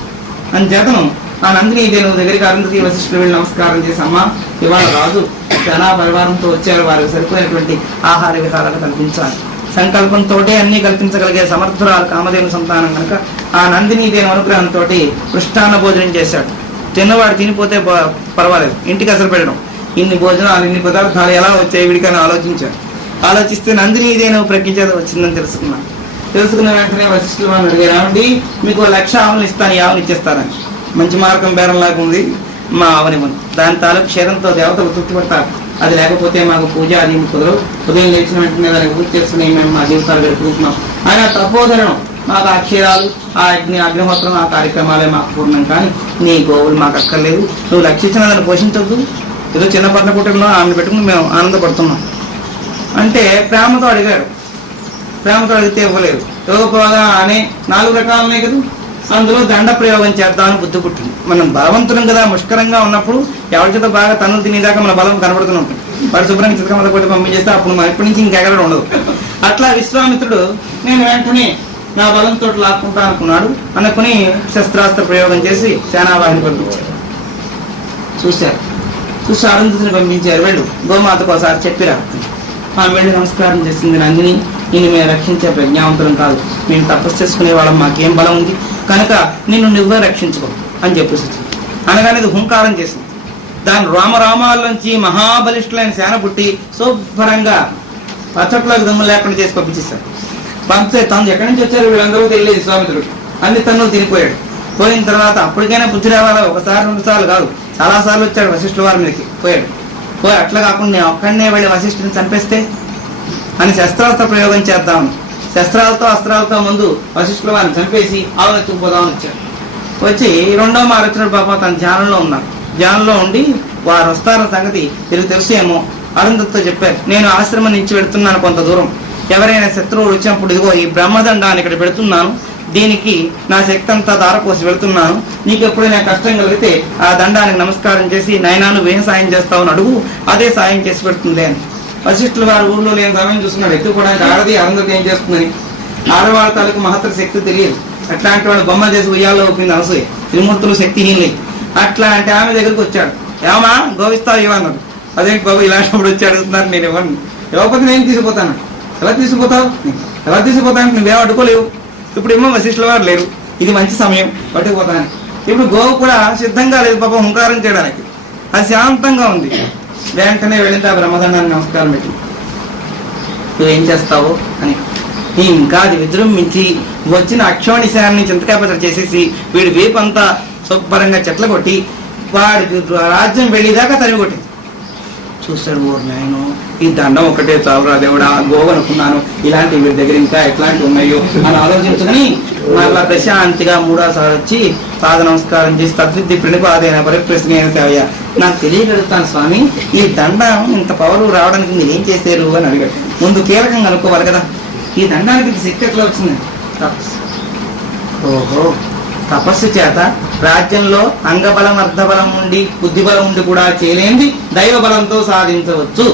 అంచేతను ఆ నందినీదేను దగ్గరికి అరుంధతి వశిష్ఠులు వెళ్ళి నమస్కారం చేసి, అమ్మ ఇవాళ రాజు జనా పరివారంతో వచ్చారు, వారికి సరిపోయినటువంటి ఆహార విహారాలు కల్పించాలి. సంకల్పంతో అన్ని కల్పించగలిగే సమర్థురాలు కామధేను సంతానం కనుక ఆ నందిని దేని అనుగ్రహంతో పృష్టాన్న భోజనం చేశాడు. తిన్నవాడు తినిపోతే పర్వాలేదు, ఇంటికి అసలు పెట్టడం. ఇన్ని భోజనాలు ఇన్ని పదార్థాలు ఎలా వచ్చాయి వీడికని ఆలోచించాడు. ఆలోచిస్తే నందిని దేని ప్రజ్ఞచేత వచ్చిందని తెలుసుకున్నాను. తెలుసుకున్న వెంటనే వశిష్ఠులు వారిని అడిగారు, ఏమండి మీకు 1,00,000 ఆవులు ఇస్తాను, ఈ ఆవులు ఇచ్చేస్తారని. మంచి మార్గం బేరం లాగుంది, మా ఆవనివ్వను. దాని తాలూకు క్షీరంతో దేవతలు తృప్తిపడతారు. అది లేకపోతే మాకు పూజ అది కుదరవు. ఉదయం లేచిన వెంటనే దానికి పూజ చేసుకుని మేము మా జీవితాలు గడుపుకుంటున్నాం. ఆయన తపోధరణం మాకు ఆ క్షీరాలు, ఆ అగ్నిహోత్రం, ఆ కార్యక్రమాలే మాకు పూర్ణం. కానీ నీ గోవులు మాకు అక్కర్లేదు. నువ్వు లక్షించిన దాన్ని పోషించద్దు. ఏదో చిన్న పట్ల కుటుంబంలో ఆమెను పెట్టుకుని మేము ఆనందపడుతున్నాం అంటే ప్రేమతో అడిగాడు. ప్రేమతో అడిగితే ఇవ్వలేదు. ఇవ్వకపోగా అనే 4 రకాలు ఉన్నాయి కదా, అందులో దండ ప్రయోగం చేద్దామని బుద్ధి పుట్టింది. మనం బలవంతులం కదా, ముష్కరంగా ఉన్నప్పుడు ఎవరి చేత బాగా తనులు తినేదాకా మన బలం కనబడుతూ ఉంటుంది. వాడు శుభ్రంగా చిత్రమత కొట్టి పంపించేస్తే అప్పుడు మన ఇప్పటి నుంచి ఇంకెగడం ఉండదు. అట్లా విశ్వామిత్రుడు నేను వెంటనే నా బలంతో లాక్కుంటా అనుకున్నాడు. అనుకుని శస్త్రాస్త్ర ప్రయోగం చేసి సేనావాహిని పంపించారు. చూసి అరుంధతిని పంపించారు. వెళ్ళు గోమాతకు ఒకసారి చెప్పిరా. ఆమె వెళ్ళి నమస్కారం చేసింది. నందిని, నేను మేము రక్షించే ప్రజ్ఞావంతులం కాదు, మేము తపస్సు చేసుకునే వాళ్ళం, మాకేం బలం ఉంది కనుక నిన్ను నువ్వే రక్షించుకో అని చెప్పేసి అనగానే ఇది హుంకారం చేసింది. దాని రామరామాల్లోంచి మహాబలిష్ఠులైన సేన పుట్టి శుభ్రంగా పచ్చట్లోకి దమ్ము లేకుండా చేసి పంపించేశారు. పంపితే తను ఎక్కడి నుంచి వచ్చారు వీళ్ళందరూ తెలియదు. విశ్వామిత్రుడు అన్ని తన్నులు తినిపోయాడు. పోయిన తర్వాత అప్పటికైనా బుద్ధి రావాలా, 1-2 సార్లు కాదు, చాలా సార్లు వచ్చాడు వశిష్ఠుల వారి మీదకి. పోయాడు. అట్లా కాకుండా నేను ఒక్కడనే వెళ్ళి వశిష్ఠుని చంపేస్తే అని శస్త్రాస్త్ర ప్రయోగం చేద్దామని శస్త్రాలతో అస్త్రాలతో ముందు వశిష్ఠుల వారిని చంపేసి ఆవులెత్తుకుపోదామని వచ్చాడు. వచ్చి 2వ మారు వచ్చినప్పుడు పాప తన ధ్యానంలో ఉన్నారు. ధ్యానంలో ఉండి వారు వస్తారన్న సంగతి తెలుసు ఏమో అరుంధతితో చెప్పారు. నేను ఆశ్రమం నుంచి వెళుతున్నాను కొంత దూరం. ఎవరైనా శత్రువులు వచ్చినప్పుడు ఇదిగో ఈ బ్రహ్మదండాన్ని ఇక్కడ పెడుతున్నాను, దీనికి నా శక్తి అంతా దారపోసి వెళుతున్నాను. నీకు ఎప్పుడైనా కష్టం కలిగితే ఆ దండానికి నమస్కారం చేసి నైనా నువ్వేం సాయం చేస్తావు అని అడుగు, అదే సాయం చేసి పెడుతుంది అని. వశిష్ఠుల వారు ఊళ్ళో లేని సమయం చూస్తున్నాడు. ఎత్తుకోవడానికి ఆడది అరుంధతి ఏం చేస్తుందని. ఆడవాళ్ళ తాలూకు మహత్తర శక్తి తెలియదు. అట్లాంటి వాళ్ళు బొమ్మ చేసి ఉయ్యాలో ఒప్పింది అనసూయ. త్రిమూర్తులు శక్తిహీనులే. అట్లా అంటే ఆమె దగ్గరికి వచ్చాడు. ఏమా గోవిస్తావు ఇవ్వన్నాడు. అదేంటి బాబు ఇలాంటప్పుడు వచ్చి అడుగుతున్నారు, నేను ఇవ్వండి. ఇవ్వకపోతే నేను తీసుకుపోతాను. ఎలా తీసుకుపోతావు నువ్వేం అడ్డుకోలేవు. ఇప్పుడు ఏమో వశిష్ఠుల వారు లేరు, ఇది మంచి సమయం పట్టుకుపోతాను. ఇప్పుడు గోవు కూడా సిద్ధంగా లేదు పాపం హుంకారం చేయడానికి. అది శాంతంగా ఉంది. వెంటనే వెళ్ళింది ఆ బ్రహ్మదండాన్ని నమస్కారం పెట్టి నువ్వేం చేస్తావు అని. ఇంకా అది విజృంభించి వచ్చిన అక్షోణి శాలని చింతకాయ చేసేసి వీడి వేపంతా శుభ్రంగా చెట్ల కొట్టి వాడికి రాజ్యం వెళ్ళేదాకా తరిమి కొట్టింది. చూస్తాడు, ఓ నేను ఈ దండం ఒకటే చావురా దేవుడా, గోవనుకున్నాను, ఇలాంటి వీడి దగ్గర ఇంకా ఎట్లాంటివి ఉన్నాయో అని ఆలోచించుకుని మళ్ళా ప్రశాంతిగా 3వసారి వచ్చి పాద నమస్కారం చేసి తద్విద్ది ప్రణిపాదైన పరిప్రశ్న నాకు తెలియగలుగుతాను స్వామి, ఈ దండం ఇంత పవర్ రావడానికి మీరు ఏం చేశారు అని అడిగాడు. ముందు కీలకంగా అనుకోవాలి కదా, ఈ దండానికి శక్తి ఎట్లా వచ్చింది? ఓహో, తపస్సు చేత రాజ్యంలో అంగబలం అర్ధబలం ఉండి బుద్ధిబలం ఉండి కూడా చేయలేంది దైవ బలంతో సాధించవచ్చు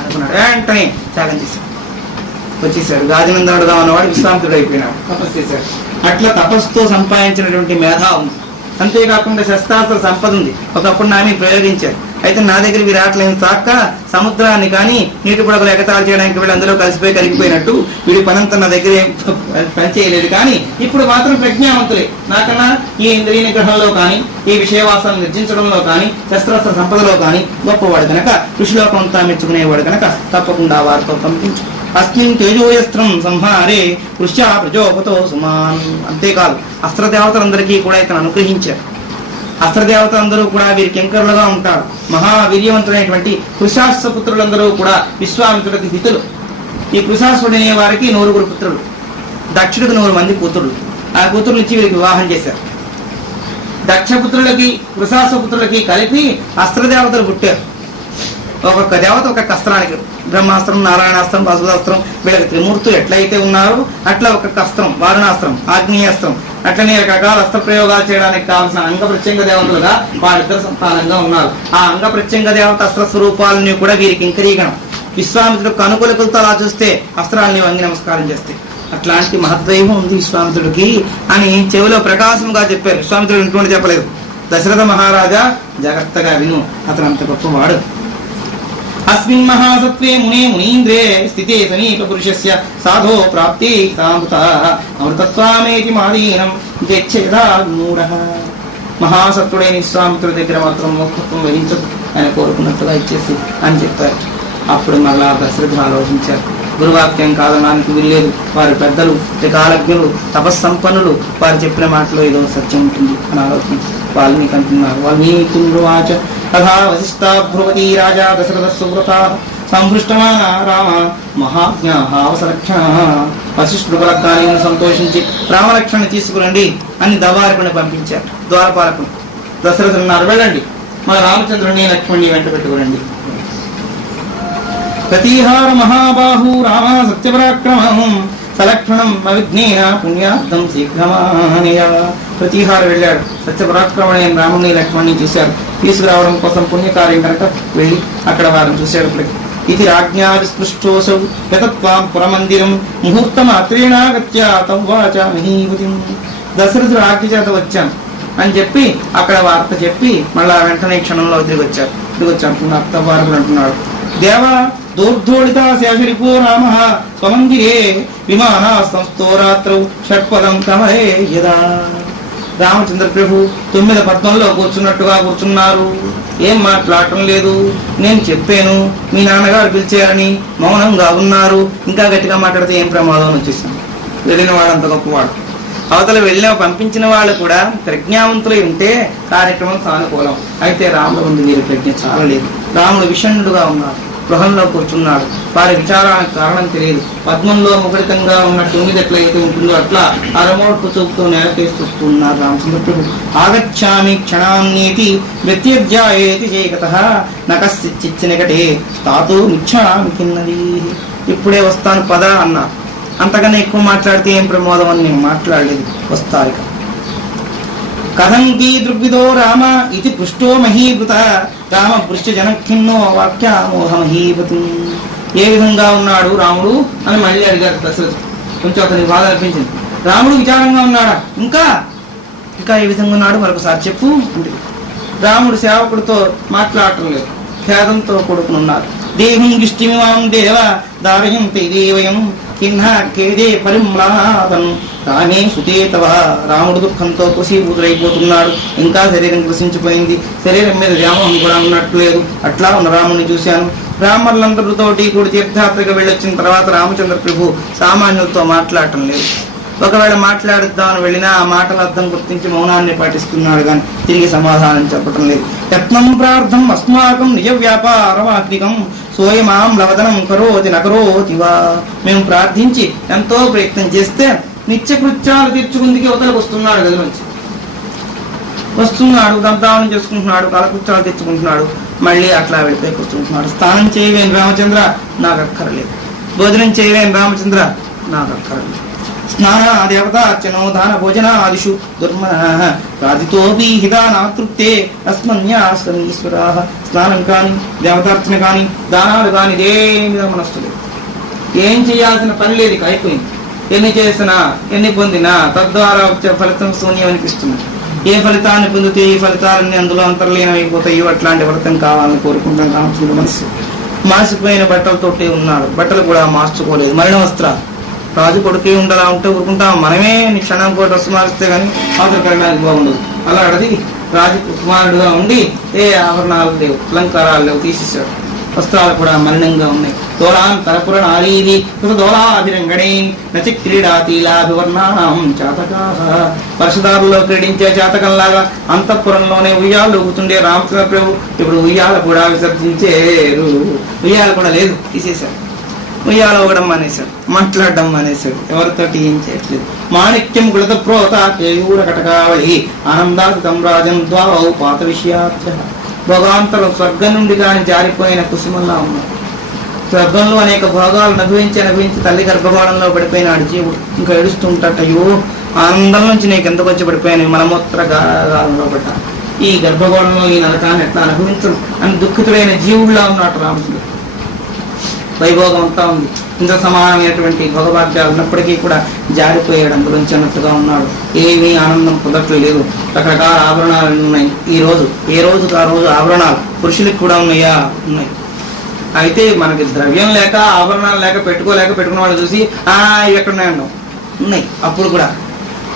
అనుకున్నాడు. వెంటనే త్యాగం చేశాడు, వచ్చేసాడు. గాదినందడుగా ఉన్నవాడు విశ్రాంతుడు అయిపోయినాడు, తపస్సు చేశాడు. అట్లా తపస్సుతో సంపాదించినటువంటి మేధ ఉంది. అంతేకాకుండా శస్త్రాస్త్ర సంపద ఉంది. ఒకప్పుడు నాని ప్రయోగించారు. అయితే నా దగ్గర విరాట్లేని తాక్క సముద్రాన్ని కానీ నీటి పొడగలు ఎగతాళి చేయడానికి వీళ్ళందరూ కలిసిపోయి కలిగిపోయినట్టు వీడి పనంతా నా దగ్గర పనిచేయలేదు. కానీ ఇప్పుడు మాత్రం ప్రజ్ఞావంతులే. నాకన్నా ఈ ఇంద్రియ నిగ్రహంలో కానీ ఈ విషయవాసాలను నిర్జించడంలో కానీ శస్త్రాస్త్ర సంపదలో కానీ గొప్పవాడు కనుక ఋషిలోకం అంతా మెచ్చుకునేవాడు కనుక తప్పకుండా వారితో పంపించు. అస్మిన్ తేజోయస్త్రం సంహారే కృష్యా ప్రజోపతో సుమాన్. అంతేకాదు అస్త్రదేవతలందరికీ కూడా ఇతను అనుగ్రహించారు. అస్త్రదేవతలందరూ కూడా వీరికి కింకరులుగా ఉంటారు. మహావీర్యవంతుడైనటువంటి కృషాశ్వ పుత్రులందరూ కూడా విశ్వామిత్రుడికి హితులు. ఈ కృషాశ్వుడు అనే వారికి 9 పుత్రులు, దక్షుడికి 9 మంది కూతురులు. ఆ కూతురు నుంచి వీరికి వివాహం చేశారు. దక్షపుత్రులకి కృషాశ్వపుత్రులకి కలిపి అస్త్రదేవతలు పుట్టారు. ఒక్కొక్క దేవత ఒక్కొక్క అస్త్రానికి, బ్రహ్మాస్త్రం, నారాయణాస్త్రం, బసవదాస్త్రం, వీళ్ళకి త్రిమూర్తులు ఎట్లయితే ఉన్నారో అట్లా ఒక్కొక్క అస్త్రం, వారుణాస్త్రం, ఆగ్నేయాస్త్రం, అట్లనే రకరకాల అస్త్ర ప్రయోగాలు చేయడానికి కావాల్సిన అంగ ప్రత్యంగ దేవతలుగా వాళ్ళిద్దరు సంతానంగా ఉన్నారు. ఆ అంగ ప్రత్యంగ దేవత అస్త్ర స్వరూపాలని కూడా వీరికి ఇంకరీగణం. విశ్వామిత్రుడికి అనుకూలకులతో అలా చూస్తే అస్త్రాలని వంగి నమస్కారం చేస్తే అట్లాంటి మహద్వైవం ఉంది విశ్వామిత్రుడికి అని చెవిలో ప్రకాశంగా చెప్పారు. విశ్వామిత్రుడు ఇంటువంటి చెప్పలేదు. దశరథ మహారాజా జాగ్రత్తగా విను, అతను అంత గొప్పవాడు. అస్మిన్ మహాసత్వే మునే మునీంద్రే స్థితే సమీప పురుషస్య సాధో ప్రాప్తి తామృత అమృతత్వామేతి మాదీనం గచ్చేదా మూఢః. మహాసత్వుడైన విశ్వామిత్రుడి దగ్గర మాత్రం మూర్ఖత్వం వహించదు, ఆయన కోరుకున్నట్టుగా ఇచ్చేసి అని చెప్పారు. అప్పుడు మళ్ళా దశరథుడు ఆలోచించారు, గురువాక్యం కాదనడానికి వీల్లేదు, వారి పెద్దలు త్రికాలజ్ఞులు తపస్సంపన్నులు, వారు చెప్పిన మాటలో ఏదో సత్యం ఉంటుంది అని ఆలోచించి వాల్మీకి అంటున్నారు. వాల్మీకి వాచ తథా వశిష్ఠా భ్రువతి రాజా దశరథ సువ్రత సంపృష్టమాన రామ మహాజ్ఞావసరక్షణ. వశిష్ఠుడు పలకాన్ని సంతోషించి రామరక్షణ తీసుకురండి అని దవారకుని పంపించారు. ద్వారపాలకుని దశరథున్నారు, వెళ్ళండి మన రామచంద్రుని లక్ష్మణ్ణి వెంట పెట్టుకురండి. ప్రతీహార మహాబాహు రామ సత్యపరాక్రమం సలక్షణం అవిజ్ఞేన పుణ్యార్థం శీఘ్రమానయ. ప్రతీహార వెళ్ళాడు, సత్యపరాక్రమణైన రాముని లక్ష్మణ్ణి చూశారు. తీసుకురావడం కోసం పుణ్యకార్యం కనుక వెళ్ళి అక్కడ వారిని చూసేటప్పటికి ఇది రాజ్ఞా విస్పృష్టోసౌ యతత్వాం పురమందిరం ముహూర్తమాత్రేణాగత్య తవ్వాచ మహీపతిం. దశరథుడు ఆజ్ఞ చేత వచ్చాం అని చెప్పి అక్కడ వార్త చెప్పి మళ్ళా వెంటనే క్షణంలో తిరిగి వచ్చాను. తవ్వారకుడు అంటున్నాడు, దేవ దూర్ధోళిత శేషరిపో రామ స్వమందిరే విమాన సంస్థో రాత్రౌ షట్పదం కమరే యదా. రామచంద్ర ప్రభు 9 పద్మంలో కూర్చున్నట్టుగా కూర్చున్నారు, ఏం మాట్లాడటం లేదు. నేను చెప్పాను మీ నాన్నగారు పిలిచారని మౌనంగా ఉన్నారు, ఇంకా గట్టిగా మాట్లాడితే ఏం ప్రమాదం వచ్చేసాను. వెళ్ళిన వాడంత గొప్పవాడు. అవతల వెళ్ళిన పంపించిన వాళ్ళు కూడా ప్రజ్ఞావంతులై ఉంటే కార్యక్రమం సానుకూలం. అయితే రాముడు ముందు వీరి ప్రజ్ఞ చాలా లేదు. రాముడు విషణుడుగా ఉన్నాడు, గృహంలో కూర్చున్నాడు, వారి విచారానికి కారణం తెలియదు. పద్మంలో ముఖరితంగా ఉన్న 9 ఎట్లయితే ఉంటుందో అట్లా అరమోడ్పు చూపుతూ నేలకేసి చూస్తూ ఉన్నారు రామచంద్ర ప్రభు. ఆగచ్చామి క్షణాన్నేతి వ్యత్యధ్యాయేతి చేకతః నకశ్చిచ్చినకటే తాతూ మిచ్ఛామి కిన్నది. ఇప్పుడే వస్తాను పద అన్నా. అంతకన్నా ఎక్కువ మాట్లాడితే ఏం ప్రమోదం అని నేను మాట్లాడలేదు, వస్తారు. కథంకీ దృగ్విదో రామ ఇది పృష్టో మహీభృత రామ పృష్ట జనఖిన్నో వాక్యామోహమహీభృతి. ఏ విధంగా ఉన్నాడు రాముడు అని మళ్ళీ అడిగారు దశరథుడు. కొంచెం అతనికి బాధ అనిపించింది. రాముడు విచారంగా ఉన్నాడా, ఇంకా ఇంకా ఏ విధంగా ఉన్నాడు మరొకసారి చెప్పు. రాముడు సేవకుడితో మాట్లాడటం లేదు, ఖేదంతో కొడుకునున్నారు. దేహం గిష్టిమిమాం దేవ దారయంతే దేవయం కిన్న కేదే పరిమ్లాదం రామే సుతేతవ. రాముడు దుఃఖంతో కుశీభూతుడైపోతున్నాడు, ఇంకా శరీరం కృషించిపోయింది, శరీరం మీద వ్యామోహం కూడా ఉన్నట్టు లేదు. అట్లా ఉన్న రాముడిని చూశాను. బ్రాహ్మణులందరితోటి కూడా తీర్థయాత్రగా వెళ్ళొచ్చిన తర్వాత రామచంద్ర ప్రభు సామాన్యులతో మాట్లాడటం లేదు. ఒకవేళ మాట్లాడుద్దామని వెళ్ళినా ఆ మాటల అర్థం గుర్తించి మౌనాన్ని పాటిస్తున్నాడు కానీ తిరిగి సమాధానం చెప్పటం లేదు. యత్నం ప్రార్థం అస్మాకం నిజ వ్యాపారమాగ్నికం సోయమాం లవదనం కరోతి నకరోతివా. మేము ప్రార్థించి ఎంతో ప్రయత్నం చేస్తే నిత్యకృత్యాలు తీర్చుకుందికి అవతలకు వస్తున్నాడు, గది నుంచి వస్తున్నాడు, దంతావనం చేసుకుంటున్నాడు, కాలకృత్యాలు తెచ్చుకుంటున్నాడు, మళ్ళీ అట్లా వెళ్ళిపోయి కూర్చుంటున్నాడు. స్నానం చేయవేం రామచంద్ర, నాకు అక్కర్లేదు. భోజనం చేయవేం రామచంద్ర, నాకు అక్కర్లేదు. స్నానాదేవతార్చనో దాన భోజనాదిషు దుర్మనః రాజితోపి హితానాతృప్తే అస్మన్యాస్మీశ్వరాః. స్నానం కానీ దేవతార్చన కానీ దానాలు కానీ దేని మీద మనస్సు లేదు. ఏం చేయాల్సిన పని లేదు, అయిపోయింది. ఎన్ని చేసినా ఎన్ని పొందినా తద్వారా వచ్చే ఫలితం శూన్యం అనిపిస్తుంది. ఏ ఫలితాన్ని పొందితే ఈ ఫలితాలన్నీ అందులో అంతర్లీనమైపోతాయి. అట్లాంటి ఫలితం కావాలని కోరుకుంటాం. రామచంద్ర మనస్సు మాసిపోయిన బట్టలతోటి ఉన్నాడు, బట్టలు కూడా మార్చుకోలేదు, మరణ వస్త్రాలు. రాజు కొడుకే ఉండలా ఉంటే ఊరుకుంటాం, మనమే క్షణం కూడా డ్రెస్ మారిస్తే కానీ అవతల పెరగడానికి బాగుండదు. అలా అడది రాజు కుమారుడుగా ఉండి ఏ ఆభరణాలు లేవు, అలంకారాలు లేవు, తీసేశాడు. వస్త్రాలు కూడా మలినంగా ఉన్నాయి. దోళాన్ తరపుర నారీది దోళాభిరంగణేన్ నచి క్రీడాతీలాభివర్ణాం చాతకాః. వర్షదారుల్లో క్రీడించే చాతకంలాగా అంతఃపురంలోనే ఉయ్యాలు ఊగుతుండే రామచంద్ర ప్రభు ఇప్పుడు ఉయ్యాల కూడా విసర్జించేరు. ఉయ్యాల కూడా లేదు, తీసేశారు. ఉయ్యాల ఊగడం మానేశాడు, మాట్లాడడం మానేశాడు, ఎవరితోటి ఏం చేయట్లేదు. మాణిక్యం గుళత ప్రోత కేయూర కటకావళి ఆనందాతం రాజం ద్వావౌ పాత విషయార్థ. భోగాంతరం స్వర్గం నుండి కానీ జారిపోయిన కుసుమల్లా ఉన్నాడు. స్వర్గంలో అనేక భోగాలు అనుభవించి తల్లి గర్భగోళంలో పడిపోయినాడు జీవుడు. ఇంకా ఏడుస్తుంటాట, అయ్యో ఆనందం నుంచి నీకు ఎందుకు వచ్చి పడిపోయాను, మలమూత్ర గాలంలో పడ్డా, ఈ గర్భగోళంలో ఈ నరకాన్ని ఎట్లా అనుభవించడం అని దుఃఖితుడైన జీవుడిలా ఉన్నాడు రామచంద్రుడు. వైభోగం అంతా ఉంది, ఇంత సమానమైనటువంటి భోగభాగ్యాలు ఉన్నప్పటికీ కూడా జారిపోయాడు, అందులోంచి అన్నట్టుగా ఉన్నాడు. ఏమీ ఆనందం పొందట్లేదు. రకరకాల ఆభరణాలు ఉన్నాయి. ఈ రోజు ఏ రోజుకు ఆ రోజు ఆభరణాలు పురుషులకు కూడా ఉన్నాయా? ఉన్నాయి. అయితే మనకి ద్రవ్యం లేక ఆభరణాలు లేక పెట్టుకున్న వాళ్ళు చూసి ఎక్కడున్నాయన్నాం ఉన్నాయి. అప్పుడు కూడా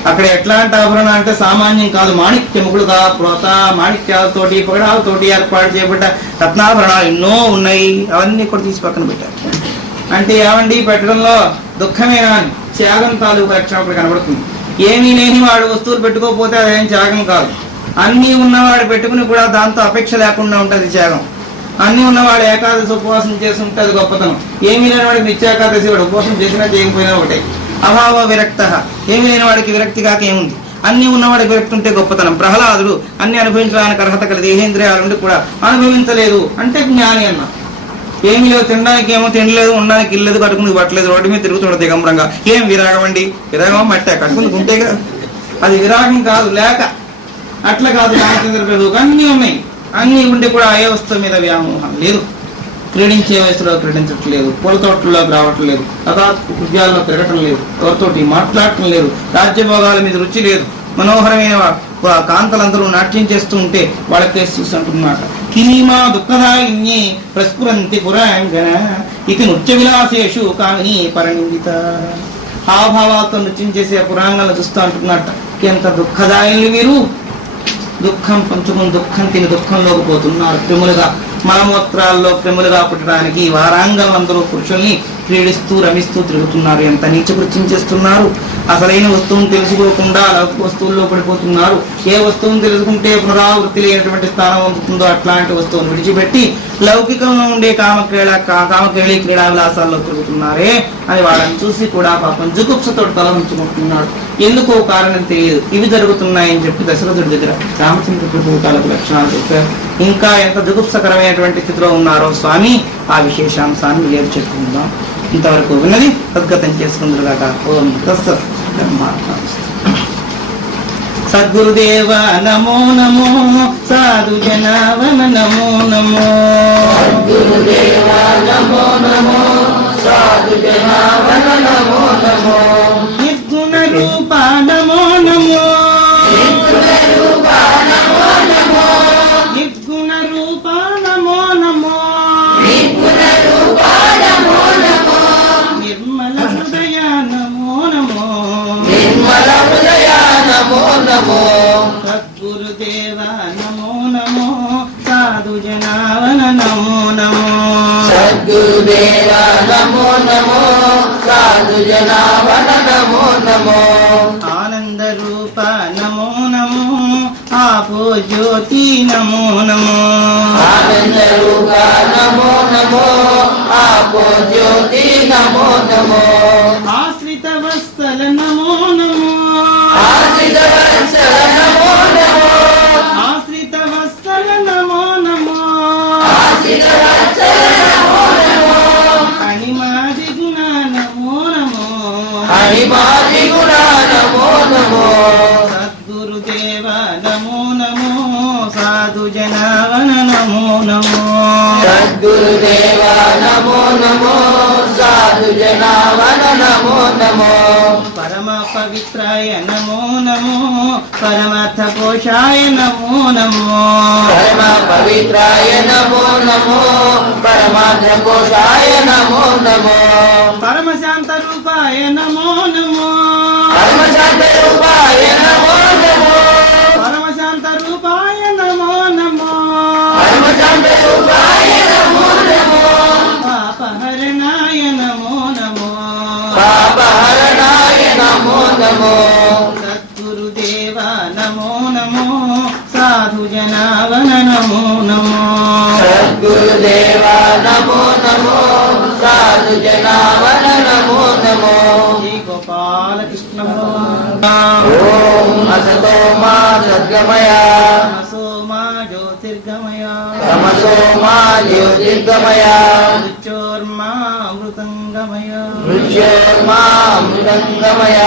అక్కడ ఎట్లాంటి ఆభరణ అంటే సామాన్యం కాదు, మాణిక్యములుగా ప్రోత మాణిక్యాలతోటి పగడాలతోటి ఏర్పాటు చేయబడ్డ రత్నాభరణాలు ఎన్నో ఉన్నాయి. అవన్నీ కూడా తీసి పక్కన పెట్టారు. అంటే ఏమండి పెట్టడంలో దుఃఖమేనా అని త్యాగం తాలూకు లక్షణం అప్పుడు కనబడుతుంది. ఏమీ లేని వాడు వస్తువులు పెట్టుకోకపోతే అదేం త్యాగం కాదు. అన్నీ ఉన్నవాడు పెట్టుకుని కూడా దాంతో అపేక్ష లేకుండా ఉంటుంది త్యాగం. అన్నీ ఉన్నవాడు ఏకాదశి ఉపవాసం చేసి ఉంటే అది గొప్పతనం. ఏమీ లేని వాడికి నిత్యాకాదశి వాడు ఉపవాసం చేసినా చేయకపోయినా ఒకటే. అభావ విరక్త, ఏమీ లేని వాడికి విరక్తి కాక ఏముంది. అన్ని ఉన్నవాడికి విరక్తి ఉంటే గొప్పతనం. ప్రహ్లాదుడు అన్ని అనుభవించడానికి అర్హత కల దేహేంద్రియాల నుండి కూడా అనుభవించలేదు అంటే జ్ఞాని అన్న. ఏమీ లేదు, తినడానికి ఏమో తినలేదు, ఉండడానికి ఇల్లేదు, కట్టుకుని పట్టలేదు, రోడ్డు మీద తిరుగుతుండదు దిగంబరంగా. ఏం విరాగం అండి? విరాగం మట్టే కట్టుకుని ఉంటే కదా, అది విరాగం కాదు. లేక అట్లా కాదు. రామచంద్ర అన్నీ ఉన్నాయి. అన్నీ ఉండి కూడా ఏ వస్తువు మీద వ్యామోహం లేదు. క్రీడించే వయసులో క్రీడించట్లేదు, పూల తోటల్లోకి రావట్లేదు, హృదయాల్లో తిరగటం లేదు, ఎవరితోటి మాట్లాడటం లేదు, రాజ్యభోగాల మీద రుచి లేదు. మనోహరమైన కాంతలందరూ నాట్యం చేస్తూ ఉంటే వాళ్ళకే చూస్తుంటున్నమాట. కినీమా దుఃఖదాయిన్యే ప్రస్ఫురంతి పురాంగన ఇది నృత్య విలాసేషు కామిని పరనిందిత. హావభావాలతో నృత్యం చేసే పురాంగనలు చూస్తూ అంటున్నట్ట. ఎంత దుఃఖదాయిని వీరు, దుఃఖం పంచుకుని దుఃఖం తిని దుఃఖంలోకి పోతున్నారు. క్రిములుగా మలమూత్రాల్లో క్రిములుగా పుట్టడానికి వారాంగంలో పురుషుల్ని క్రీడిస్తూ రమిస్తూ తిరుగుతున్నారు. ఎంత నీచకృత్యం చేస్తున్నారు. అసలైన వస్తువును తెలుసుకోకుండా లౌకిక వస్తువుల్లో పడిపోతున్నారు. ఏ వస్తువును తెలుసుకుంటే పునరావృత్తి లేనటువంటి స్థానం అందుతుందో అట్లాంటి వస్తువును విడిచిపెట్టి లౌకికంలో ఉండే కామకేళి క్రీడా విలాసాల్లో తిరుగుతున్నారే అని వాళ్ళని చూసి కూడా పాపం జుగుప్సతో తల ఉంచుకుంటున్నాడు. ఎందుకో కారణం తెలియదు. ఇవి జరుగుతున్నాయని చెప్పి దశరథుడి దగ్గర రామచంద్ర ప్రభువులకు లక్షణాలు చెప్పారు. ఇంకా ఎంత జుగుప్సకరమైనటువంటి స్థితిలో ఉన్నారో స్వామి, ఆ విశేషాంశాన్ని వేరు చెప్పుకుందాం. ఇంతవరకు విన్నది సద్గతం చేసుకుందరుగాక. ఓం తత్సత్. సద్గురుదేవ నమో నమో, సాధు జనావన నమో నమో. సద్గురుదేవ నమో నమో, సాధు జనావన నమో నమో. నిర్గుణ రూప నమో నమో, నిర్గుణ రూప నమో నమో, నిర్గుణ రూప నమో నమో, నిర్గుణ రూప నమో నమో. నిర్మల హృదయ నమో నమో, నిర్మల హృదయ నమో నమో. సద్గురుదేవ నమో నమో, సాధు జనావన నమో నమో. సద్గురుదేవ నమో నమో, సాధు జనావన నమో నమో. ఆనంద రూప నమో నమో, ఆపో జ్యోతి నమో నమో. ఆనంద రూప నమో నమో, ఆపో జ్యోతి నమో నమో. ఆశ్రిత వత్సల నమో నమో, ఆశ్రిత వత్సల నమో నమో, ఆశ్రిత వత్సల నమో నమో, ఆశ్రిత వత్సల నమో నమో. అణిమాది గుణ నమో నమో, అణిమాది గుణ నమో నమో. సద్గురుదేవ నమో నమో, సాధు జనావన నమో నమో. సద్గురుదేవ నమో నమో, సాధు జనావన నమో నమో. పరమ పవిత్రాయ నమో నమో, పరమార్థ కోశాయ నమో నమో. పరమ పవిత్రాయ నమో నమో, పరమార్థ కోశాయ నమో నమో. పరమ శాంత రూపాయ నమో నమో, పరమ శాంత రూపాయ నమో నమో, పరమ శాంత రూపాయ నమో నమో, పరమ శాంత రూపాయ నమో నమో. పాపహరణాయ నమో నమో, పాపహరణాయ నమో నమో. సద్గురుదేవ నమో నమో, సాధు జనావన నమో నమో. సద్గురుదేవ నమో నమో, సాధు జనావన నమో నమో. శ్రీ గోపాలకృష్ణ ఓం అసతో మా సద్గమయ, తమసో మా జ్యోతిర్గమయ, తమసో మా జ్యోతిర్గమయ. మృత్యోర్మా అమృతంగమయ, మృత్యోర్మా అమృతంగమయ.